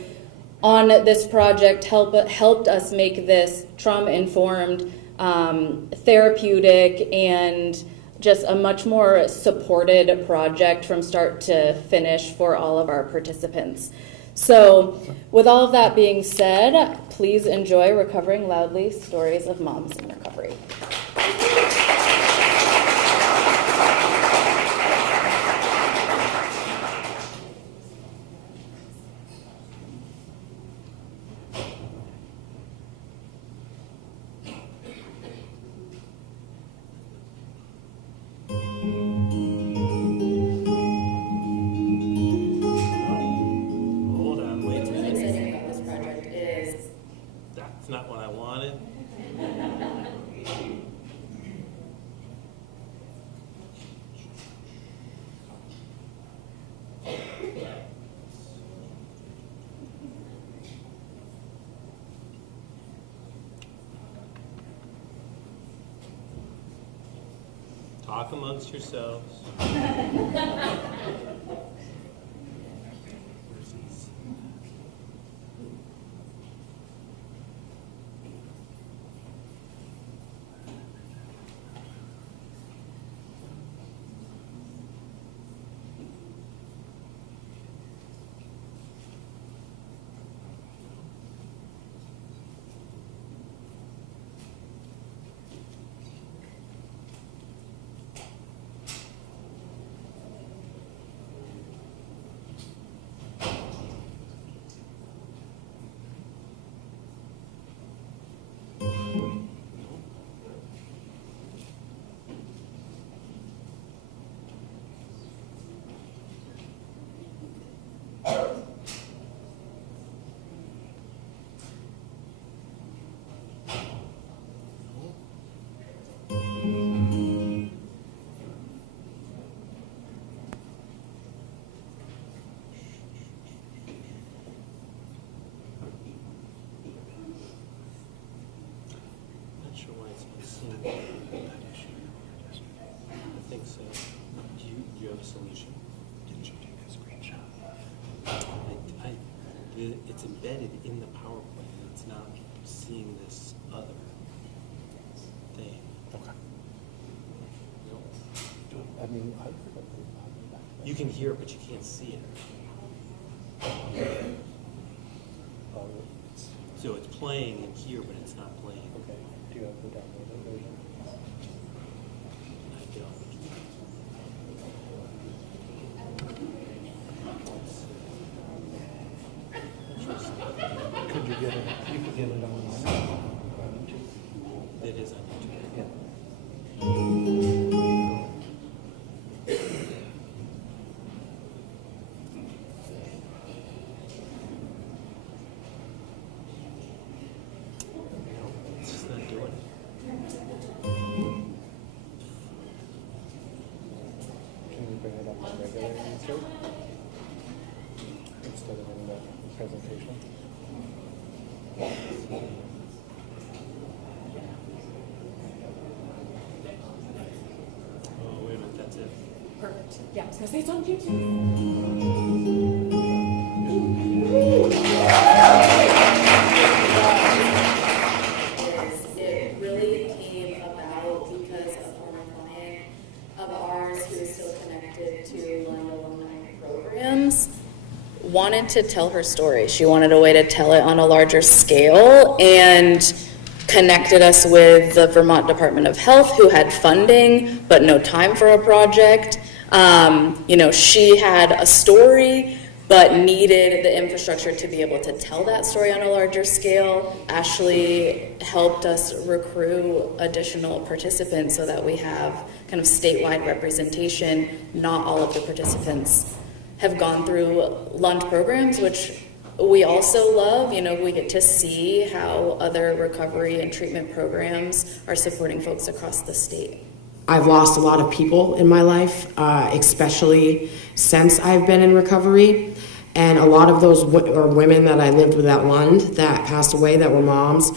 on this project helped us make this trauma-informed, therapeutic, and just a much more supported project from start to finish for all of our participants. So with all of that being said, please enjoy Recovering Loudly, Stories of Moms in Recovery. That's not what I wanted. Talk amongst yourselves. I think so. Do you have a solution? Didn't you take a screenshot? It's embedded in the PowerPoint. It's not seeing this other thing. Okay. I mean, you can hear it, but you can't see it. So it's playing in here, but it's not playing. Okay. Do you have the downloaded version? I don't. Could you get it? You could get it online. It is on YouTube. Yeah. It's just not doing it. Can we bring it up on regular YouTube instead of in the presentation? Oh, wait a minute, that's it. Perfect. Yeah, I was gonna say it's on YouTube. It really came about because a former client of ours who is still connected to Lund alumni programs wanted to tell her story. She wanted a way to tell it on a larger scale and connected us with the Vermont Department of Health, who had funding but no time for a project. She had a story but needed the infrastructure to be able to tell that story on a larger scale. Ashley helped us recruit additional participants so that we have kind of statewide representation. Not all of the participants have gone through Lund programs, which we also love. We get to see how other recovery and treatment programs are supporting folks across the state. I've lost a lot of people in my life, especially since I've been in recovery. And a lot of those are women that I lived with at Lund that passed away, that were moms.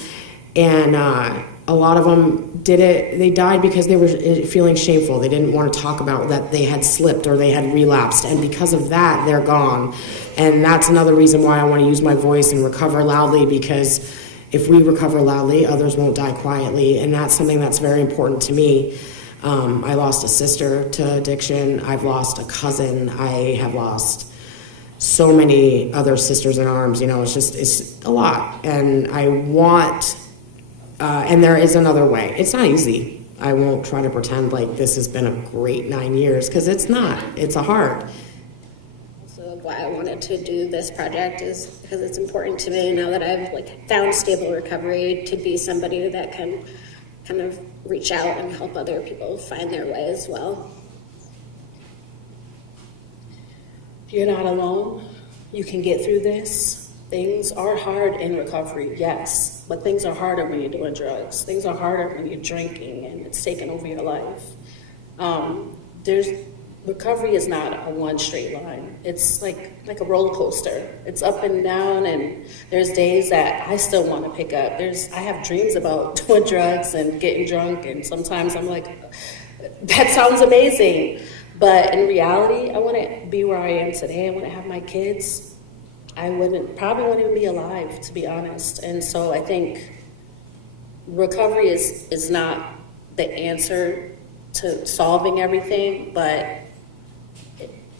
And a lot of them they died because they were feeling shameful. They didn't want to talk about that they had slipped or they had relapsed. And because of that, they're gone. And that's another reason why I want to use my voice and recover loudly, because if we recover loudly, others won't die quietly. And that's something that's very important to me. I lost a sister to addiction. I've lost a cousin. I have lost so many other sisters in arms. It's a lot. And I want, and there is another way. It's not easy. I won't try to pretend like this has been a great 9 years, because it's not. It's a hard. So why I wanted to do this project is because it's important to me now that I've found stable recovery to be somebody that can kind of reach out and help other people find their way as well. You're not alone. You can get through this. Things are hard in recovery, yes, but things are harder when you're doing drugs. Things are harder when you're drinking and it's taking over your life. Recovery is not a one straight line. It's like a roller coaster. It's up and down, and there's days that I still want to pick up. I have dreams about doing drugs and getting drunk, and sometimes I'm like, that sounds amazing. But in reality, I want to be where I am today. I want to have my kids. I probably wouldn't even be alive, to be honest. And so I think recovery is not the answer to solving everything, but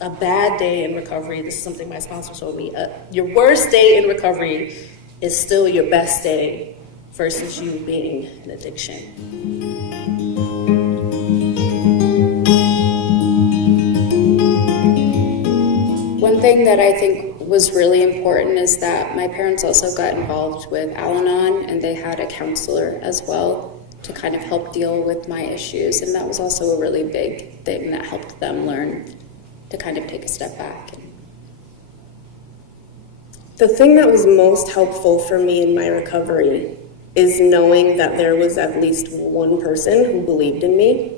a bad day in recovery, this is something my sponsor told me, your worst day in recovery is still your best day versus you being in addiction. One thing that I think was really important is that my parents also got involved with Al-Anon, and they had a counselor as well to kind of help deal with my issues, and that was also a really big thing that helped them learn to kind of take a step back. The thing that was most helpful for me in my recovery is knowing that there was at least one person who believed in me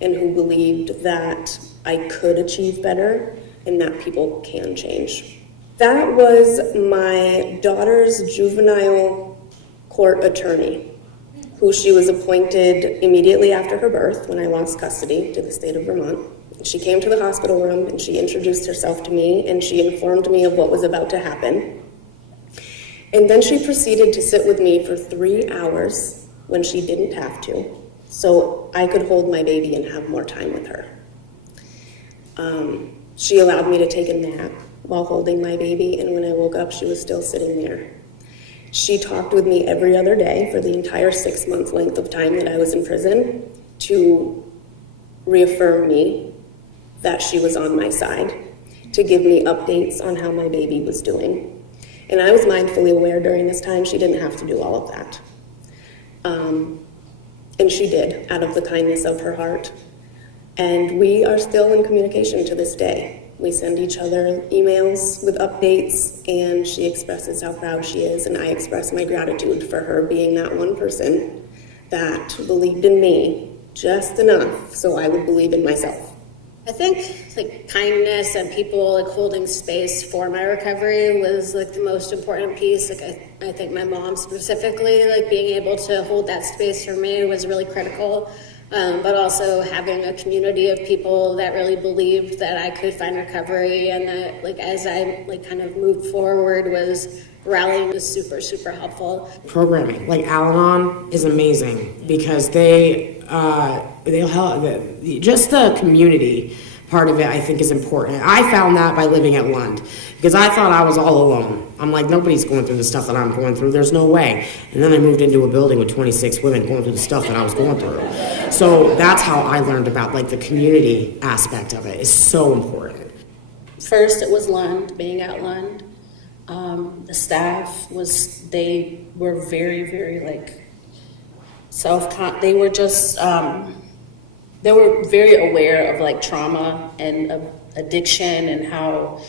and who believed that I could achieve better and that people can change. That was my daughter's juvenile court attorney, who she was appointed immediately after her birth when I lost custody to the state of Vermont. She came to the hospital room and she introduced herself to me and she informed me of what was about to happen. And then she proceeded to sit with me for 3 hours when she didn't have to, so I could hold my baby and have more time with her. She allowed me to take a nap while holding my baby, and when I woke up, she was still sitting there. She talked with me every other day for the entire 6-month length of time that I was in prison to reaffirm me that she was on my side, to give me updates on how my baby was doing. And I was mindfully aware during this time she didn't have to do all of that. And she did, out of the kindness of her heart. And we are still in communication to this day. We send each other emails with updates, and she expresses how proud she is, and I express my gratitude for her being that one person that believed in me just enough so I would believe in myself. I think like kindness and people like holding space for my recovery was like the most important piece. Like I think my mom specifically, like being able to hold that space for me was really critical. But also having a community of people that really believed that I could find recovery, and that like as I like kind of moved forward was rallying was super, super helpful. Programming like Al-Anon is amazing because they'll help. Just the community part of it, I think, is important. I found that by living at Lund because I thought I was all alone. I'm like, nobody's going through the stuff that I'm going through. There's no way. And then I moved into a building with 26 women going through the stuff that I was going through. So that's how I learned about like the community aspect of it is so important. First, it was Lund, being at Lund. The staff they were very, very like they were just, they were very aware of like trauma and addiction and how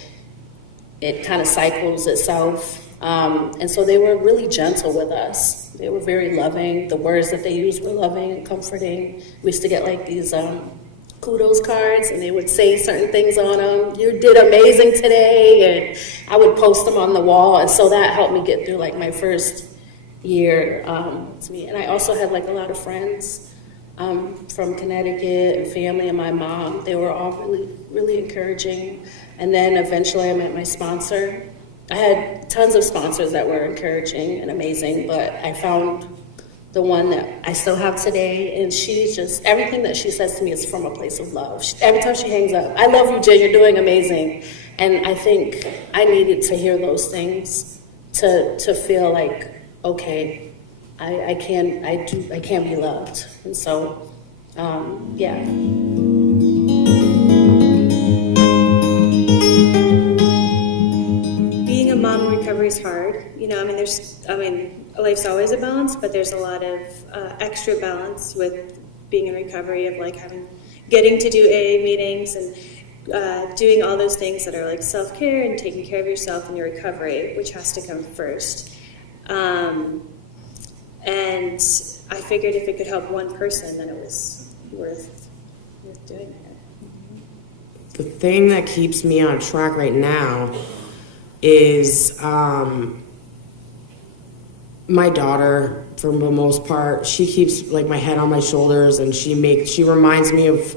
it kind of cycles itself. And so they were really gentle with us. They were very loving. The words that they used were loving and comforting. We used to get like these kudos cards, and they would say certain things on them. You did amazing today, and I would post them on the wall. And so that helped me get through like my first year. And I also had like a lot of friends from Connecticut and family and my mom. They were all really, really encouraging. And then eventually I met my sponsor. I had tons of sponsors that were encouraging and amazing, but I found the one that I still have today, and she's just, everything that she says to me is from a place of love. Every time she hangs up, I love you, Jen, you're doing amazing. And I think I needed to hear those things to feel like, okay, I can be loved. And so, yeah. Being a mom in recovery is hard. Life's always a balance, but there's a lot of extra balance with being in recovery of like getting to do AA meetings and doing all those things that are like self-care and taking care of yourself in your recovery, which has to come first. And I figured if it could help one person, then it was worth doing it. The thing that keeps me on track right now is my daughter, for the most part. She keeps like my head on my shoulders, and she reminds me of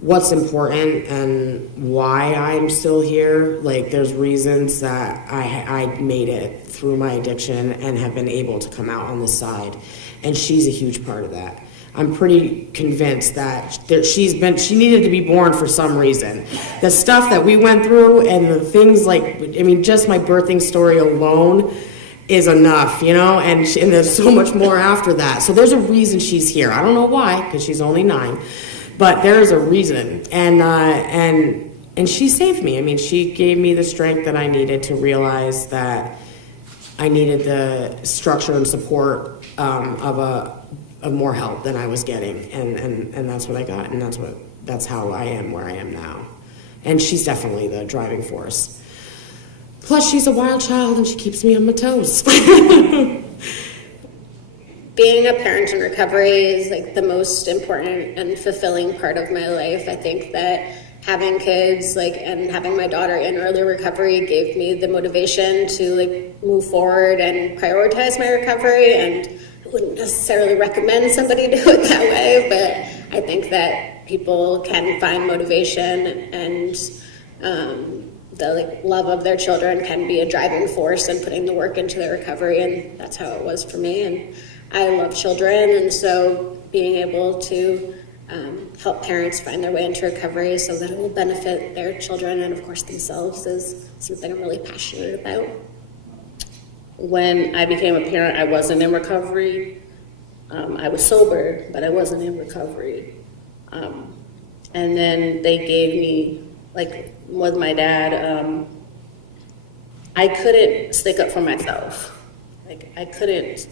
what's important and why I'm still here. Like there's reasons that I made it through my addiction and have been able to come out on the side, and she's a huge part of that. I'm pretty convinced that she needed to be born for some reason. The stuff that we went through and the things just my birthing story alone is enough, and there's so much more after that. So there's a reason she's here. I don't know why, because she's only 9, but there's a reason. And she saved me. She gave me the strength that I needed to realize that I needed the structure and support of more help than I was getting, and that's what I got, and that's how I am where I am now. And she's definitely the driving force. Plus, she's a wild child, and she keeps me on my toes. Being a parent in recovery is like the most important and fulfilling part of my life. I think that having kids and having my daughter in early recovery gave me the motivation to move forward and prioritize my recovery. And I wouldn't necessarily recommend somebody do it that way, but I think that people can find motivation, and the love of their children can be a driving force in putting the work into their recovery, and that's how it was for me. And I love children, and so being able to help parents find their way into recovery so that it will benefit their children and of course themselves is something I'm really passionate about. When I became a parent, I wasn't in recovery. I was sober, but I wasn't in recovery. And then they gave me, with my dad, I couldn't stick up for myself. I couldn't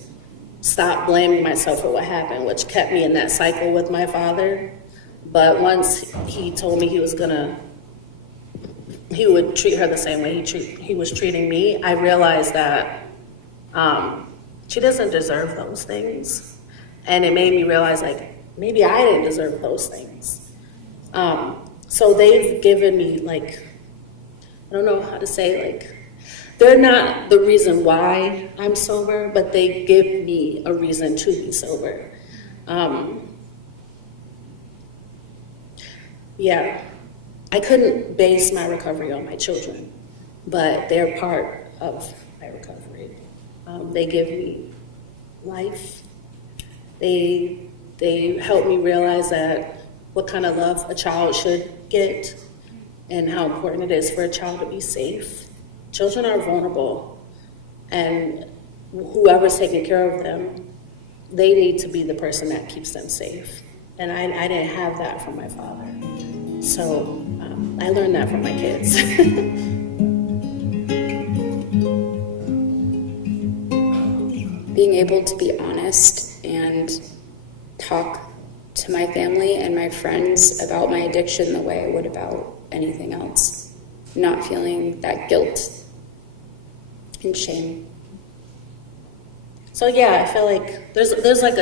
stop blaming myself for what happened, which kept me in that cycle with my father. But once he told me he would treat her the same way he was treating me, I realized that she doesn't deserve those things. And it made me realize, maybe I didn't deserve those things. So they've given me, like, I don't know how to say, like, they're not the reason why I'm sober, but they give me a reason to be sober. Yeah, I couldn't base my recovery on my children, but they're part of my recovery. They give me life. They help me realize that what kind of love a child should get and how important it is for a child to be safe. Children are vulnerable, and whoever's taking care of them, they need to be the person that keeps them safe. And I didn't have that from my father. So I learned that from my kids. Being able to be honest and talk to my family and my friends about my addiction the way I would about anything else. Not feeling that guilt and shame. So yeah, I feel like there's like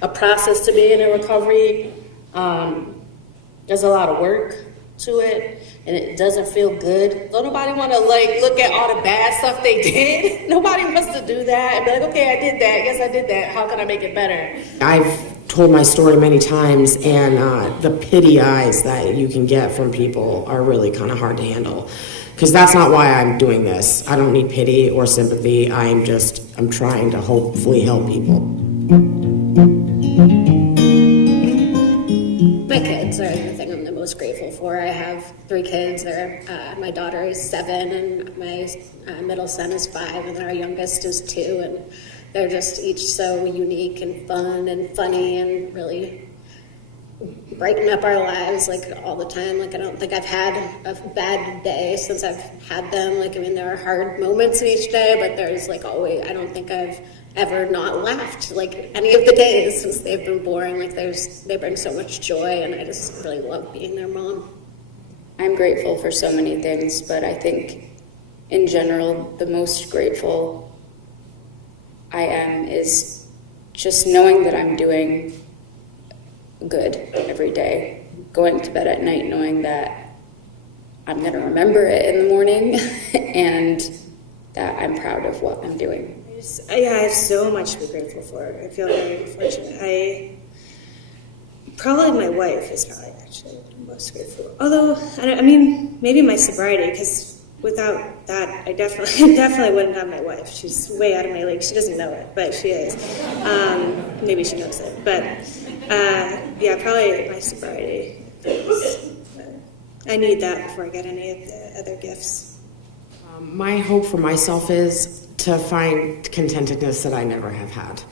a process to being in recovery. There's a lot of work to it, and it doesn't feel good. Don't nobody want to like look at all the bad stuff they did. Nobody wants to do that and be like, okay, I did that. Yes, I did that. How can I make it better? I've told my story many times, and the pity eyes that you can get from people are really kind of hard to handle. Because that's not why I'm doing this. I don't need pity or sympathy. I'm trying to hopefully help people. My kids are the thing I'm the most grateful for. I have 3 kids. My daughter is 7, and my middle son is 5, and our youngest is 2. And they're just each so unique and fun and funny and really brighten up our lives like all the time. Like I don't think I've had a bad day since I've had them. Like I mean, there are hard moments in each day, but there's like always. I don't think I've ever not laughed like any of the days since they've been born. Like they bring so much joy, and I just really love being their mom. I'm grateful for so many things, but I think in general, the most grateful I am is just knowing that I'm doing good every day, going to bed at night knowing that I'm going to remember it in the morning and that I'm proud of what I'm doing. I have so much to be grateful for. I feel very fortunate. Probably my wife is probably actually what I'm most grateful for. Although, I mean, maybe my sobriety, because without that, I definitely wouldn't have my wife. She's way out of my league. She doesn't know it, but she is. Maybe she knows it, but yeah, probably my sobriety. I need that before I get any of the other gifts. My hope for myself is to find contentedness that I never have had.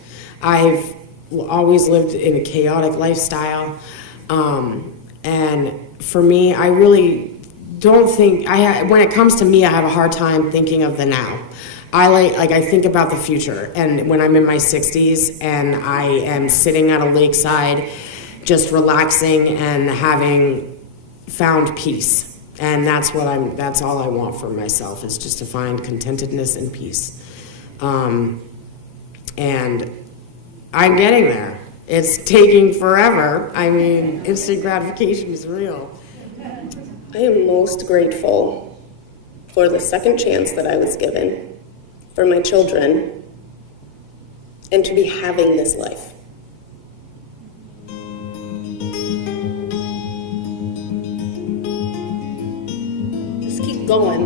I've always lived in a chaotic lifestyle, and for me, I really don't think when it comes to me, I have a hard time thinking of the now. I think about the future, and when I'm in my 60s and I am sitting at a lakeside just relaxing and having found peace, and that's all I want for myself, is just to find contentedness and peace. And I'm getting there. It's taking forever. I mean, instant gratification is real. I am most grateful for the second chance that I was given, for my children, and to be having this life.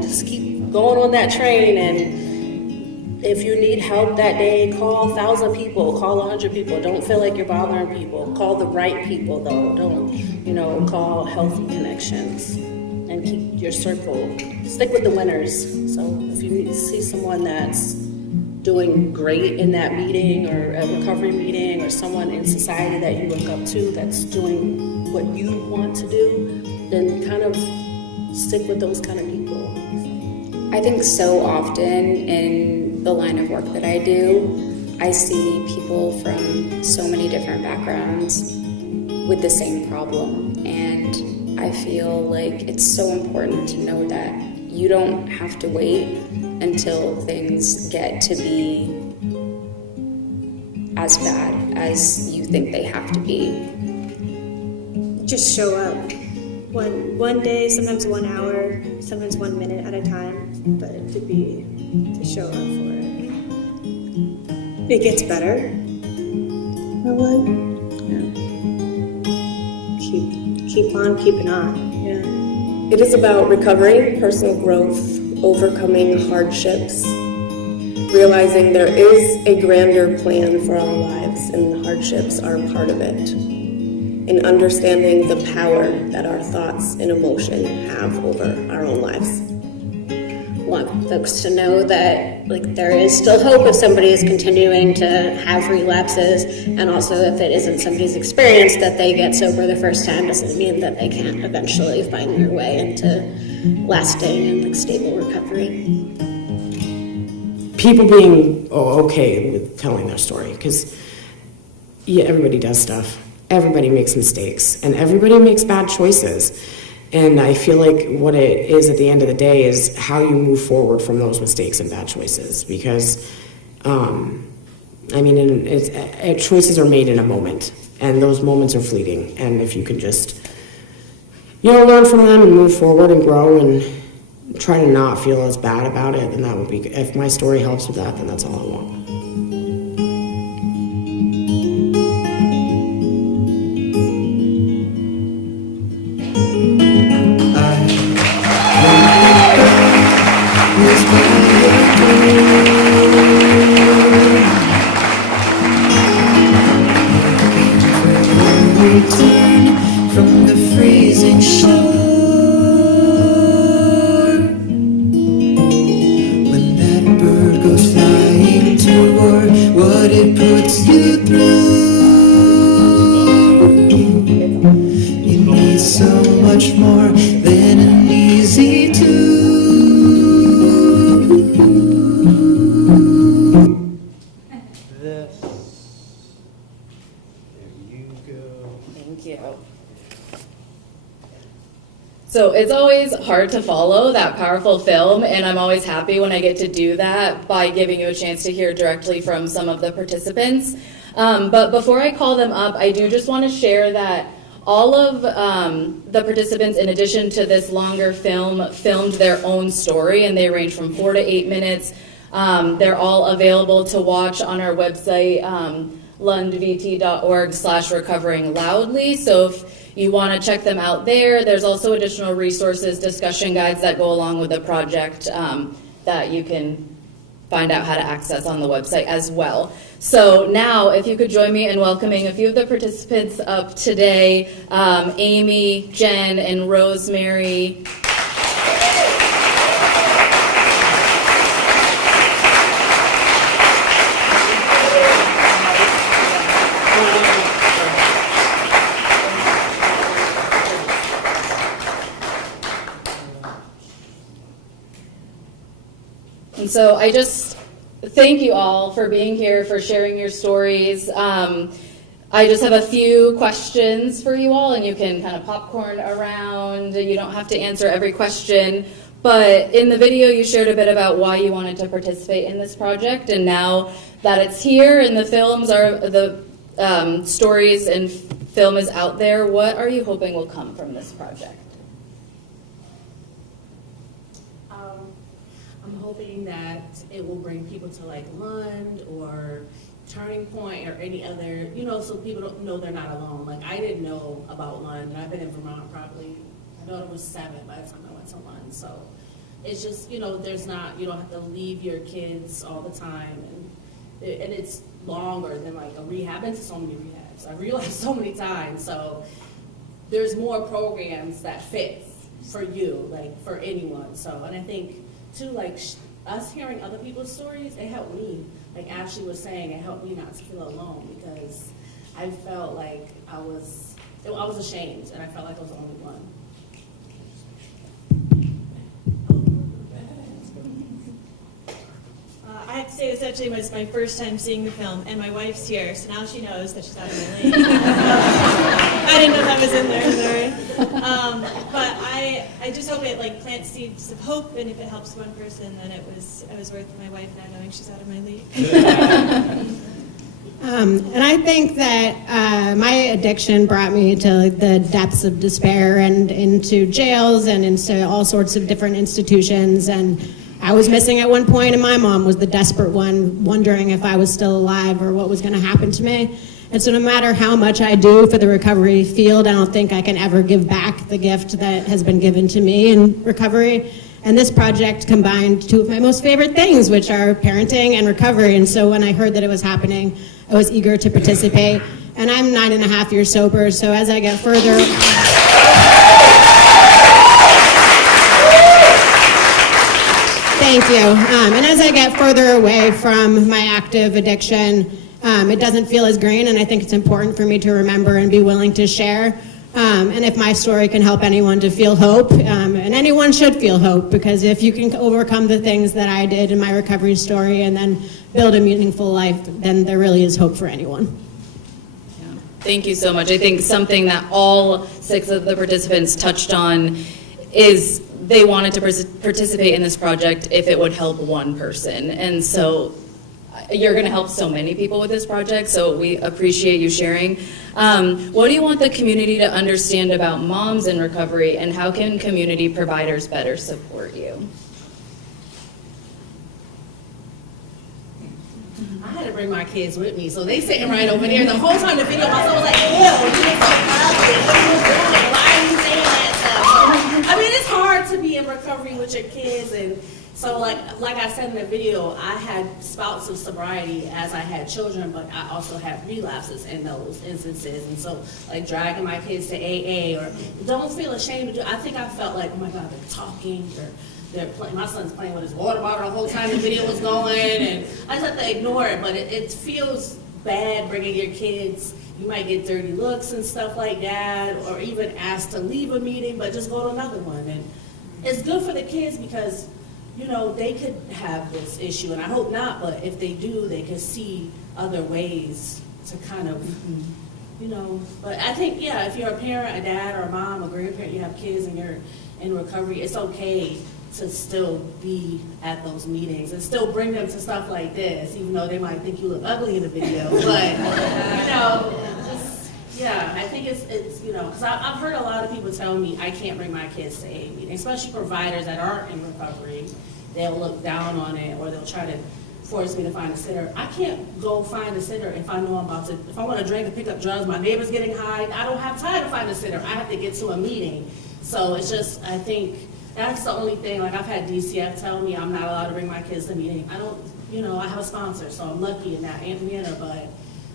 Just keep going on that train, and if you need help that day, call 1,000 people, call 100 people. Don't feel like you're bothering people. Call the right people though. Don't, call healthy connections, and keep your circle. Stick with the winners. So if you see someone that's doing great in that meeting or a recovery meeting, or someone in society that you look up to that's doing what you want to do, then kind of stick with those kind of people. I think so often in the line of work that I do, I see people from so many different backgrounds with the same problem, and I feel like it's so important to know that you don't have to wait until things get to be as bad as you think they have to be. Just show up. one day, sometimes 1 hour, sometimes 1 minute at a time, but to show up for it. It gets better. Keep on keeping on. Yeah. It is about recovery, personal growth, overcoming hardships, realizing there is a grander plan for our lives and the hardships are a part of it, and understanding the power that our thoughts and emotion have over our own lives. Want folks to know that there is still hope if somebody is continuing to have relapses, and also if it isn't somebody's experience that they get sober the first time doesn't mean that they can't eventually find their way into lasting and stable recovery. People being okay with telling their story, because everybody does stuff, everybody makes mistakes, and everybody makes bad choices. And I feel like what it is at the end of the day is how you move forward from those mistakes and bad choices. Because, choices are made in a moment, and those moments are fleeting. And if you can just, learn from them and move forward and grow and try to not feel as bad about it, then that would be, if my story helps with that, then that's all I want. Return from the freezing shore. When that bird goes flying toward what it puts you through, you need so much more than an easy tune. So it's always hard to follow that powerful film, and I'm always happy when I get to do that by giving you a chance to hear directly from some of the participants. But before I call them up, I do just want to share that all of the participants, in addition to this longer film, filmed their own story, and they range from 4 to 8 minutes. They're all available to watch on our website, lundvt.org/recoveringloudly. So if you want to check them out there's also additional resources, discussion guides that go along with the project that you can find out how to access on the website as well. So now, if you could join me in welcoming a few of the participants up today, Amy, Jen, and Rosemary. And so I just thank you all for being here, for sharing your stories. I just have a few questions for you all, and you can kind of popcorn around. You don't have to answer every question. But in the video, you shared a bit about why you wanted to participate in this project. And now that it's here and the films are, the stories and film is out there, what are you hoping will come from this project? I'm hoping that it will bring people to Lund or Turning Point or any other, so people don't know they're not alone. I didn't know about Lund, and I've been in Vermont probably, I know it was 7 by the time I went to Lund. So it's just, there's not, you don't have to leave your kids all the time. And it's longer than a rehab. I've been to so many rehabs. I realized so many times. So there's more programs that fit for you, for anyone. So, and I think too, us hearing other people's stories, it helped me. Like Ashley was saying, it helped me not to feel alone, because I felt like I was ashamed, and I felt like I was the only one. I have to say this actually was my first time seeing the film, and my wife's here, so now she knows that she's out of my league. I didn't know that was in there, sorry. But I just hope it plants seeds of hope, and if it helps one person, then I was worth my wife now knowing she's out of my league. And I think that my addiction brought me to the depths of despair and into jails and into all sorts of different institutions. And I was missing at one point, and my mom was the desperate one, wondering if I was still alive or what was going to happen to me. And so no matter how much I do for the recovery field, I don't think I can ever give back the gift that has been given to me in recovery. And this project combined two of my most favorite things, which are parenting and recovery. And so when I heard that it was happening, I was eager to participate. And I'm 9.5 years sober, so as I get further... Thank you. And as I get further away from my active addiction, it doesn't feel as green, and I think it's important for me to remember and be willing to share. And if my story can help anyone to feel hope, and anyone should feel hope, because if you can overcome the things that I did in my recovery story and then build a meaningful life, then there really is hope for anyone. Thank you so much. I think something that all 6 of the participants touched on is they wanted to participate in this project if it would help one person. And so you're going to help so many people with this project, so we appreciate you sharing. What do you want the community to understand about moms in recovery, and how can community providers better support you? I had to bring my kids with me, so they sitting right over there. The whole time the video, my son was like, ew, you look so ugly. What are you doing? Why are you saying that stuff? I mean, it's hard to be in recovery with your kids, and so like I said in the video, I had spouts of sobriety as I had children, but I also had relapses in those instances. And so like dragging my kids to AA, or don't feel ashamed to do, I think I felt like, oh my God, they're talking, they're playing, my son's playing with his water bottle the whole time the video was going, and I just have to ignore it, but it feels bad bringing your kids. You might get dirty looks and stuff like that, or even asked to leave a meeting, but just go to another one. And it's good for the kids because, you know, they could have this issue, and I hope not, but if they do, they can see other ways to kind of, you know, but I think, yeah, if you're a parent, a dad or a mom, a grandparent, you have kids and you're in recovery, it's okay to still be at those meetings and still bring them to stuff like this, even though they might think you look ugly in the video, but, you know, just, yeah, I think it's you know, because I've heard a lot of people tell me I can't bring my kids to AA meetings, especially providers that aren't in recovery. They'll look down on it, or they'll try to force me to find a sitter. I can't go find a sitter if I know I'm about to, if I want to drink and pick up drugs, my neighbor's getting high, I don't have time to find a sitter. I have to get to a meeting. So it's just, I think that's the only thing, like I've had DCF tell me I'm not allowed to bring my kids to a meeting. I don't, you know, I have a sponsor, so I'm lucky in that, Antonia, but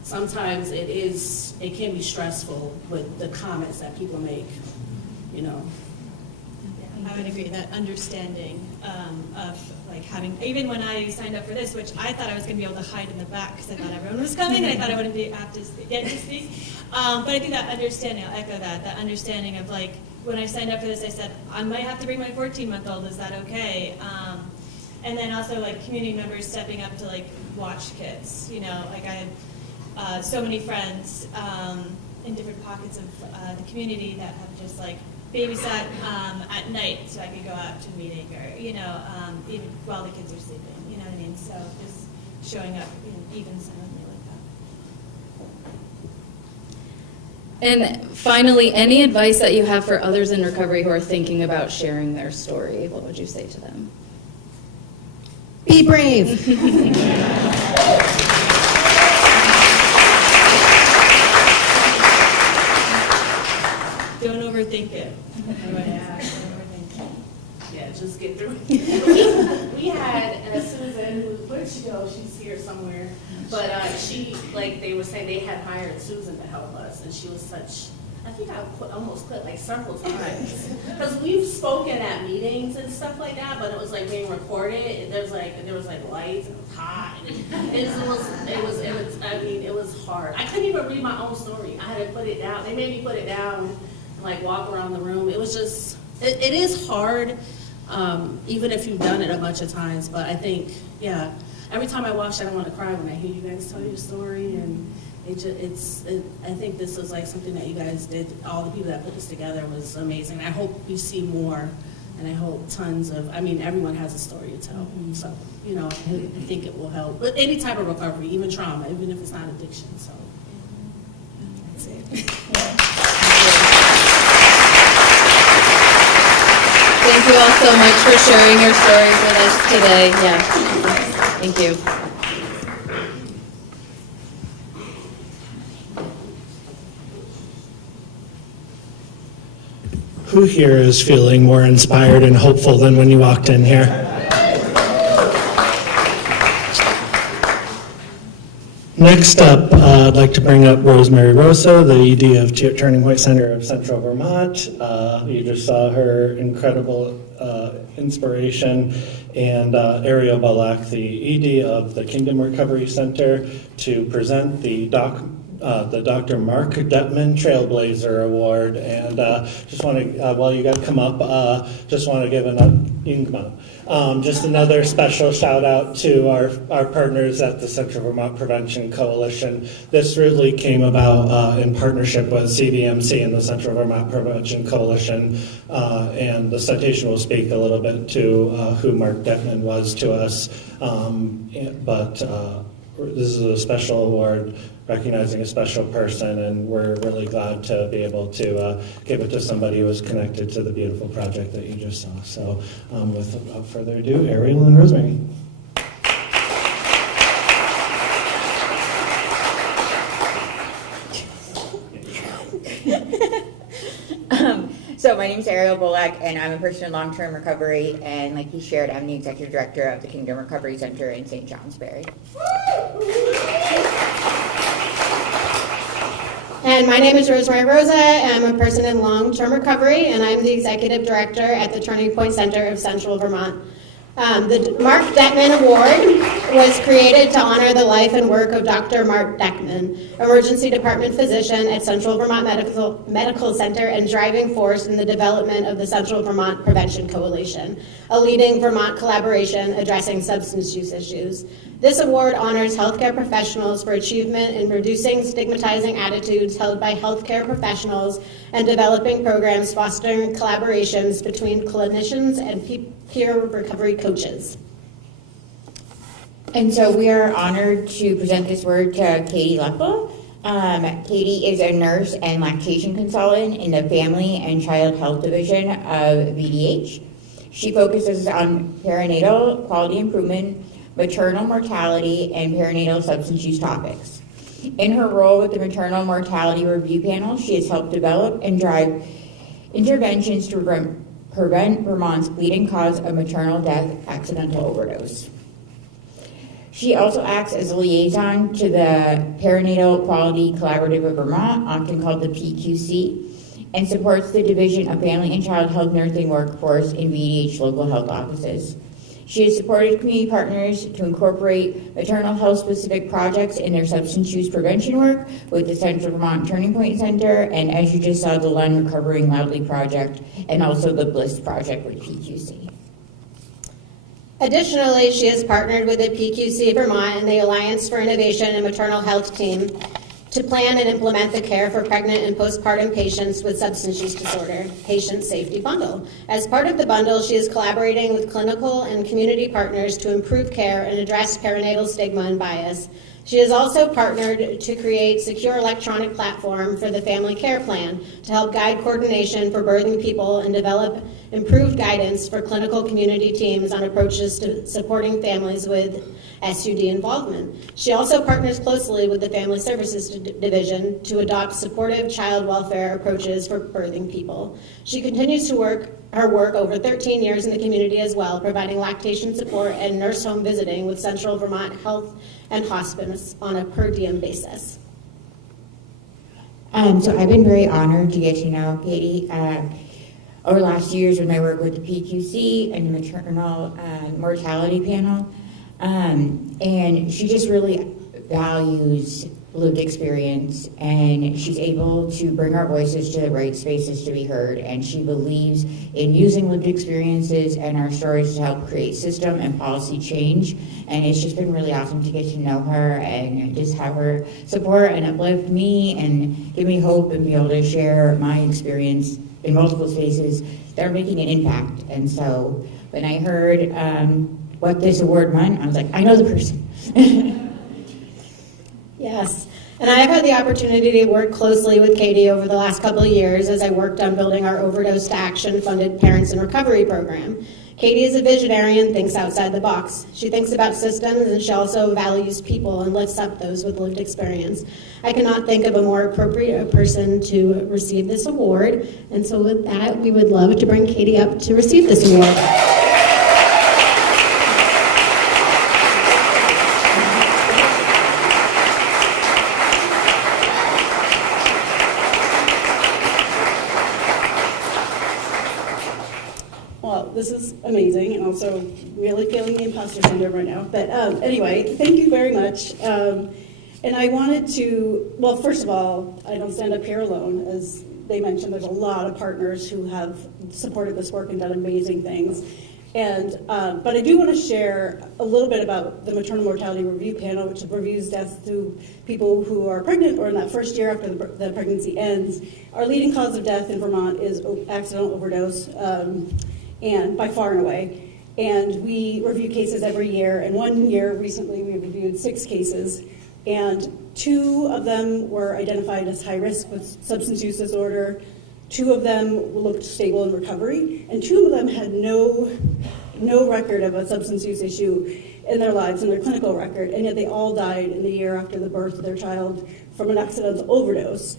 sometimes it can be stressful with the comments that people make, you know. I would agree, that understanding of like having, even when I signed up for this, which I thought I was going to be able to hide in the back because I thought everyone was coming and I thought I wouldn't be apt to get to speak. But I think that understanding, I'll echo that understanding of like, when I signed up for this, I said, I might have to bring my 14-month-old, is that okay? And then also like community members stepping up to like watch kids, you know, like I had so many friends in different pockets of the community that have just like babysat at night so I could go out to a meeting, or, you know, even while the kids are sleeping, you know what I mean? So just showing up, even silently like that. And finally, any advice that you have for others in recovery who are thinking about sharing their story, what would you say to them? Be brave. Don't overthink it. Yeah, just get through it. We had Susan, where'd she go? She's here somewhere. But she, like they were saying, they had hired Susan to help us, and she was such, I think I almost quit like several times. Because we've spoken at meetings and stuff like that, but it was like being recorded. There was like lights, and it was hot. And it was hard. I couldn't even read my own story. I had to put it down. They made me put it down and like walk around the room. It was just, it is hard, even if you've done it a bunch of times. But I think, yeah, every time I watch, I don't want to cry when I hear you guys tell your story, and I think this was like something that you guys did. All the people that put this together was amazing. I hope you see more And I hope everyone has a story to tell. So, I think it will help. But any type of recovery, even trauma, even if it's not addiction. So, that's it. Thank you all so much for sharing your stories with us today. Yeah. Thank you. Who here is feeling more inspired and hopeful than when you walked in here? Next up, I'd like to bring up Rosemary Rosso, the ED of Turning Point Center of Central Vermont. You just saw her incredible inspiration, and Ariel Balak, the ED of the Kingdom Recovery Center, to present the Dr. Mark Detman Trailblazer Award. And just want to, while you guys come up, just want to give just another special shout out to our partners at the Central Vermont Prevention Coalition. This really came about in partnership with CVMC and the Central Vermont Prevention Coalition. And the citation will speak a little bit to who Mark Detman was to us. But this is a special award recognizing a special person, and we're really glad to be able to give it to somebody who was connected to the beautiful project that you just saw. So without further ado, Ariel and Rosemary. So my name is Ariel Bolek, and I'm a person in long-term recovery, and like he shared, I'm the executive director of the Kingdom Recovery Center in St. Johnsbury. And my name is Rosemary Rosa. I'm a person in long-term recovery, and I'm the executive director at the Turning Point Center of Central Vermont. The Mark Detman Award was created to honor the life and work of Dr. Mark Detman, emergency department physician at Central Vermont Medical Center and driving force in the development of the Central Vermont Prevention Coalition, a leading Vermont collaboration addressing substance use issues. This award honors healthcare professionals for achievement in reducing stigmatizing attitudes held by healthcare professionals and developing programs fostering collaborations between clinicians and peer recovery coaches. And so we are honored to present this award to Katie Leppa. Katie is a nurse and lactation consultant in the Family and Child Health Division of VDH. She focuses on perinatal quality improvement, maternal mortality, and perinatal substance use topics. In her role with the Maternal Mortality Review Panel, she has helped develop and drive interventions to prevent Vermont's leading cause of maternal death, accidental overdose. She also acts as a liaison to the Perinatal Quality Collaborative of Vermont, often called the PQC, and supports the Division of Family and Child Health Nursing Workforce in VDH local health offices. She has supported community partners to incorporate maternal health specific projects in their substance use prevention work with the Central Vermont Turning Point Center, and as you just saw, the Lund Recovering Loudly Project, and also the Bliss Project with PQC. Additionally, she has partnered with the PQC Vermont and the Alliance for Innovation and Maternal Health team to plan and implement the Care for Pregnant and Postpartum Patients with Substance Use Disorder Patient Safety Bundle. As part of the bundle, she is collaborating with clinical and community partners to improve care and address perinatal stigma and bias. She has also partnered to create secure electronic platform for the Family Care Plan to help guide coordination for birthing people and develop improved guidance for clinical community teams on approaches to supporting families with SUD involvement. She also partners closely with the Family Services Division to adopt supportive child welfare approaches for birthing people. She continues to her work over 13 years in the community as well, providing lactation support and nurse home visiting with Central Vermont Health and Hospice on a per diem basis. So I've been very honored to get to know Katie over the last years with my work with the PQC and the Maternal Mortality Panel. And she just really values lived experience, and she's able to bring our voices to the right spaces to be heard, and she believes in using lived experiences and our stories to help create system and policy change. And it's just been really awesome to get to know her and just have her support and uplift me and give me hope and be able to share my experience in multiple spaces that are making an impact. And so when I heard what this award meant, I was like, I know the person. Yes, and I've had the opportunity to work closely with Katie over the last couple of years as I worked on building our Overdose to Action funded Parents in Recovery program. Katie is a visionary and thinks outside the box. She thinks about systems, and she also values people and lifts up those with lived experience. I cannot think of a more appropriate person to receive this award, and so with that, we would love to bring Katie up to receive this award. This is amazing, and also really feeling the imposter syndrome right now. But anyway, thank you very much. And I wanted to, well, first of all, I don't stand up here alone. As they mentioned, there's a lot of partners who have supported this work and done amazing things. And but I do want to share a little bit about the Maternal Mortality Review Panel, which reviews deaths through people who are pregnant or in that first year after the pregnancy ends. Our leading cause of death in Vermont is accidental overdose. And by far and away. And we review cases every year. And one year recently we reviewed 6 cases, and 2 of them were identified as high risk with substance use disorder. 2 of them looked stable in recovery, and 2 of them had no record of a substance use issue in their lives, in their clinical record, and yet they all died in the year after the birth of their child from an accidental overdose,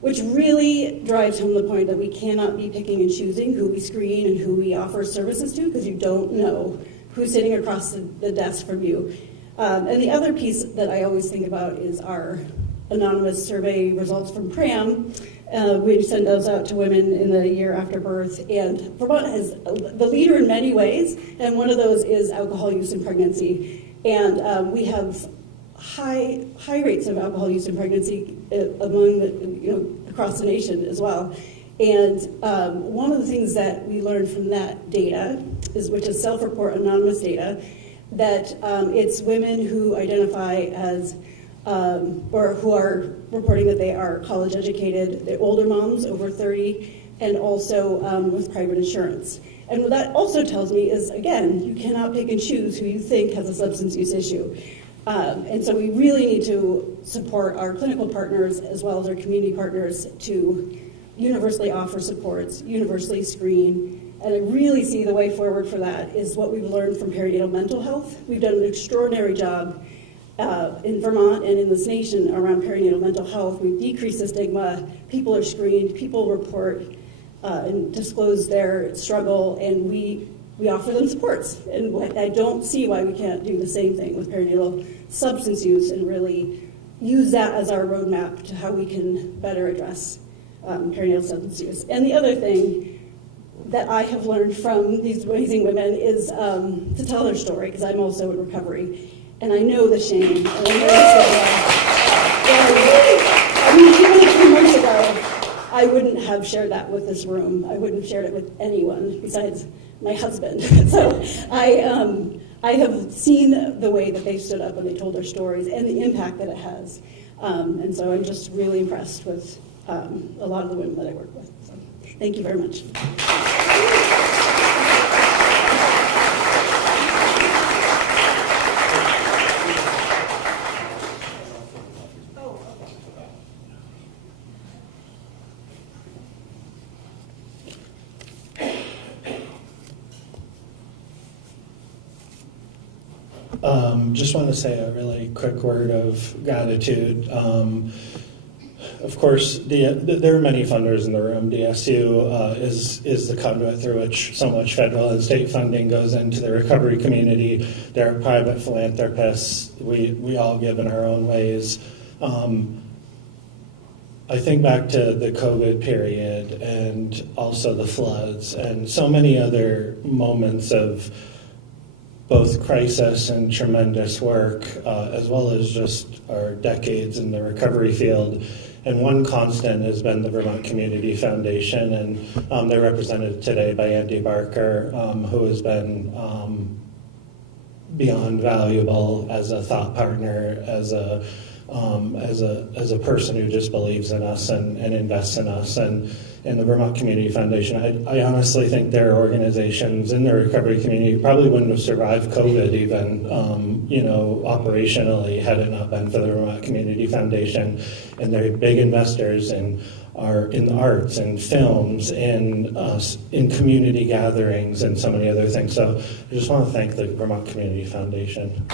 which really drives home the point that we cannot be picking and choosing who we screen and who we offer services to, because you don't know who's sitting across the desk from you. And the other piece that I always think about is our anonymous survey results from PRAM. We send those out to women in the year after birth, and Vermont is the leader in many ways, and one of those is alcohol use in pregnancy. And we have high rates of alcohol use in pregnancy among across the nation as well. And one of the things that we learned from that data which is self-report anonymous data, that it's women who identify as or who are reporting that they are college educated, they're older moms over 30, and also with private insurance. And what that also tells me is, again, you cannot pick and choose who you think has a substance use issue. And so we really need to support our clinical partners as well as our community partners to universally offer supports, universally screen. And I really see the way forward for that is what we've learned from perinatal mental health. We've done an extraordinary job in Vermont and in this nation around perinatal mental health. We've decreased the stigma. People are screened. People report and disclose their struggle, and we offer them supports. And I don't see why we can't do the same thing with perinatal substance use and really use that as our roadmap to how we can better address perinatal substance use. And the other thing that I have learned from these amazing women is to tell their story, because I'm also in recovery. And I know the shame. And I know I mean, even a few months ago, I wouldn't have shared that with this room. I wouldn't have shared it with anyone besides my husband. So I have seen the way that they stood up and they told their stories and the impact that it has. And so I'm just really impressed with a lot of the women that I work with. So thank you very much. Just want to say a really quick word of gratitude. Of course, there are many funders in the room. DSU is the conduit through which so much federal and state funding goes into the recovery community. There are private philanthropists. We all give in our own ways. I think back to the COVID period and also the floods and so many other moments of both crisis and tremendous work, as well as just our decades in the recovery field. And one constant has been the Vermont Community Foundation, and they're represented today by Andy Barker, who has been beyond valuable as a thought partner, as a as a person who just believes in us and invests in us. And the Vermont Community Foundation, I honestly think their organizations in the recovery community probably wouldn't have survived COVID even, operationally had it not been for the Vermont Community Foundation. And they're big investors in the arts and films and in community gatherings and so many other things. So I just want to thank the Vermont Community Foundation.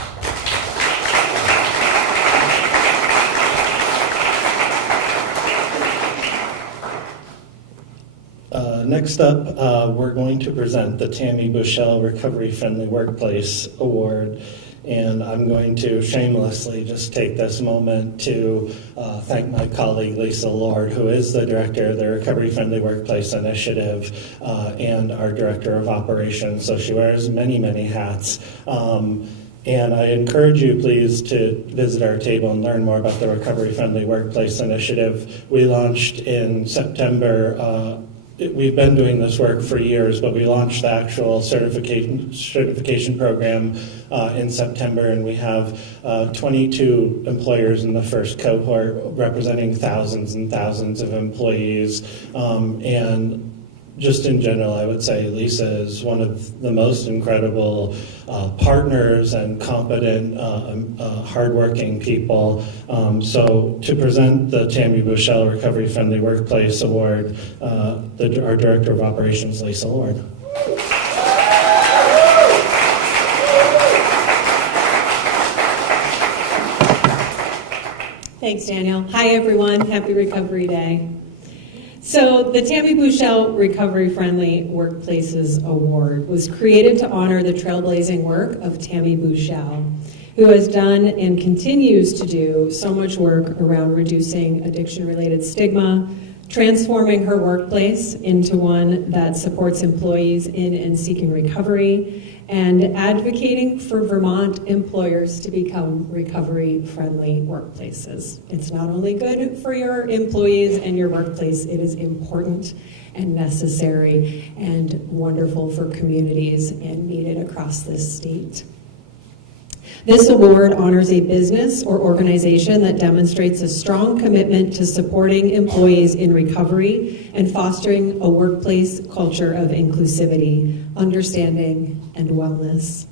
Next up, we're going to present the Tammy Bushell Recovery Friendly Workplace Award. And I'm going to shamelessly just take this moment to thank my colleague Lisa Lord, who is the director of the Recovery Friendly Workplace Initiative and our director of operations. So she wears many, many hats. And I encourage you, please, to visit our table and learn more about the Recovery Friendly Workplace Initiative. We launched in September. We've been doing this work for years, but we launched the actual certification program in September, and we have 22 employers in the first cohort representing thousands and thousands of employees. And just in general, I would say Lisa is one of the most incredible partners and competent, hardworking people. So to present the Tammy Bushell Recovery Friendly Workplace Award, our Director of Operations, Lisa Lord. Thanks, Daniel. Hi, everyone. Happy Recovery Day. So the Tammy Bushell Recovery Friendly Workplaces Award was created to honor the trailblazing work of Tammy Bushell, who has done and continues to do so much work around reducing addiction-related stigma, transforming her workplace into one that supports employees in and seeking recovery, and advocating for Vermont employers to become recovery-friendly workplaces. It's not only good for your employees and your workplace, it is important and necessary and wonderful for communities and needed across this state. This award honors a business or organization that demonstrates a strong commitment to supporting employees in recovery and fostering a workplace culture of inclusivity, understanding, and wellness.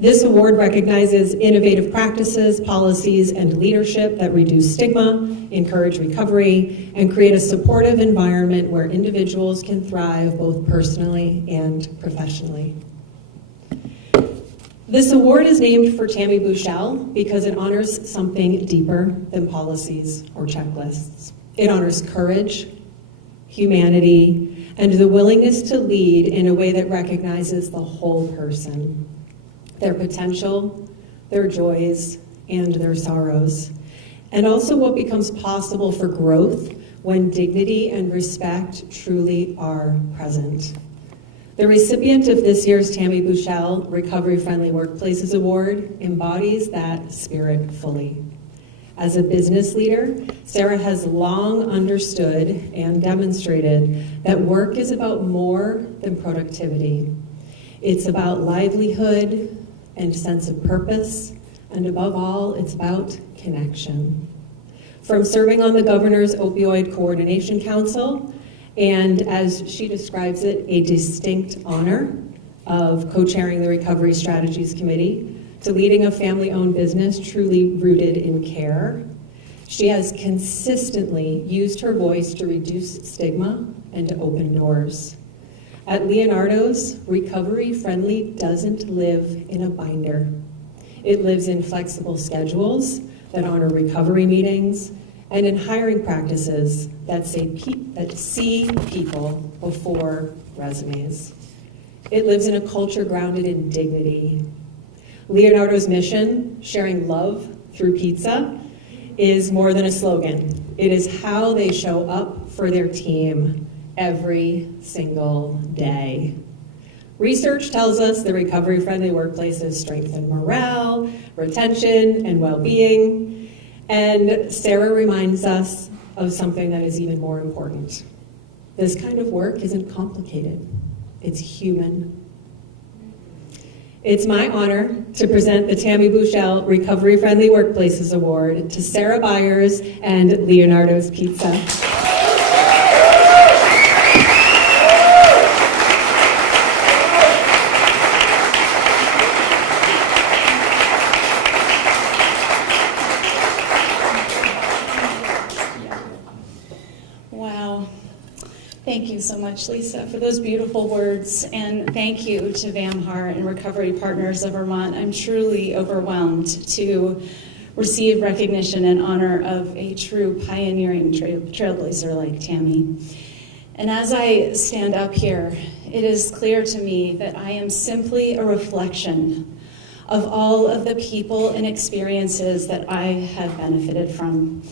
This award recognizes innovative practices, policies, and leadership that reduce stigma, encourage recovery, and create a supportive environment where individuals can thrive both personally and professionally. This award is named for Tammy Bushell because it honors something deeper than policies or checklists. It honors courage, humanity, and the willingness to lead in a way that recognizes the whole person, their potential, their joys, and their sorrows, and also what becomes possible for growth when dignity and respect truly are present. The recipient of this year's Tammy Bushell Recovery Friendly Workplaces Award embodies that spirit fully. As a business leader, Sarah has long understood and demonstrated that work is about more than productivity. It's about livelihood and sense of purpose, and above all, it's about connection. From serving on the Governor's Opioid Coordination Council, and as she describes it, a distinct honor of co-chairing the Recovery Strategies Committee, to leading a family-owned business truly rooted in care, she has consistently used her voice to reduce stigma and to open doors. At Leonardo's, Recovery Friendly doesn't live in a binder. It lives in flexible schedules that honor recovery meetings, and in hiring practices that see people before resumes. It lives in a culture grounded in dignity. Leonardo's mission, sharing love through pizza, is more than a slogan. It is how they show up for their team every single day. Research tells us the recovery-friendly workplaces strengthen morale, retention, and well-being. And Sarah reminds us of something that is even more important. This kind of work isn't complicated. It's human. It's my honor to present the Tammy Bushell Recovery Friendly Workplaces Award to Sarah Byers and Leonardo's Pizza. Wow. Thank you so much, Lisa, for those beautiful words. And thank you to VAMHAR and Recovery Partners of Vermont. I'm truly overwhelmed to receive recognition and honor of a true pioneering trailblazer like Tammy. And as I stand up here, it is clear to me that I am simply a reflection of all of the people and experiences that I have benefited from.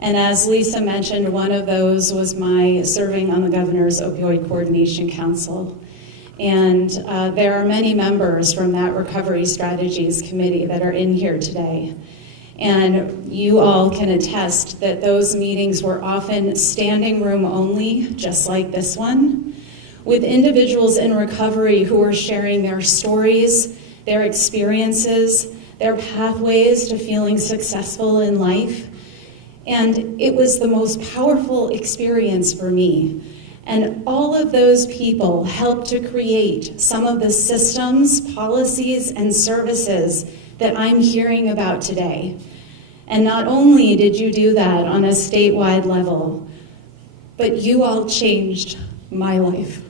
And as Lisa mentioned, one of those was my serving on the Governor's Opioid Coordination Council. And there are many members from that Recovery Strategies Committee that are in here today. And you all can attest that those meetings were often standing room only, just like this one, with individuals in recovery who were sharing their stories, their experiences, their pathways to feeling successful in life. And it was the most powerful experience for me. And all of those people helped to create some of the systems, policies, and services that I'm hearing about today. And not only did you do that on a statewide level, but you all changed my life.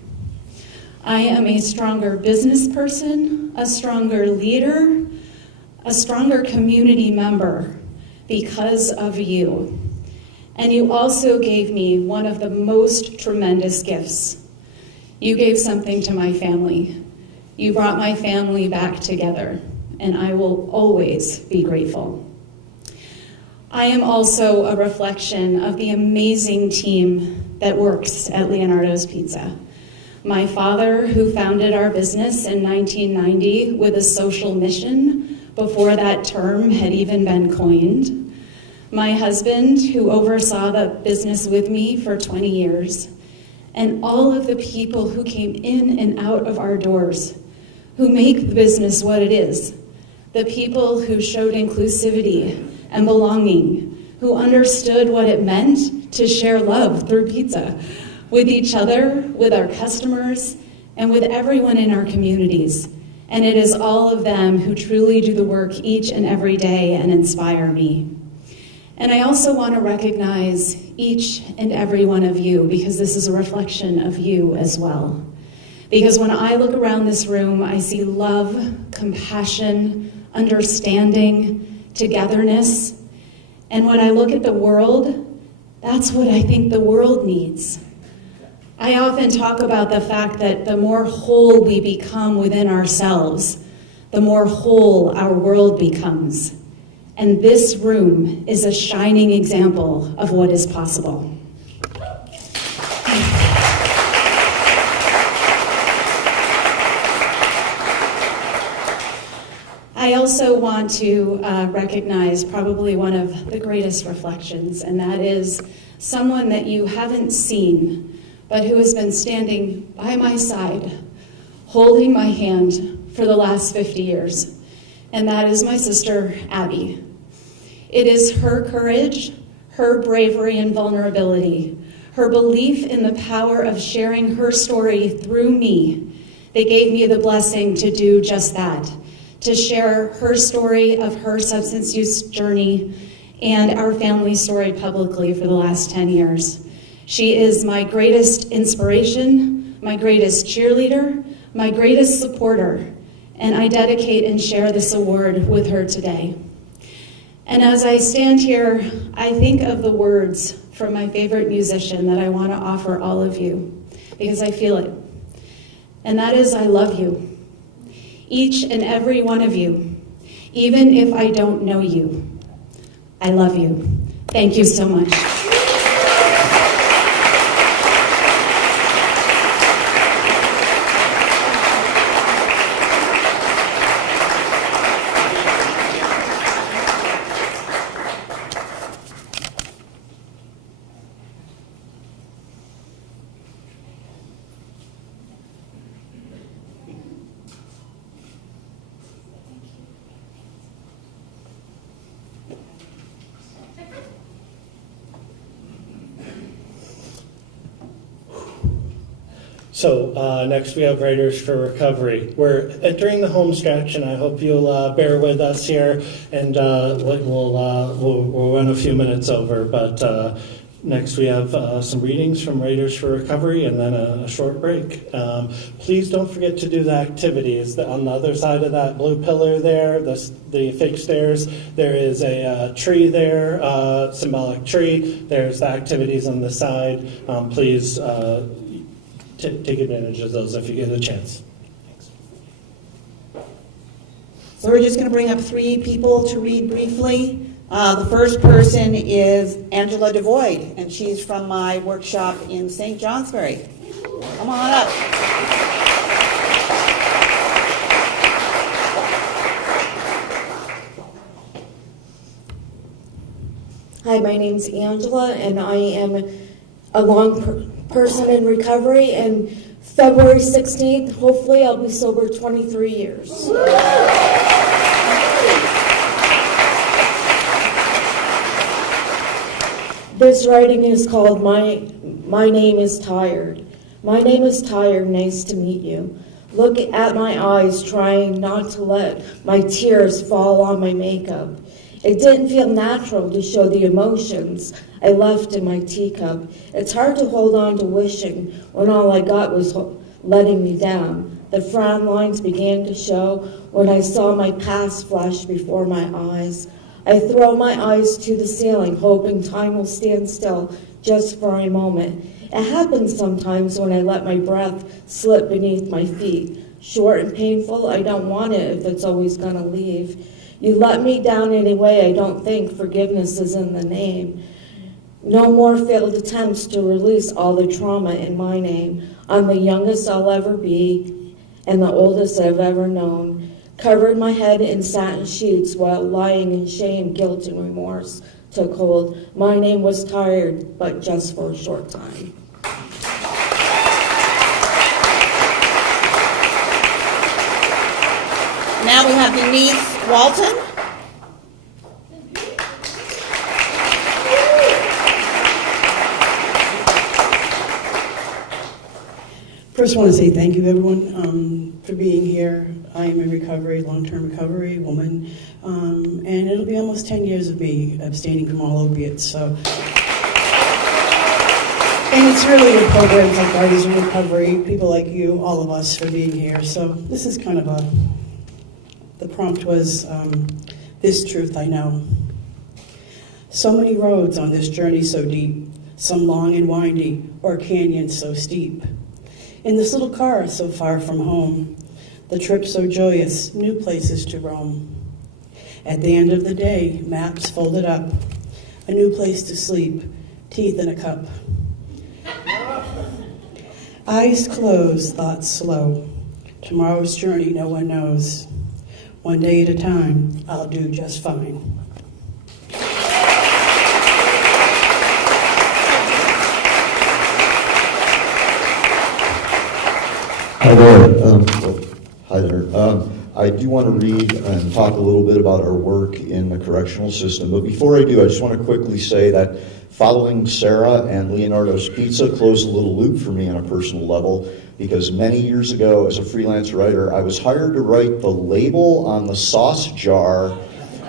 I am a stronger business person, a stronger leader, a stronger community member because of you. And you also gave me one of the most tremendous gifts. You gave something to my family. You brought my family back together, and I will always be grateful. I am also a reflection of the amazing team that works at Leonardo's Pizza. My father, who founded our business in 1990 with a social mission before that term had even been coined. My husband, who oversaw the business with me for 20 years. And all of the people who came in and out of our doors, who make the business what it is. The people who showed inclusivity and belonging, who understood what it meant to share love through pizza with each other, with our customers, and with everyone in our communities. And it is all of them who truly do the work each and every day and inspire me. And I also want to recognize each and every one of you, because this is a reflection of you as well. Because when I look around this room, I see love, compassion, understanding, togetherness. And when I look at the world, that's what I think the world needs. I often talk about the fact that the more whole we become within ourselves, the more whole our world becomes. And this room is a shining example of what is possible. I also want to recognize probably one of the greatest reflections, and that is someone that you haven't seen, but who has been standing by my side, holding my hand for the last 50 years, and that is my sister, Abby. It is her courage, her bravery and vulnerability, her belief in the power of sharing her story through me that gave me the blessing to do just that, to share her story of her substance use journey and our family story publicly for the last 10 years. She is my greatest inspiration, my greatest cheerleader, my greatest supporter, and I dedicate and share this award with her today. And as I stand here, I think of the words from my favorite musician that I want to offer all of you, because I feel it. And that is, I love you. Each and every one of you, even if I don't know you. I love you. Thank you so much. So next we have Writers for Recovery. We're entering the home stretch, and I hope you'll bear with us here, and we'll run a few minutes over. But next we have some readings from Writers for Recovery, and then a short break. Please don't forget to do the activities. On the other side of that blue pillar there, the fake stairs, there is a tree there, symbolic tree. There's the activities on the side. Please take advantage of those if you get a chance. So we're just going to bring up 3 people to read briefly. The first person is Angela Devoid, and she's from my workshop in St. Johnsbury. Come on up. Hi, my name's Angela, and I am a long person in recovery, and February 16th, hopefully I'll be sober 23 years. This writing is called My Name is Tired. My name is Tired, nice to meet you. Look at my eyes, trying not to let my tears fall on my makeup. It didn't feel natural to show the emotions I left in my teacup. It's hard to hold on to wishing when all I got was letting me down. The frown lines began to show when I saw my past flash before my eyes. I throw my eyes to the ceiling, hoping time will stand still just for a moment. It happens sometimes when I let my breath slip beneath my feet. Short and painful, I don't want it if it's always gonna leave. You let me down anyway, I don't think forgiveness is in the name. No more failed attempts to release all the trauma in my name. I'm the youngest I'll ever be and the oldest I've ever known. Covered my head in satin sheets while lying in shame, guilt, and remorse took hold. My name was tired, but just for a short time. Now we have Denise Walton. First, I want to say thank you, everyone, for being here. I am in recovery, long-term recovery woman, and it'll be almost 10 years of me abstaining from all opiates. So, and it's really a program like Writers in Recovery, people like you, all of us, for being here. So this is kind of the prompt was, this truth I know. So many roads on this journey so deep, some long and windy, or canyons so steep. In this little car so far from home, the trip so joyous, new places to roam. At the end of the day, maps folded up, a new place to sleep, teeth in a cup. Eyes closed, thoughts slow. Tomorrow's journey no one knows. One day at a time, I'll do just fine. Hi there. Hi there. I do want to read and talk a little bit about our work in the correctional system. But before I do, I just want to quickly say that following Sarah and Leonardo's Pizza closed a little loop for me on a personal level, because many years ago as a freelance writer, I was hired to write the label on the sauce jar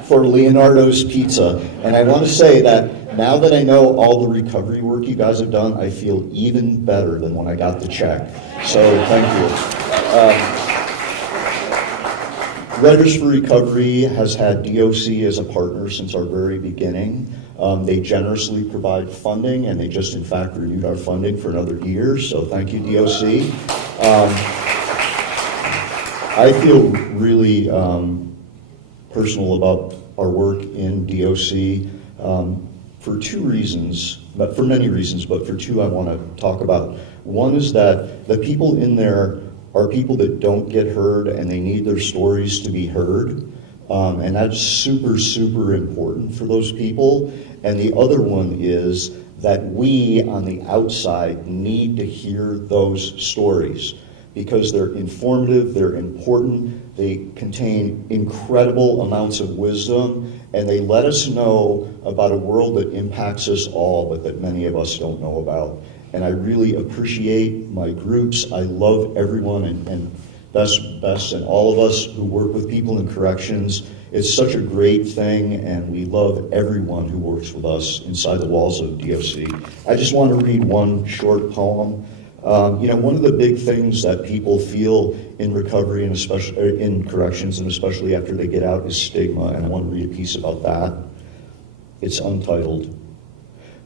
for Leonardo's Pizza. And I want to say that now that I know all the recovery work you guys have done, I feel even better than when I got the check. So thank you. Writers for Recovery has had DOC as a partner since our very beginning. They generously provide funding, and they just in fact renewed our funding for another year, so thank you, DOC. I feel really personal about our work in DOC for two reasons, but for many reasons, but for two I want to talk about. One is that the people in there are people that don't get heard, and they need their stories to be heard. And that's super, super important for those people. And the other one is that we on the outside need to hear those stories because they're informative, they're important, they contain incredible amounts of wisdom, and they let us know about a world that impacts us all, but that many of us don't know about. and I really appreciate my groups. I love everyone, and Bess and all of us who work with people in corrections. It's such a great thing, and we love everyone who works with us inside the walls of DOC. I just want to read one short poem. One of the big things that people feel in recovery and especially in corrections, and especially after they get out, is stigma, and I want to read a piece about that. It's untitled.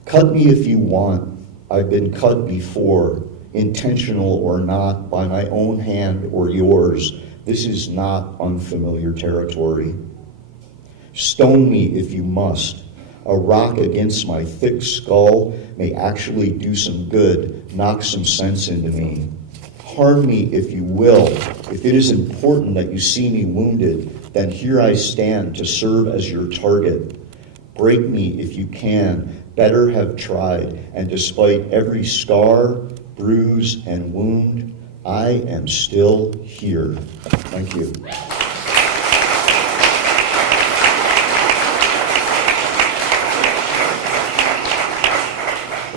Cut me if you want. I've been cut before, intentional or not, by my own hand or yours. This is not unfamiliar territory. Stone me if you must. A rock against my thick skull may actually do some good, knock some sense into me. Harm me if you will. If it is important that you see me wounded, then here I stand to serve as your target. Break me if you can. Better have tried. And despite every scar, bruise, and wound, I am still here. Thank you.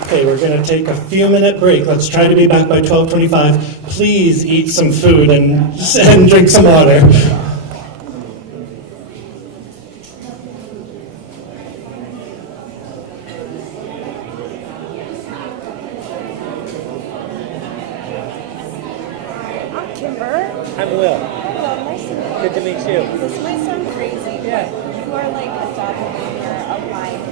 Okay, we're going to take a few-minute break. Let's try to be back by 12:25. Please eat some food and drink some water. I'm Kimber. I'm Will. Hello, nice to meet you. Good to meet you. This might sound crazy, but you are like a doppelganger of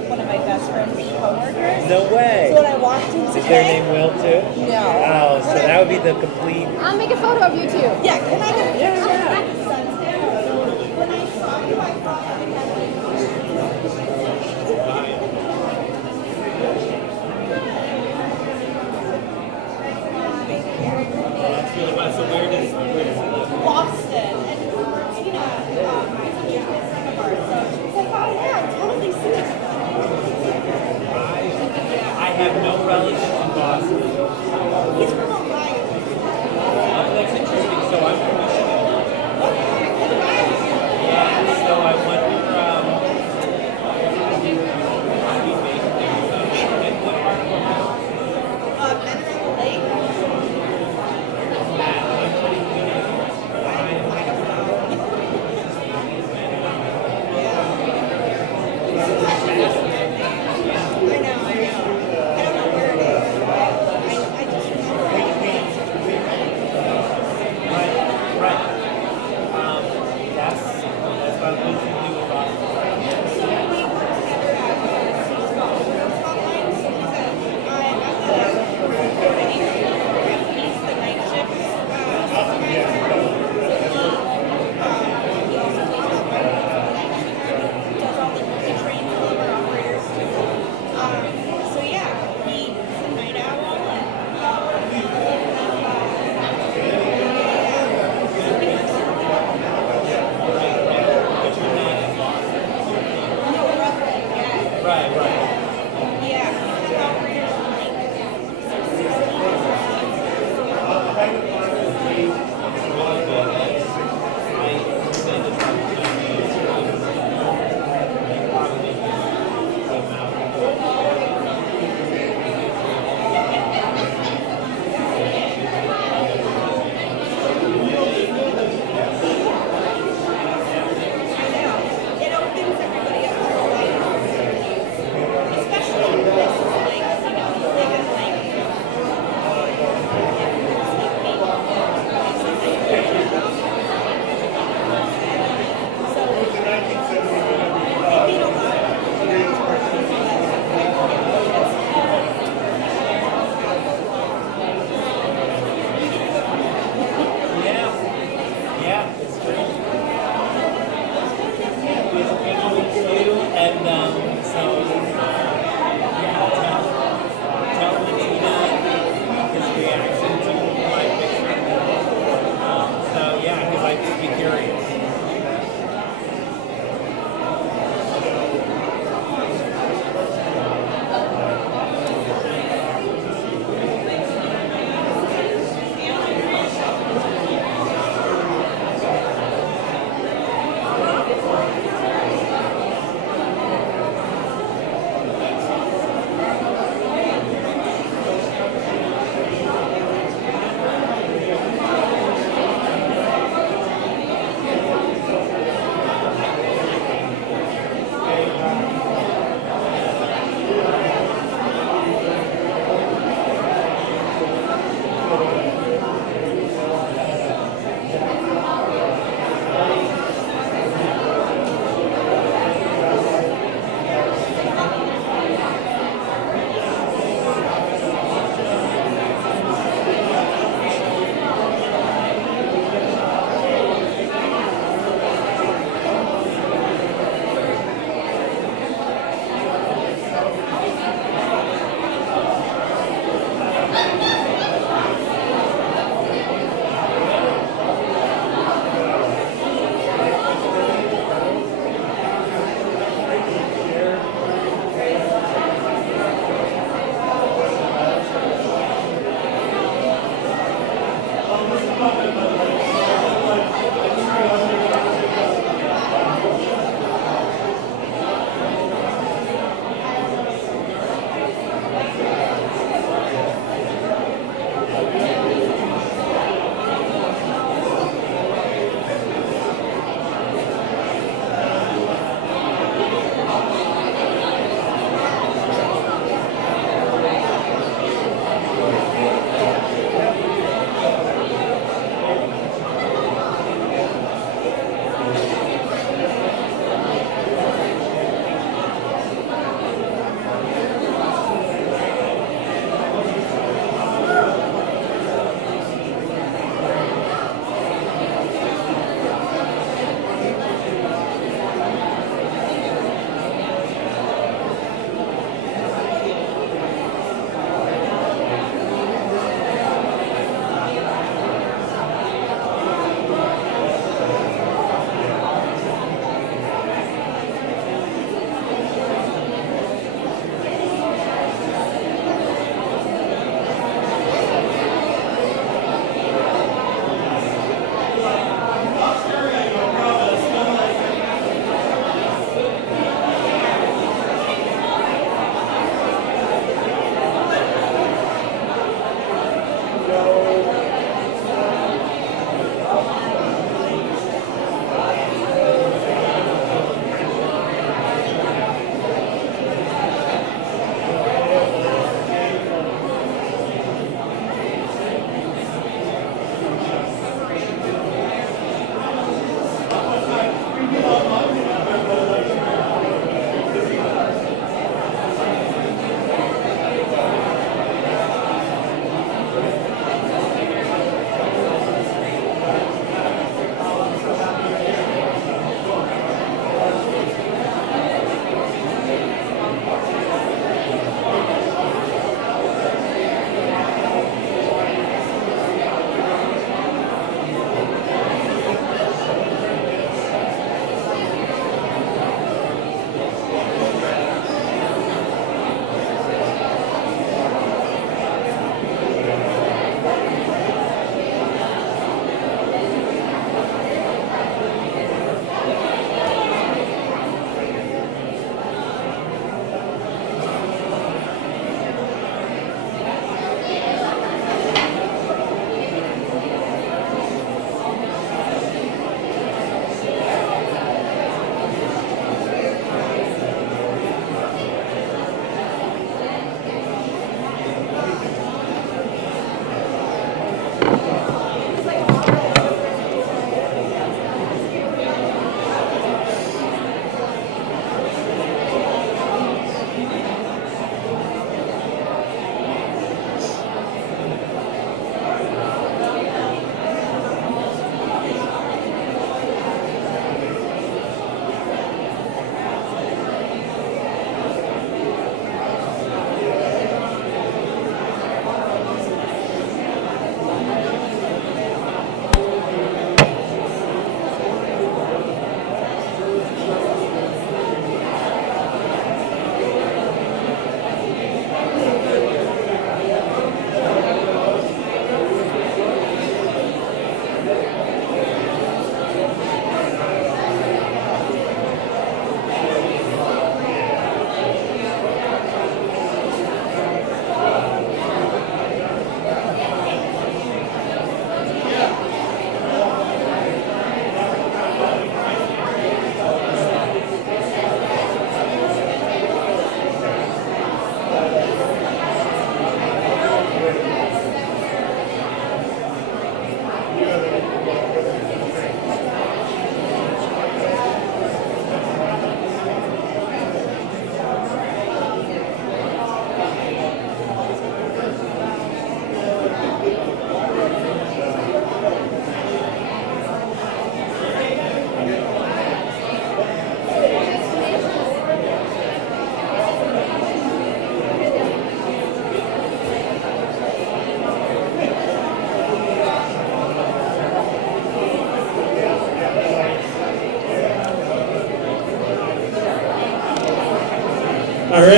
one of my best friend's coworkers. No way. So when I walked in today, Is their name Will too? No. Oh, so that would be the complete. I'll make a photo of you too. Yeah, can I get a picture? When I saw you, I thought I would have That's really fun. So where does he live? Boston, and Tina is a mutual friend of ours, so she's like, oh yeah, I totally see it. I have no relatives in Boston. He's from Ohio. Oh, that's interesting. So I'm from Michigan. Yeah, so I wonder. What part of Ohio? Mentor Lake.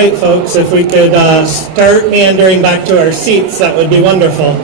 right, folks, if we could start meandering back to our seats, that would be wonderful.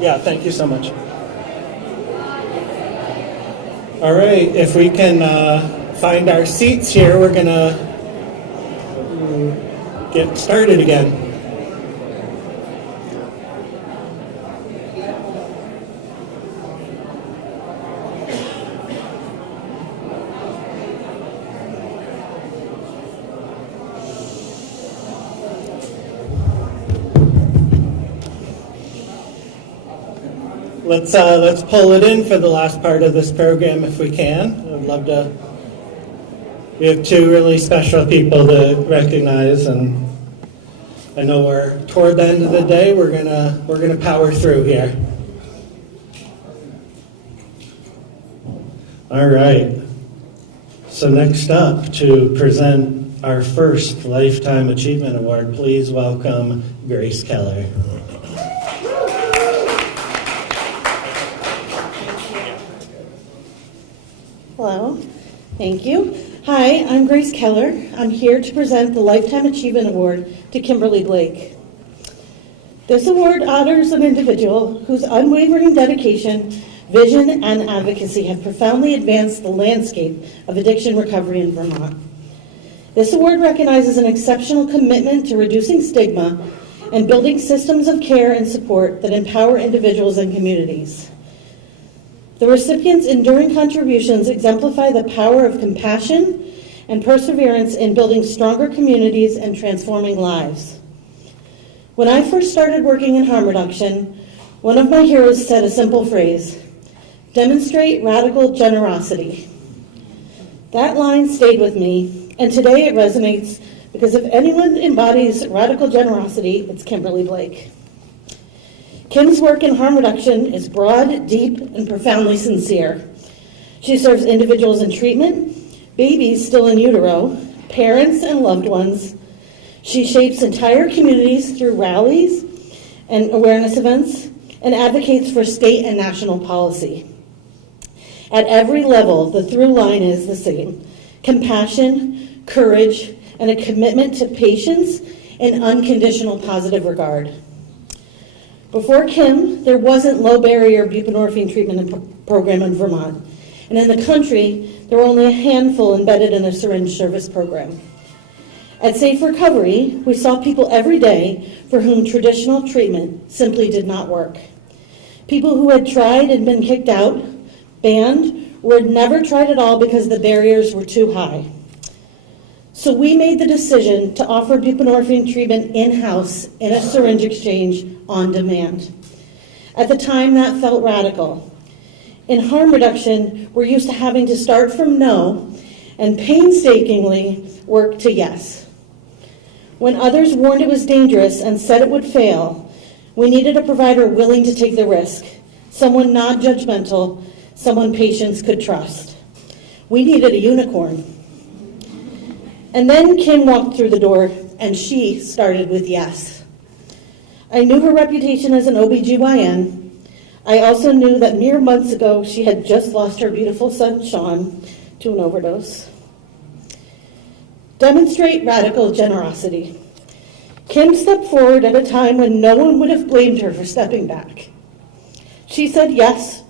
Yeah, thank you so much. All right, if we can find our seats here, we're going to get started again. Let's pull it in for the last part of this program if we can. I'd love to. We have two really special people to recognize, and I know we're toward the end of the day. We're gonna power through here. All right. So next up to present our first Lifetime Achievement Award, please welcome Grace Keller. Hello, thank you. Hi, I'm Grace Keller. I'm here to present the Lifetime Achievement Award to Kimberly Blake. This award honors an individual whose unwavering dedication, vision, and advocacy have profoundly advanced the landscape of addiction recovery in Vermont. This award recognizes an exceptional commitment to reducing stigma and building systems of care and support that empower individuals and communities. The recipient's enduring contributions exemplify the power of compassion and perseverance in building stronger communities and transforming lives. When I first started working in harm reduction, one of my heroes said a simple phrase: demonstrate radical generosity. That line stayed with me, and today it resonates because if anyone embodies radical generosity, it's Kimberly Blake. Kim's work in harm reduction is broad, deep, and profoundly sincere. She serves individuals in treatment, babies still in utero, parents and loved ones. She shapes entire communities through rallies and awareness events and advocates for state and national policy. At every level, the through line is the same: compassion, courage, and a commitment to patience and unconditional positive regard. Before Kim, there wasn't low-barrier buprenorphine treatment program in Vermont, and in the country, there were only a handful embedded in a syringe service program. At Safe Recovery, we saw people every day for whom traditional treatment simply did not work. People who had tried and been kicked out, banned, or had never tried at all because the barriers were too high. So we made the decision to offer buprenorphine treatment in-house in a syringe exchange on demand. At the time, that felt radical. In harm reduction, we're used to having to start from no and painstakingly work to yes. When others warned it was dangerous and said it would fail, we needed a provider willing to take the risk, someone not judgmental, someone patients could trust. We needed a unicorn. And then Kim walked through the door, and she started with yes. I knew her reputation as an OBGYN. I also knew that mere months ago she had just lost her beautiful son, Sean, to an overdose. Demonstrate radical generosity. Kim stepped forward at a time when no one would have blamed her for stepping back. She said yes,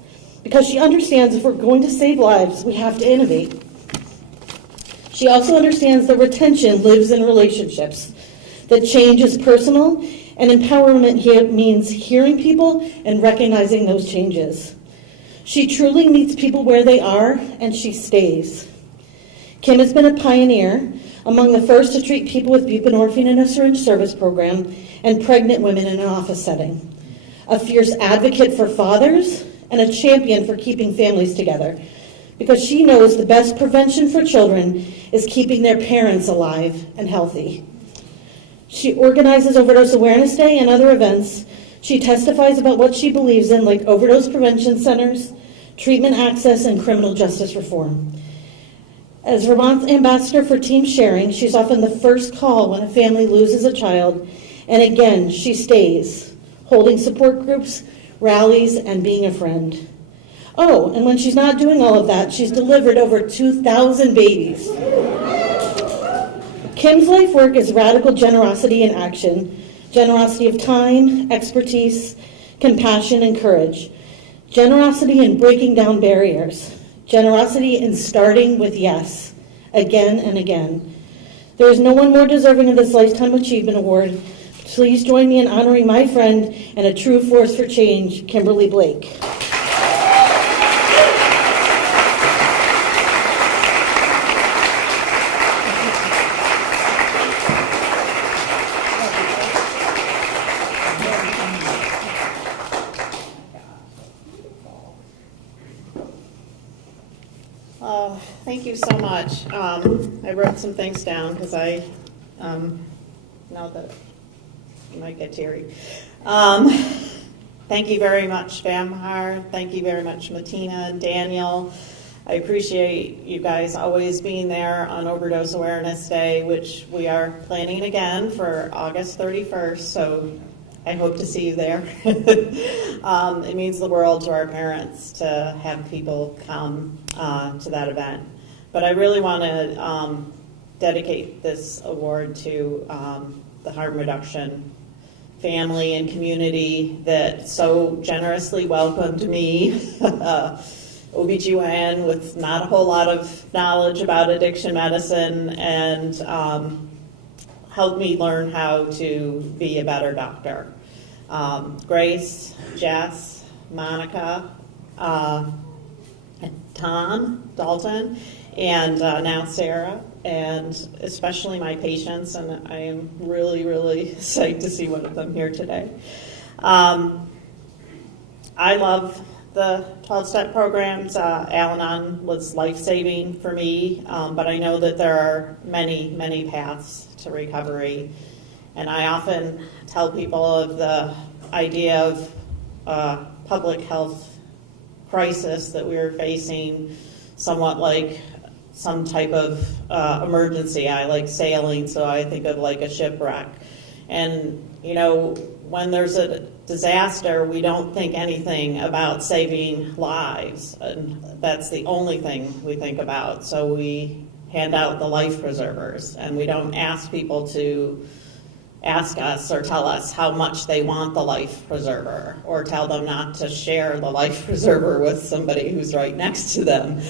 because she understands if we're going to save lives, we have to innovate. She also understands that retention lives in relationships, that change is personal, and empowerment here means hearing people and recognizing those changes. She truly meets people where they are, and she stays. Kim has been a pioneer, among the first to treat people with buprenorphine in a syringe service program and pregnant women in an office setting. A fierce advocate for fathers and a champion for keeping families together, because she knows the best prevention for children is keeping their parents alive and healthy. She organizes Overdose Awareness Day and other events. She testifies about what she believes in, like overdose prevention centers, treatment access, and criminal justice reform. As Vermont's ambassador for Team Sharing, she's often the first call when a family loses a child, and again, she stays, holding support groups, rallies, and being a friend. Oh, and when she's not doing all of that, she's delivered over 2,000 babies. Kim's life work is radical generosity in action, generosity of time, expertise, compassion, and courage, generosity in breaking down barriers, generosity in starting with yes, again and again. There is no one more deserving of this Lifetime Achievement Award. Please join me in honoring my friend and a true force for change, Kimberly Blake. Thank you so much. I wrote some things down because now that I might get teary. Thank you very much, Bamhar. Thank you very much, Martina, Daniel. I appreciate you guys always being there on Overdose Awareness Day, which we are planning again for August 31st, so I hope to see you there. It means the world to our parents to have people come to that event. But I really want to dedicate this award to the harm reduction family and community that so generously welcomed me, OBGYN with not a whole lot of knowledge about addiction medicine, and helped me learn how to be a better doctor. Grace, Jess, Monica, Tom, Dalton, and now Sarah, and especially my patients, and I am really, really psyched to see one of them here today. I love the 12-step programs. Al-Anon was life-saving for me, but I know that there are many, many paths to recovery. And I often tell people of the idea of public health crisis that we are facing, somewhat like some type of emergency. I like sailing, so I think of like a shipwreck. And, you know, when there's a disaster, we don't think anything about saving lives. And that's the only thing we think about. So we hand out the life preservers, and we don't ask people to ask us or tell us how much they want the life preserver, or tell them not to share the life preserver with somebody who's right next to them.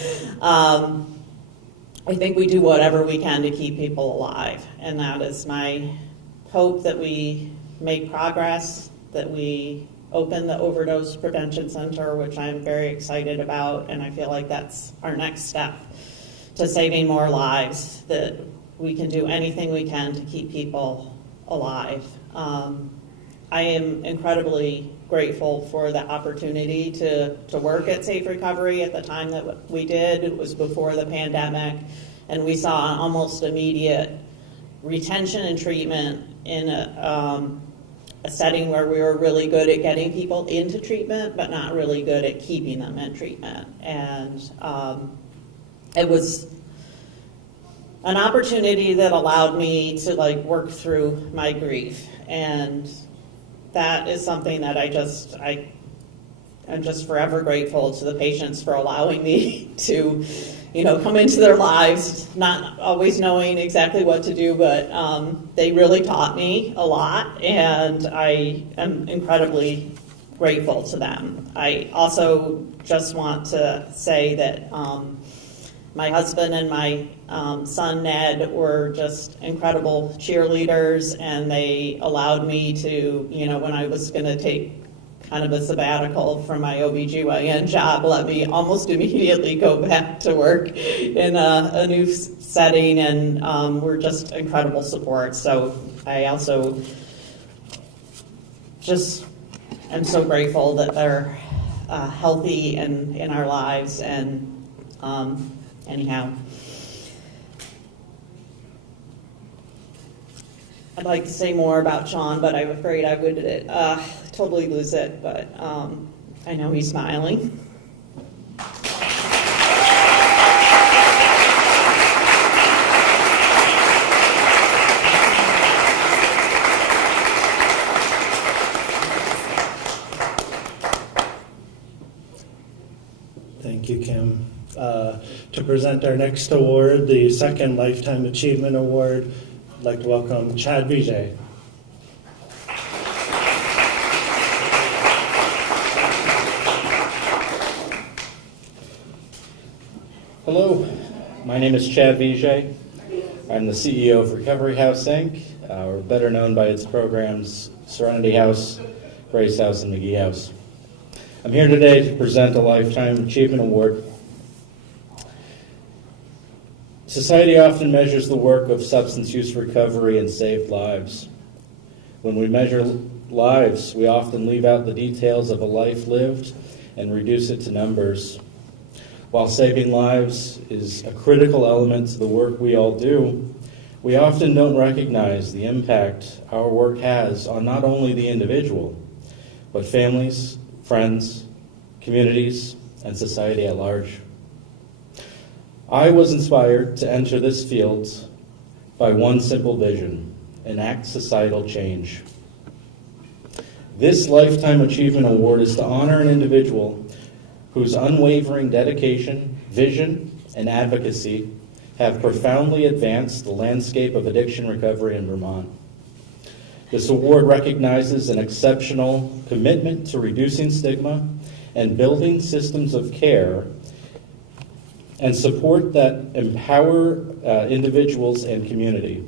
I think we do whatever we can to keep people alive, and that is my hope, that we make progress, that we open the Overdose Prevention Center, which I'm very excited about, and I feel like that's our next step to saving more lives, that we can do anything we can to keep people alive. I am incredibly grateful for the opportunity to work at Safe Recovery at the time that we did. It was before the pandemic, and we saw an almost immediate retention and treatment in a setting where we were really good at getting people into treatment, but not really good at keeping them in treatment. And it was an opportunity that allowed me to work through my grief, and that is something that I'm just forever grateful to the patients for allowing me to, come into their lives, not always knowing exactly what to do, but they really taught me a lot, and I am incredibly grateful to them. I also just want to say that my husband and my son Ned were just incredible cheerleaders, and they allowed me to, when I was going to take kind of a sabbatical from my OBGYN job let me almost immediately go back to work in a new setting, and we're just incredible support. So I also just am so grateful that they're healthy and in our lives. And anyhow, I'd like to say more about Sean, but I'm afraid I would totally lose it. But I know he's smiling. Thank you, Kim. To present our next award, the second Lifetime Achievement Award, I'd like to welcome Chad Vijay. Hello, my name is Chad Vijay. I'm the CEO of Recovery House, Inc., or better known by its programs Serenity House, Grace House, and McGee House. I'm here today to present a Lifetime Achievement Award. Society often measures the work of substance use recovery and saved lives. When we measure lives, we often leave out the details of a life lived and reduce it to numbers. While saving lives is a critical element to the work we all do, we often don't recognize the impact our work has on not only the individual, but families, friends, communities, and society at large. I was inspired to enter this field by one simple vision: enact societal change. This Lifetime Achievement Award is to honor an individual whose unwavering dedication, vision, and advocacy have profoundly advanced the landscape of addiction recovery in Vermont. This award recognizes an exceptional commitment to reducing stigma and building systems of care and support that empower individuals and community.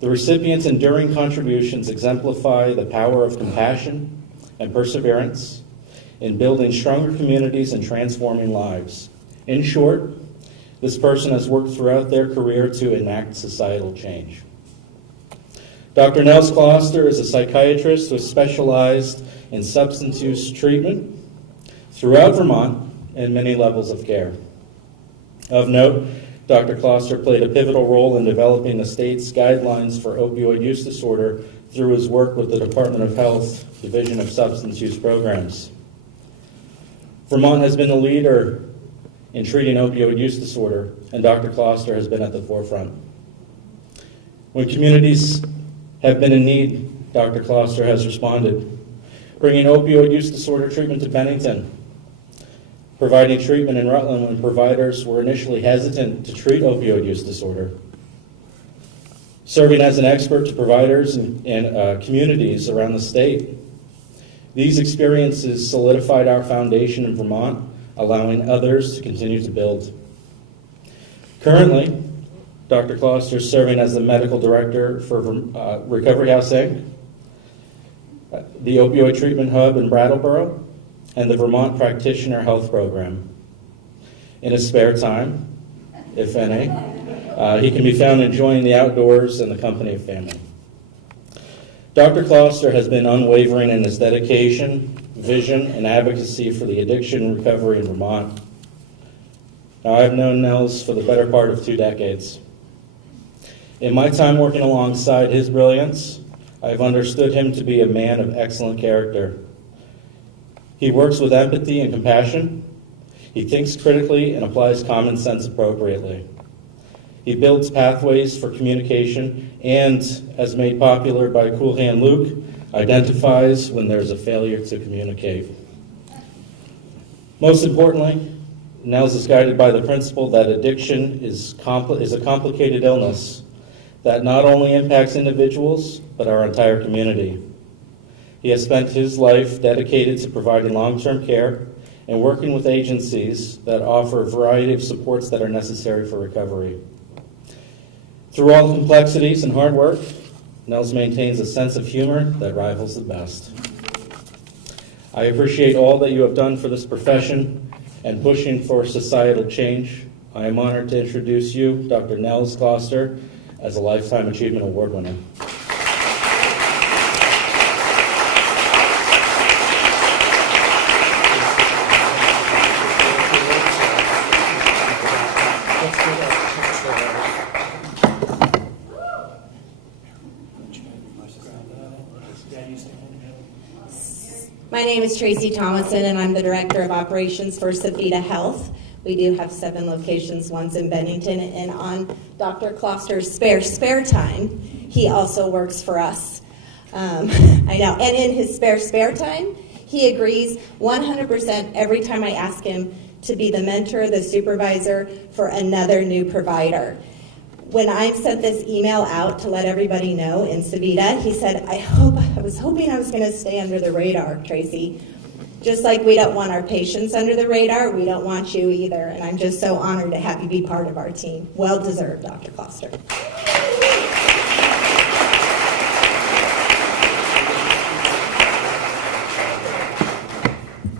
The recipient's enduring contributions exemplify the power of compassion and perseverance in building stronger communities and transforming lives. In short, this person has worked throughout their career to enact societal change. Dr. Nels Kloster is a psychiatrist who has specialized in substance use treatment throughout Vermont and many levels of care. Of note, Dr. Kloster played a pivotal role in developing the state's guidelines for opioid use disorder through his work with the Department of Health Division of Substance Use Programs. Vermont has been a leader in treating opioid use disorder, and Dr. Kloster has been at the forefront. When communities have been in need, Dr. Kloster has responded, bringing opioid use disorder treatment to Bennington, providing treatment in Rutland when providers were initially hesitant to treat opioid use disorder, serving as an expert to providers and communities around the state. These experiences solidified our foundation in Vermont, allowing others to continue to build. Currently, Dr. Kloster is serving as the medical director for Recovery House, Inc., the Opioid Treatment Hub in Brattleboro, and the Vermont Practitioner Health Program. In his spare time, if any, he can be found enjoying the outdoors and the company of family. Dr. Kloster has been unwavering in his dedication, vision, and advocacy for the addiction recovery in Vermont. Now, I've known Nels for the better part of 2 decades. In my time working alongside his brilliance, I've understood him to be a man of excellent character. He works with empathy and compassion. He thinks critically and applies common sense appropriately. He builds pathways for communication and, as made popular by Cool Hand Luke, identifies when there's a failure to communicate. Most importantly, Nels is guided by the principle that addiction is a complicated illness that not only impacts individuals, but our entire community. He has spent his life dedicated to providing long-term care and working with agencies that offer a variety of supports that are necessary for recovery. Through all the complexities and hard work, Nels maintains a sense of humor that rivals the best. I appreciate all that you have done for this profession and pushing for societal change. I am honored to introduce you, Dr. Nels Gloucester, as a Lifetime Achievement Award winner. My name is Tracy Thomason, and I'm the Director of Operations for Safida Health. We do have 7 locations, one's in Bennington, and on Dr. Kloster's spare time, he also works for us. I know, and in his spare time, he agrees 100% every time I ask him to be the mentor, the supervisor for another new provider. When I sent this email out to let everybody know in Safida, he said, I was hoping I was going to stay under the radar, Tracy. Just like we don't want our patients under the radar, we don't want you either. And I'm just so honored to have you be part of our team. Well deserved, Dr. Kloster.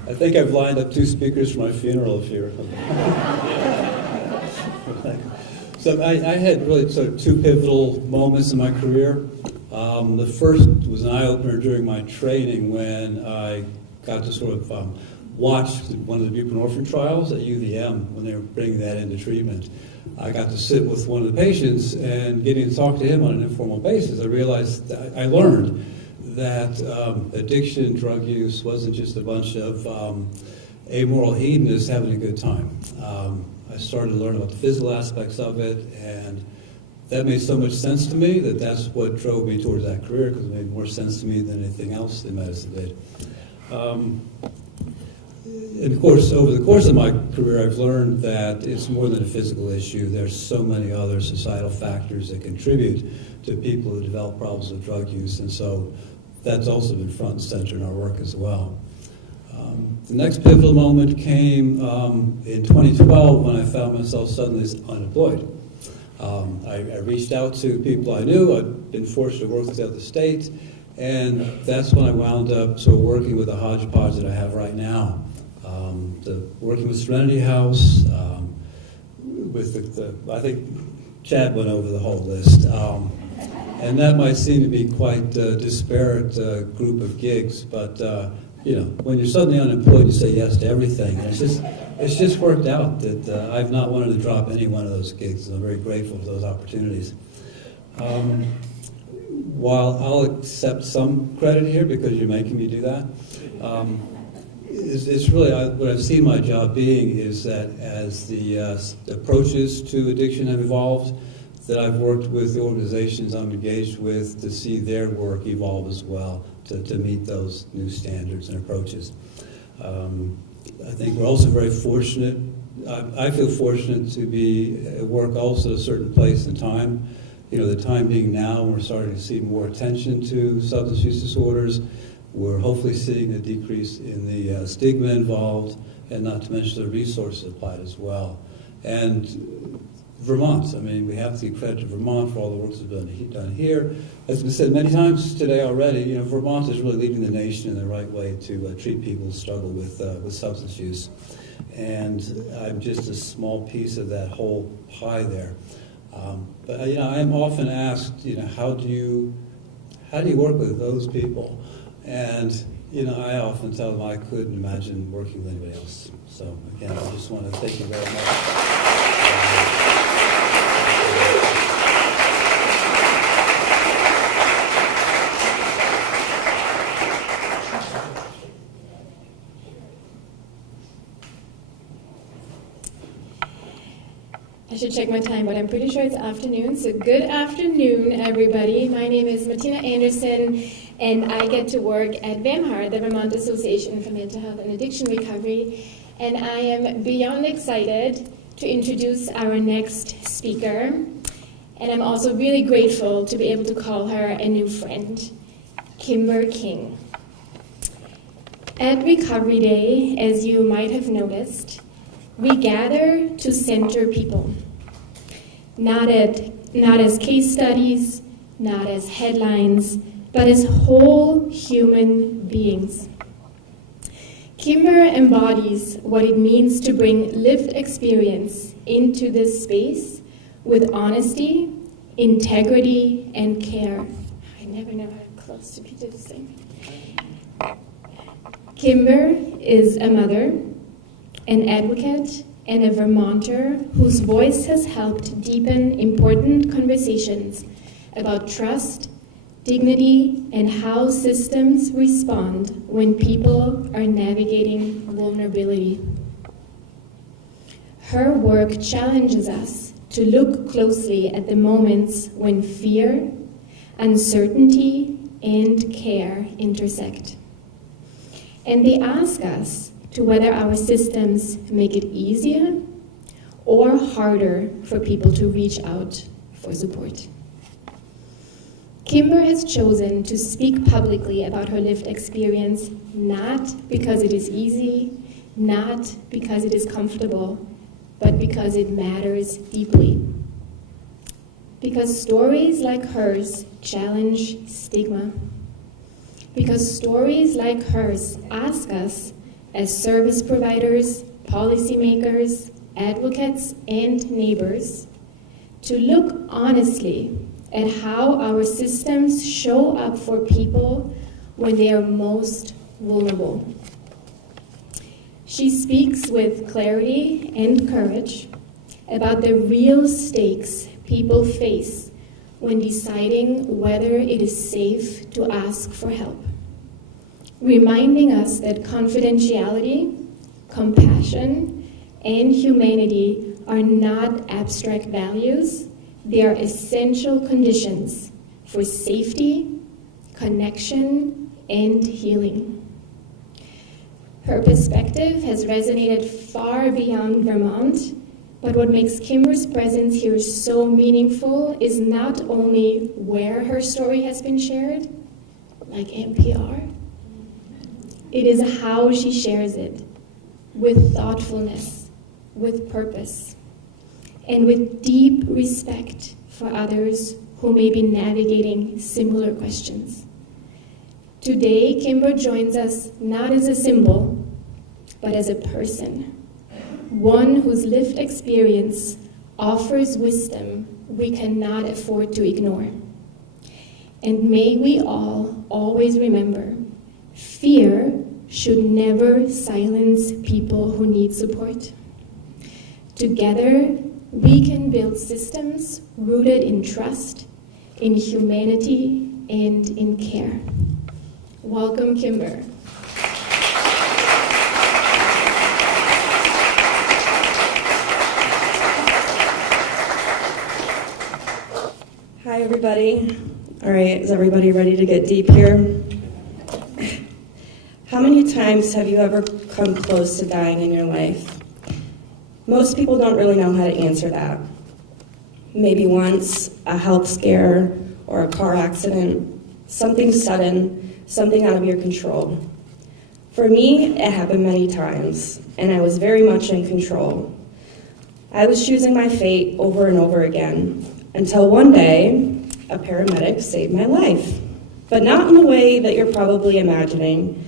I think I've lined up 2 speakers for my funeral here. So I had really sort of 2 pivotal moments in my career. The first was an eye-opener during my training when I got to sort of watch one of the buprenorphine trials at UVM when they were bringing that into treatment. I got to sit with one of the patients and getting to talk to him on an informal basis. I realized, I learned that addiction, drug use wasn't just a bunch of amoral hedonists having a good time. I started to learn about the physical aspects of it, and that made so much sense to me that that's what drove me towards that career, because it made more sense to me than anything else in medicine did. And of course, over the course of my career, I've learned that it's more than a physical issue. There's so many other societal factors that contribute to people who develop problems with drug use, and so that's also been front and center in our work as well. The next pivotal moment came in 2012 when I found myself suddenly unemployed. I reached out to people I knew. I'd been forced to work throughout the state, and that's when I wound up sort of working with a hodgepodge that I have right now. Working with Serenity House, with I think Chad went over the whole list. And that might seem to be quite a disparate group of gigs, but when you're suddenly unemployed, you say yes to everything. And it's just worked out that I've not wanted to drop any one of those gigs, and I'm very grateful for those opportunities. While I'll accept some credit here because you're making me do that, it's really what I've seen my job being is that as the approaches to addiction have evolved, that I've worked with the organizations I'm engaged with to see their work evolve as well, to meet those new standards and approaches. I think we're also very fortunate. I feel fortunate to be at work also at a certain place and time. The time being now, we're starting to see more attention to substance use disorders. We're hopefully seeing a decrease in the stigma involved, and not to mention the resources applied as well. And Vermont, we have to give credit to Vermont for all the work that's been done here. As been said many times today already, Vermont is really leading the nation in the right way to treat people who struggle with substance use. And I'm just a small piece of that whole pie there. But I am often asked, how do you work with those people? And I often tell them I couldn't imagine working with anybody else. So again, I just want to thank you very much. I should check my time, but I'm pretty sure it's afternoon. So good afternoon, everybody. My name is Martina Anderson, and I get to work at VAMHAR, the Vermont Association for Mental Health and Addiction Recovery. And I am beyond excited to introduce our next speaker. And I'm also really grateful to be able to call her a new friend, Kimber King. At Recovery Day, as you might have noticed, we gather to center people, not as case studies, not as headlines, but as whole human beings. Kimber embodies what it means to bring lived experience into this space with honesty, integrity, and care. I never know how close to Peter to say. Kimber is a mother, an advocate, and a Vermonter whose voice has helped deepen important conversations about trust, dignity, and how systems respond when people are navigating vulnerability. Her work challenges us to look closely at the moments when fear, uncertainty, and care intersect. And they ask us to whether our systems make it easier or harder for people to reach out for support. Kimber has chosen to speak publicly about her lived experience, not because it is easy, not because it is comfortable, but because it matters deeply. Because stories like hers challenge stigma. Because stories like hers ask us, as service providers, policymakers, advocates, and neighbors, to look honestly at how our systems show up for people when they are most vulnerable. She speaks with clarity and courage about the real stakes people face when deciding whether it is safe to ask for help, reminding us that confidentiality, compassion, and humanity are not abstract values. They are essential conditions for safety, connection, and healing. Her perspective has resonated far beyond Vermont, but what makes Kimber's presence here so meaningful is not only where her story has been shared, like NPR, it is how she shares it, with thoughtfulness, with purpose, and with deep respect for others who may be navigating similar questions. Today, Kimber joins us not as a symbol, but as a person, one whose lived experience offers wisdom we cannot afford to ignore. And may we all always remember, fear should never silence people who need support. Together, we can build systems rooted in trust, in humanity, and in care. Welcome, Kimber. Hi, everybody. All right, is everybody ready to get deep here? How many times have you ever come close to dying in your life? Most people don't really know how to answer that. Maybe once, a health scare or a car accident, something sudden, something out of your control. For me, it happened many times, and I was very much in control. I was choosing my fate over and over again, until one day, a paramedic saved my life. But not in the way that you're probably imagining.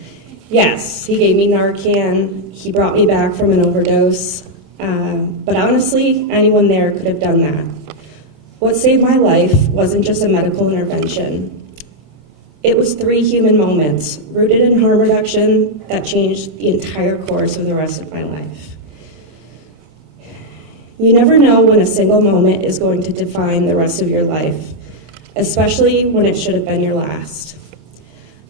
Yes, he gave me Narcan, he brought me back from an overdose, but honestly, anyone there could have done that. What saved my life wasn't just a medical intervention. It was 3 human moments, rooted in harm reduction, that changed the entire course of the rest of my life. You never know when a single moment is going to define the rest of your life, especially when it should have been your last.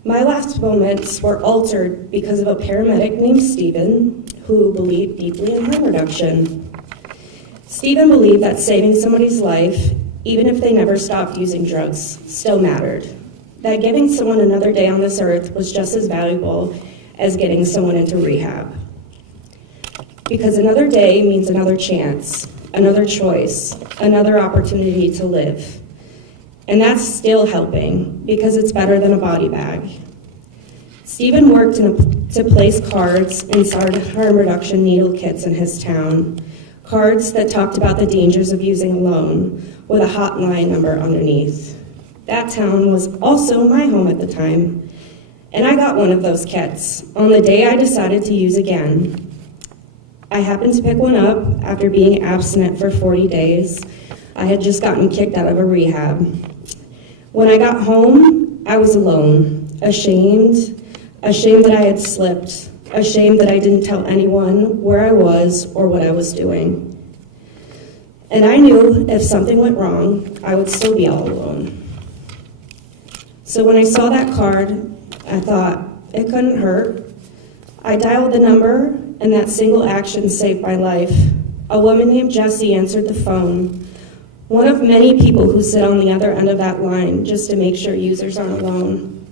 My last moments were altered because of a paramedic named Stephen who believed deeply in harm reduction. Stephen believed that saving somebody's life, even if they never stopped using drugs, still mattered. That giving someone another day on this earth was just as valuable as getting someone into rehab. Because another day means another chance, another choice, another opportunity to live. And that's still helping, because it's better than a body bag. Stephen worked to place cards inside harm reduction needle kits in his town, cards that talked about the dangers of using alone, with a hotline number underneath. That town was also my home at the time, And I got one of those kits on the day I decided to use again. I happened to pick one up after being abstinent for 40 days. I had just gotten kicked out of a rehab. When I got home, I was alone, ashamed that I had slipped, ashamed that I didn't tell anyone where I was or what I was doing. And I knew if something went wrong, I would still be all alone. So when I saw that card, I thought, it couldn't hurt. I dialed the number, and that single action saved my life. A woman named Jessie answered the phone, one of many people who sit on the other end of that line just to make sure users aren't alone.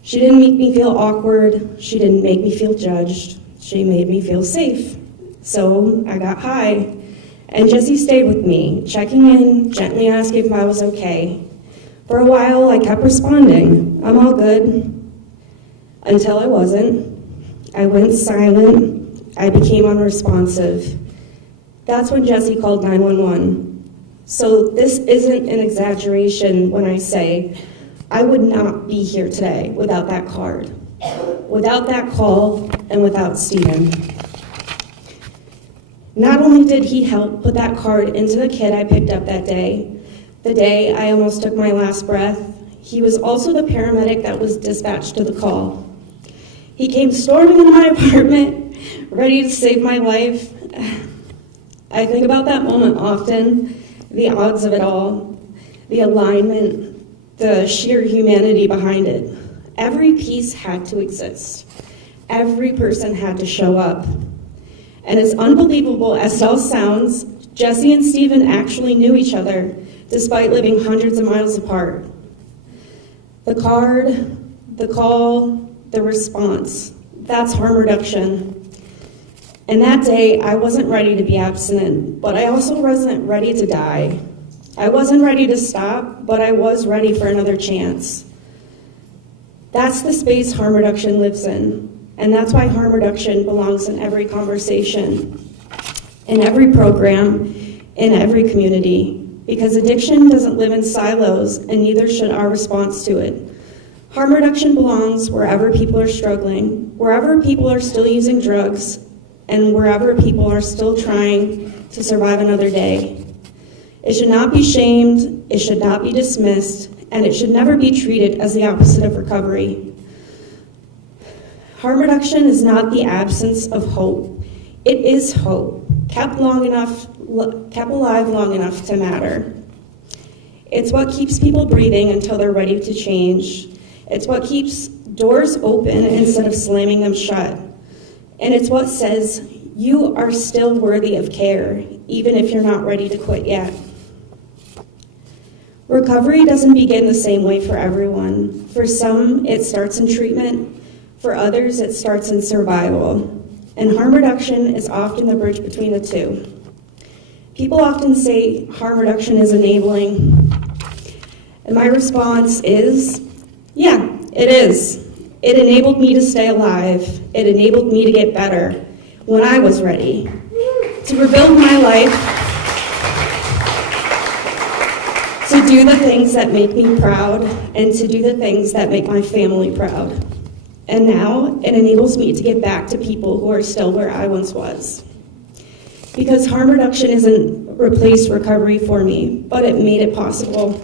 She didn't make me feel awkward. She didn't make me feel judged. She made me feel safe. So I got high, and Jessie stayed with me, checking in, gently asking if I was okay. For a while, I kept responding, I'm all good. Until I wasn't. I went silent. I became unresponsive. That's when Jessie called 911. So this isn't an exaggeration when I say I would not be here today without that card, without that call, and without Stephen. Not only did he help put that card into the kit I picked up that day, the day I almost took my last breath, he was also the paramedic that was dispatched to the call. He came storming into my apartment, ready to save my life. I think about that moment often, the odds of it all, the alignment, the sheer humanity behind it. Every piece had to exist. Every person had to show up. And as unbelievable as it all sounds, Jessie and Stephen actually knew each other, despite living hundreds of miles apart. The card, the call, the response, that's harm reduction. And that day, I wasn't ready to be abstinent, but I also wasn't ready to die. I wasn't ready to stop, but I was ready for another chance. That's the space harm reduction lives in, and that's why harm reduction belongs in every conversation, in every program, in every community, because addiction doesn't live in silos, and neither should our response to it. Harm reduction belongs wherever people are struggling, wherever people are still using drugs, and wherever people are still trying to survive another day. It should not be shamed, it should not be dismissed, and it should never be treated as the opposite of recovery. Harm reduction is not the absence of hope. It is hope, kept alive long enough to matter. It's what keeps people breathing until they're ready to change. It's what keeps doors open instead of slamming them shut. And it's what says you are still worthy of care, even if you're not ready to quit yet. Recovery doesn't begin the same way for everyone. For some, it starts in treatment. For others, it starts in survival. And harm reduction is often the bridge between the two. People often say harm reduction is enabling. And my response is, yeah, it is. It enabled me to stay alive. It enabled me to get better when I was ready, to rebuild my life, to do the things that make me proud, and to do the things that make my family proud. And now it enables me to get back to people who are still where I once was. Because harm reduction isn't replaced recovery for me, but it made it possible.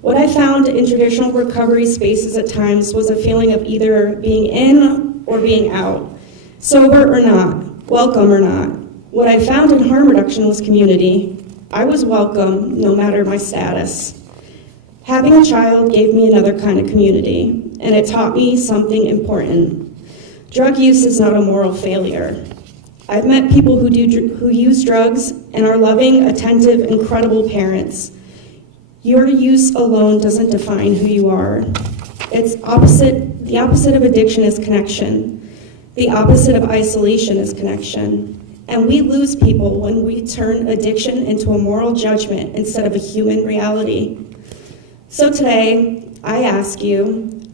What I found in traditional recovery spaces at times was a feeling of either being in or being out, sober or not, welcome or not. What I found in harm reduction was community. I was welcome no matter my status. Having a child gave me another kind of community, and it taught me something important. Drug use is not a moral failure. I've met people who use drugs and are loving, attentive, incredible parents. Your use alone doesn't define who you are. The opposite of addiction is connection. The opposite of isolation is connection. And we lose people when we turn addiction into a moral judgment instead of a human reality. So today, I ask you,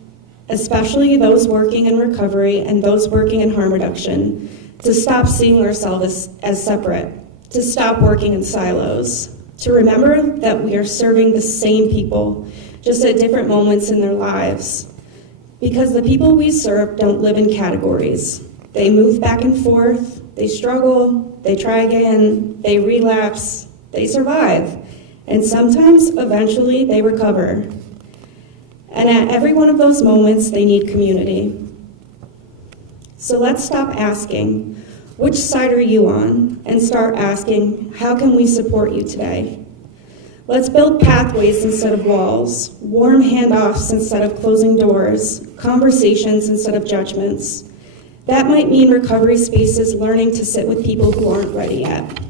especially those working in recovery and those working in harm reduction, to stop seeing ourselves as separate, to stop working in silos, to remember that we are serving the same people, just at different moments in their lives. Because the people we serve don't live in categories. They move back and forth, they struggle, they try again, they relapse, they survive, and sometimes, eventually, they recover. And at every one of those moments, they need community. So let's stop asking, which side are you on? And start asking, how can we support you today? Let's build pathways instead of walls, warm handoffs instead of closing doors, conversations instead of judgments. That might mean recovery spaces learning to sit with people who aren't ready yet.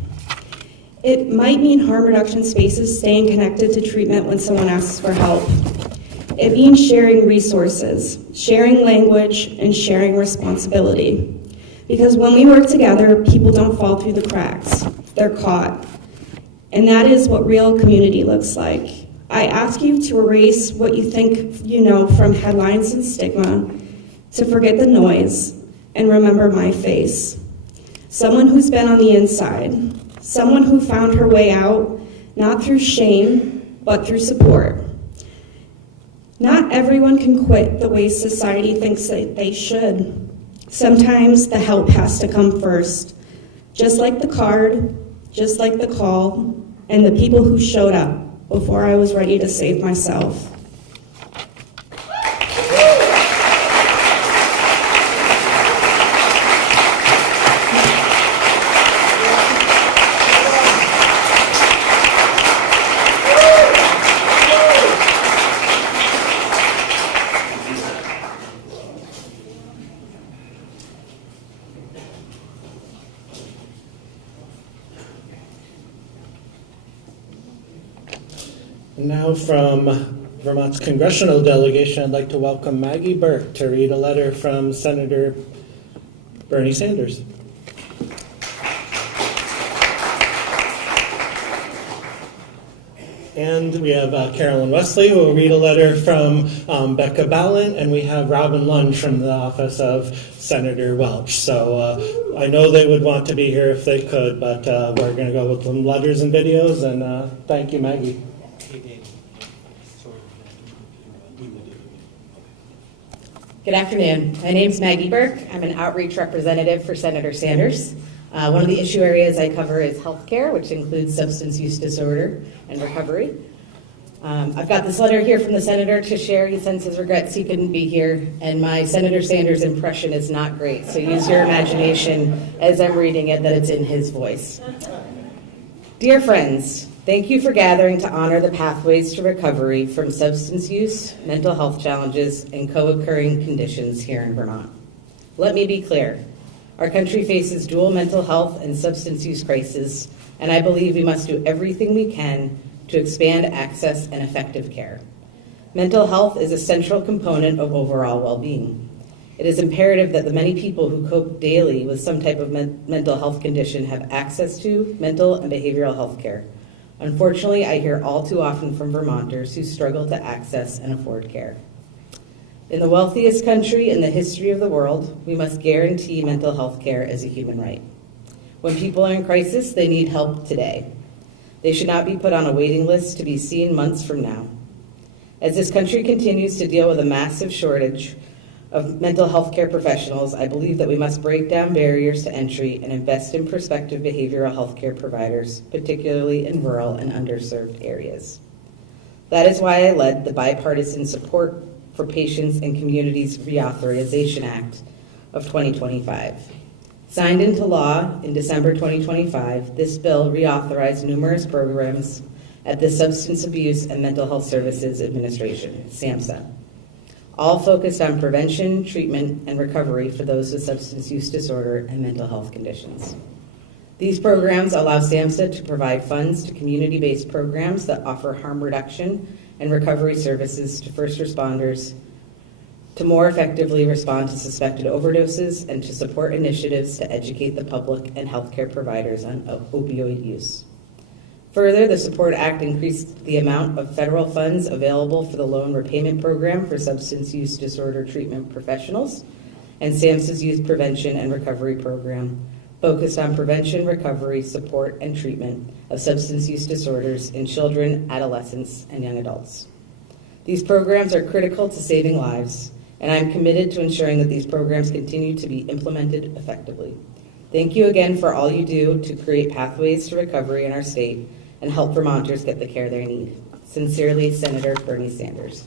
It might mean harm reduction spaces staying connected to treatment when someone asks for help. It means sharing resources, sharing language, and sharing responsibility. Because when we work together, people don't fall through the cracks. They're caught. And that is what real community looks like. I ask you to erase what you think you know from headlines and stigma, to forget the noise, and remember my face. Someone who's been on the inside. Someone who found her way out, not through shame, but through support. Not everyone can quit the way society thinks that they should. Sometimes the help has to come first. Just like the card, just like the call, and the people who showed up before I was ready to save myself. Now from Vermont's congressional delegation, I'd like to welcome Maggie Burke to read a letter from Senator Bernie Sanders. And we have Carolyn Wesley, who will read a letter from Becca Ballant, and we have Robin Lunge from the office of Senator Welch. So I know they would want to be here if they could, but we're going to go with some letters and videos, and thank you, Maggie. Good afternoon. My name is Maggie Burke. I'm an outreach representative for Senator Sanders. One of the issue areas I cover is healthcare, which includes substance use disorder and recovery. I've got this letter here from the senator to share. He sends his regrets he couldn't be here, and my Senator Sanders impression is not great, so use your imagination as I'm reading it that it's in his voice. Dear friends, thank you for gathering to honor the pathways to recovery from substance use, mental health challenges, and co-occurring conditions here in Vermont. Let me be clear. Our country faces dual mental health and substance use crises, and I believe we must do everything we can to expand access and effective care. Mental health is a central component of overall well-being. It is imperative that the many people who cope daily with some type of mental health condition have access to mental and behavioral health care. Unfortunately, I hear all too often from Vermonters who struggle to access and afford care. In the wealthiest country in the history of the world, we must guarantee mental health care as a human right. When people are in crisis, they need help today. They should not be put on a waiting list to be seen months from now. As this country continues to deal with a massive shortage of mental health care professionals, I believe that we must break down barriers to entry and invest in prospective behavioral health care providers, particularly in rural and underserved areas. That is why I led the Bipartisan Support for Patients and Communities Reauthorization Act of 2025. Signed into law in December 2025, this bill reauthorized numerous programs at the Substance Abuse and Mental Health Services Administration, SAMHSA, all focused on prevention, treatment, and recovery for those with substance use disorder and mental health conditions. These programs allow SAMHSA to provide funds to community-based programs that offer harm reduction and recovery services to first responders to more effectively respond to suspected overdoses and to support initiatives to educate the public and healthcare providers on opioid use. Further, the Support Act increased the amount of federal funds available for the loan repayment program for substance use disorder treatment professionals and SAMHSA's Youth Prevention and Recovery Program, focused on prevention, recovery, support, and treatment of substance use disorders in children, adolescents, and young adults. These programs are critical to saving lives, and I'm committed to ensuring that these programs continue to be implemented effectively. Thank you again for all you do to create pathways to recovery in our state and help Vermonters get the care they need. Sincerely, Senator Bernie Sanders.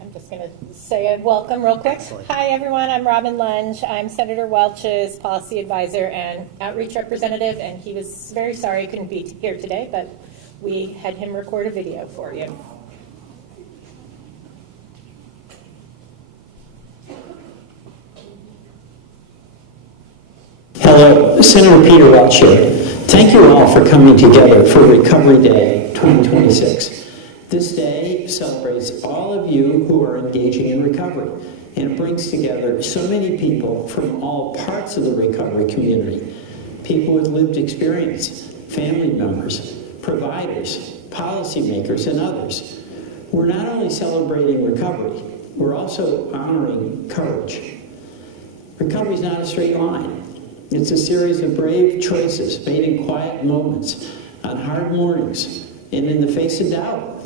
I'm just going to say a welcome real quick. Hi, everyone. I'm Robin Lunge. I'm Senator Welch's policy advisor and outreach representative, and he was very sorry he couldn't be here today, but we had him record a video for you. Hello, Senator Peter Welch here. Thank you all for coming together for Recovery Day 2026. This day celebrates all of you who are engaging in recovery, and it brings together so many people from all parts of the recovery community. People with lived experience, family members, providers, policymakers, and others. We're not only celebrating recovery, we're also honoring courage. Recovery is not a straight line. It's a series of brave choices made in quiet moments, on hard mornings, and in the face of doubt.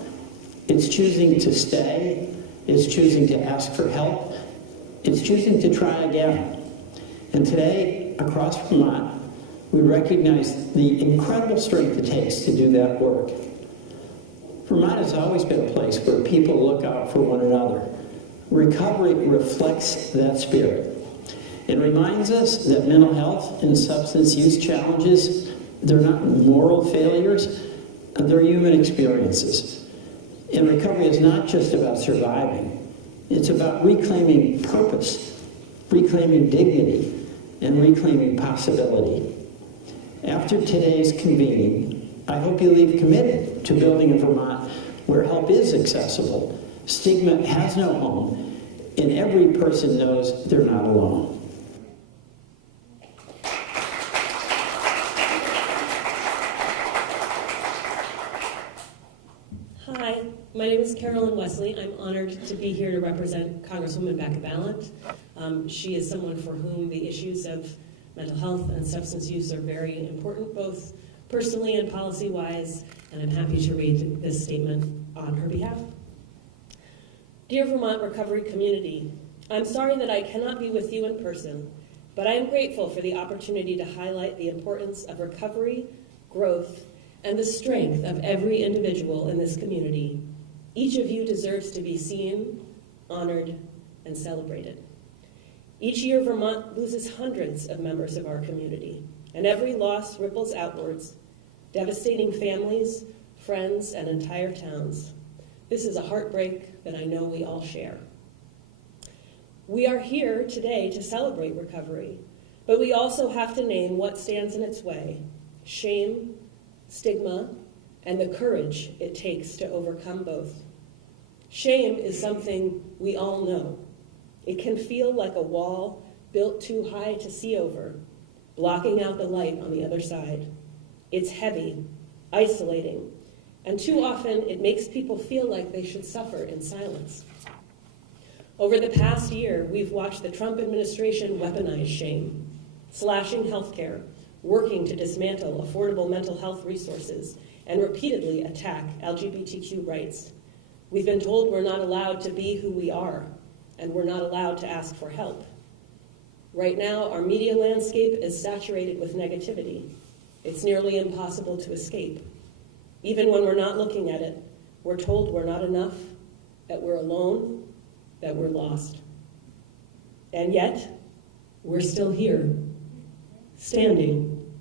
It's choosing to stay, it's choosing to ask for help, it's choosing to try again. And today, across Vermont, we recognize the incredible strength it takes to do that work. Vermont has always been a place where people look out for one another. Recovery reflects that spirit. It reminds us that mental health and substance use challenges, they're not moral failures, they're human experiences. And recovery is not just about surviving. It's about reclaiming purpose, reclaiming dignity, and reclaiming possibility. After today's convening, I hope you leave committed to building a Vermont where help is accessible, stigma has no home, and every person knows they're not alone. Hi, my name is Carolyn Wesley. I'm honored to be here to represent Congresswoman Becca Balint. She is someone for whom the issues of mental health and substance use are very important, both personally and policy-wise, and I'm happy to read this statement on her behalf. Dear Vermont recovery community, I'm sorry that I cannot be with you in person, but I am grateful for the opportunity to highlight the importance of recovery, growth, and the strength of every individual in this community. Each of you deserves to be seen, honored, and celebrated. Each year, Vermont loses hundreds of members of our community, and every loss ripples outwards, devastating families, friends, and entire towns. This is a heartbreak that I know we all share. We are here today to celebrate recovery, but we also have to name what stands in its way: shame, stigma, and the courage it takes to overcome both. Shame is something we all know. It can feel like a wall built too high to see over, blocking out the light on the other side. It's heavy, isolating, and too often it makes people feel like they should suffer in silence. Over the past year, we've watched the Trump administration weaponize shame, slashing healthcare, working to dismantle affordable mental health resources, and repeatedly attack LGBTQ rights. We've been told we're not allowed to be who we are, and we're not allowed to ask for help. Right now, our media landscape is saturated with negativity. It's nearly impossible to escape. Even when we're not looking at it, we're told we're not enough, that we're alone, that we're lost. And yet, we're still here, standing.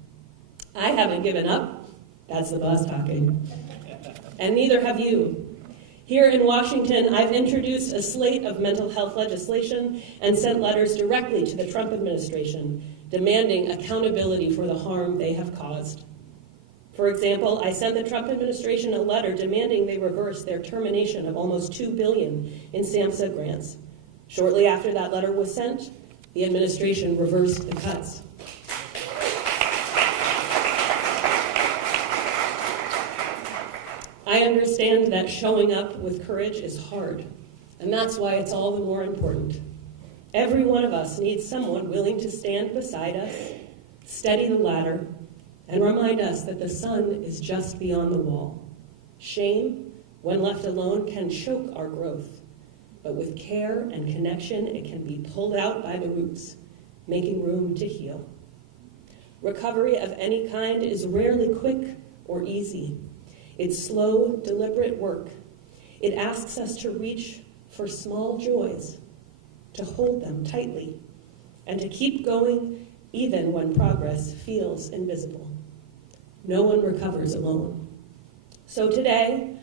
I haven't given up. That's the boss talking. And neither have you. Here in Washington, I've introduced a slate of mental health legislation and sent letters directly to the Trump administration, demanding accountability for the harm they have caused. For example, I sent the Trump administration a letter demanding they reverse their termination of almost $2 billion in SAMHSA grants. Shortly after that letter was sent, the administration reversed the cuts. I understand that showing up with courage is hard, and that's why it's all the more important. Every one of us needs someone willing to stand beside us, steady the ladder, and remind us that the sun is just beyond the wall. Shame, when left alone, can choke our growth, but with care and connection, it can be pulled out by the roots, making room to heal. Recovery of any kind is rarely quick or easy. It's slow, deliberate work. It asks us to reach for small joys, to hold them tightly, and to keep going even when progress feels invisible. No one recovers alone. So today,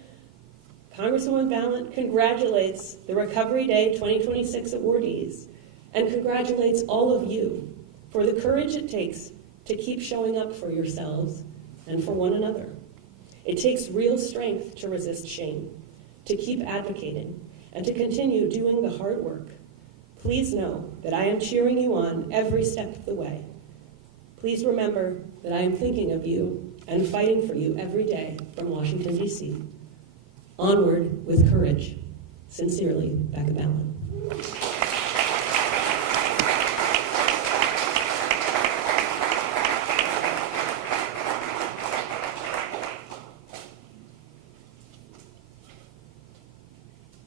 Congresswoman Balint congratulates the Recovery Day 2026 awardees and congratulates all of you for the courage it takes to keep showing up for yourselves and for one another. It takes real strength to resist shame, to keep advocating, and to continue doing the hard work. Please know that I am cheering you on every step of the way. Please remember that I am thinking of you and fighting for you every day from Washington, D.C. Onward with courage. Sincerely, Becca Balint.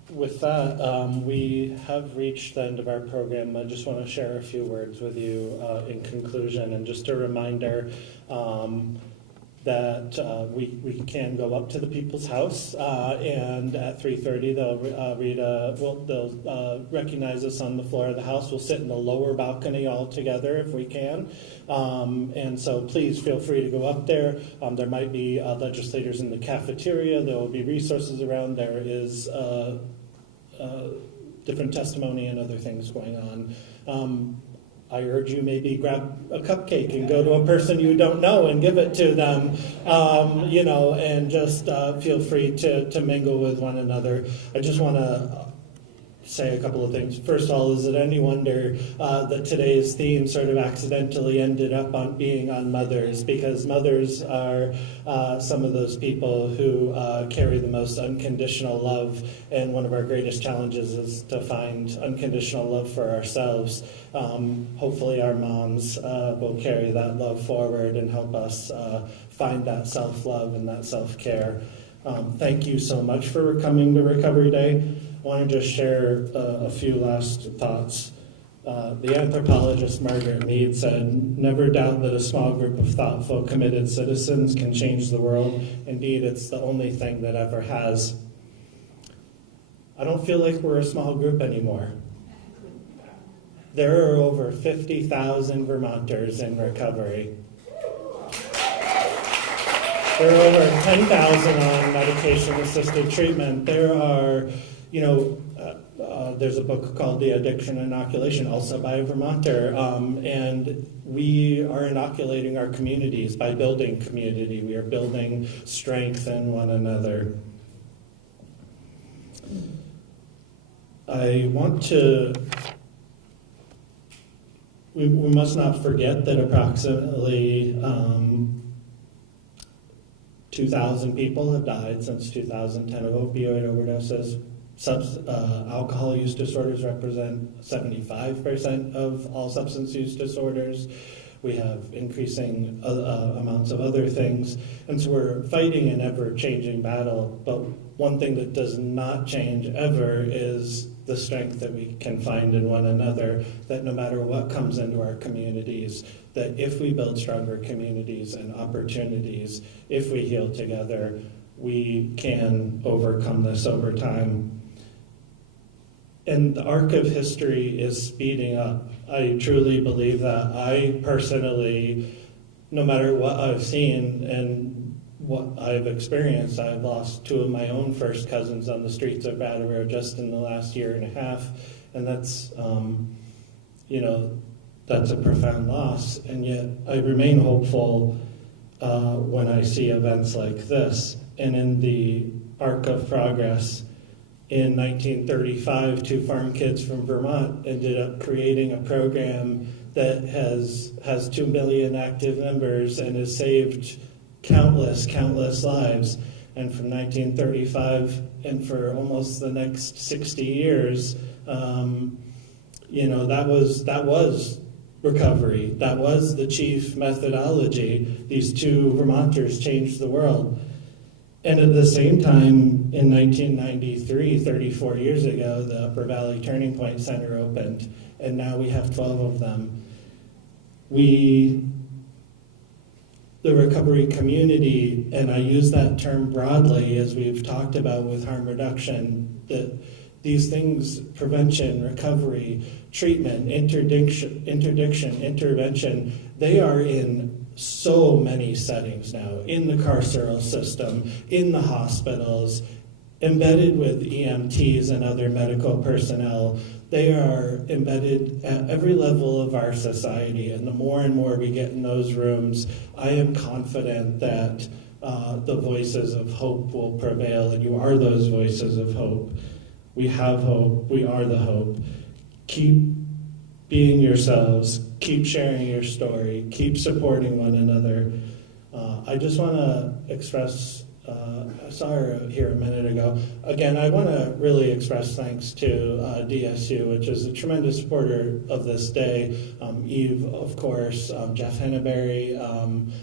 With that, we have reached the end of our program. I just want to share a few words with you in conclusion, and just a reminder that we can go up to the People's House, and at 3:30 they'll recognize us on the floor of the House. We'll sit in the lower balcony all together if we can, and so please feel free to go up there. There might be legislators in the cafeteria. There will be resources around. There is different testimony and other things going on. I urge you maybe grab a cupcake and go to a person you don't know and give it to them, and just feel free to mingle with one another. I just want to say a couple of things. First of all, is it any wonder that today's theme sort of accidentally ended up being on mothers, because mothers are some of those people who carry the most unconditional love, and one of our greatest challenges is to find unconditional love for ourselves. Hopefully our moms will carry that love forward and help us find that self-love and that self-care. Thank you so much for coming to Recovery Day. I want to just share a few last thoughts. The anthropologist Margaret Mead said, "Never doubt that a small group of thoughtful, committed citizens can change the world. Indeed, it's the only thing that ever has." I don't feel like we're a small group anymore. There are over 50,000 Vermonters in recovery. There are over 10,000 on medication-assisted treatment. There are, there's a book called The Addiction Inoculation, also by a Vermonter, and we are inoculating our communities by building community. We are building strength in one another. I want to, we must not forget that approximately 2,000 people have died since 2010 of opioid overdoses. Alcohol use disorders represent 75% of all substance use disorders. We have increasing amounts of other things. And so we're fighting an ever-changing battle. But one thing that does not change ever is the strength that we can find in one another, that no matter what comes into our communities, that if we build stronger communities and opportunities, if we heal together, we can overcome this over time. And the arc of history is speeding up. I truly believe that. I personally, no matter what I've seen and what I've experienced, I've lost two of my own first cousins on the streets of Brattleboro just in the last year and a half. And that's, that's a profound loss. And yet I remain hopeful when I see events like this. And in the arc of progress, in 1935, two farm kids from Vermont ended up creating a program that has 2 million active members and has saved countless lives. And from 1935 and for almost the next 60 years, that was recovery. That was the chief methodology. These two Vermonters changed the world. And at the same time, in 1993, 34 years ago, the Upper Valley Turning Point Center opened, and now we have 12 of them. The recovery community, and I use that term broadly as we've talked about with harm reduction, that these things, prevention, recovery, treatment, interdiction, intervention, they are in so many settings now, in the carceral system, in the hospitals, embedded with EMTs and other medical personnel. They are embedded at every level of our society, and the more and more we get in those rooms, I am confident that the voices of hope will prevail, and you are those voices of hope. We have hope. We are the hope. Keep being yourselves. Keep sharing your story. Keep supporting one another. I just want to express, I saw her here a minute ago. Again, I want to really express thanks to DSU, which is a tremendous supporter of this day. Eve, of course, Jeff Henneberry,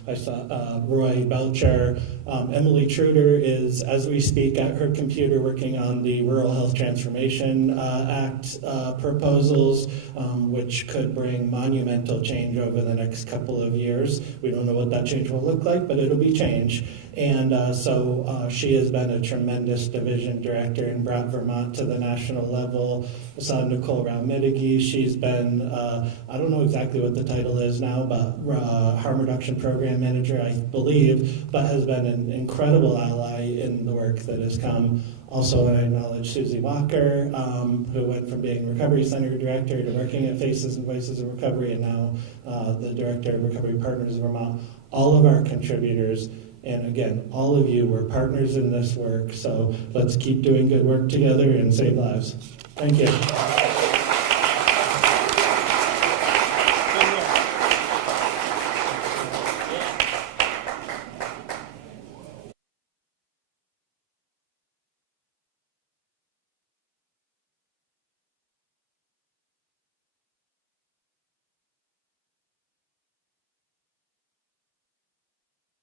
I saw Roy Belcher. Emily Truder is, as we speak, at her computer working on the Rural Health Transformation Act proposals, which could bring monumental change over the next couple of years. We don't know what that change will look like, but it'll be change. And so she has been a tremendous division director and brought Vermont to the national level. I saw Nicole Rao-Midigi. She's been, I don't know exactly what the title is now, but harm reduction program manager, I believe, but has been an incredible ally in the work that has come. Also, I acknowledge Susie Walker, who went from being Recovery Center Director to working at Faces and Voices of Recovery, and now the Director of Recovery Partners of Vermont. All of our contributors. And again, all of you were partners in this work, so let's keep doing good work together and save lives. Thank you.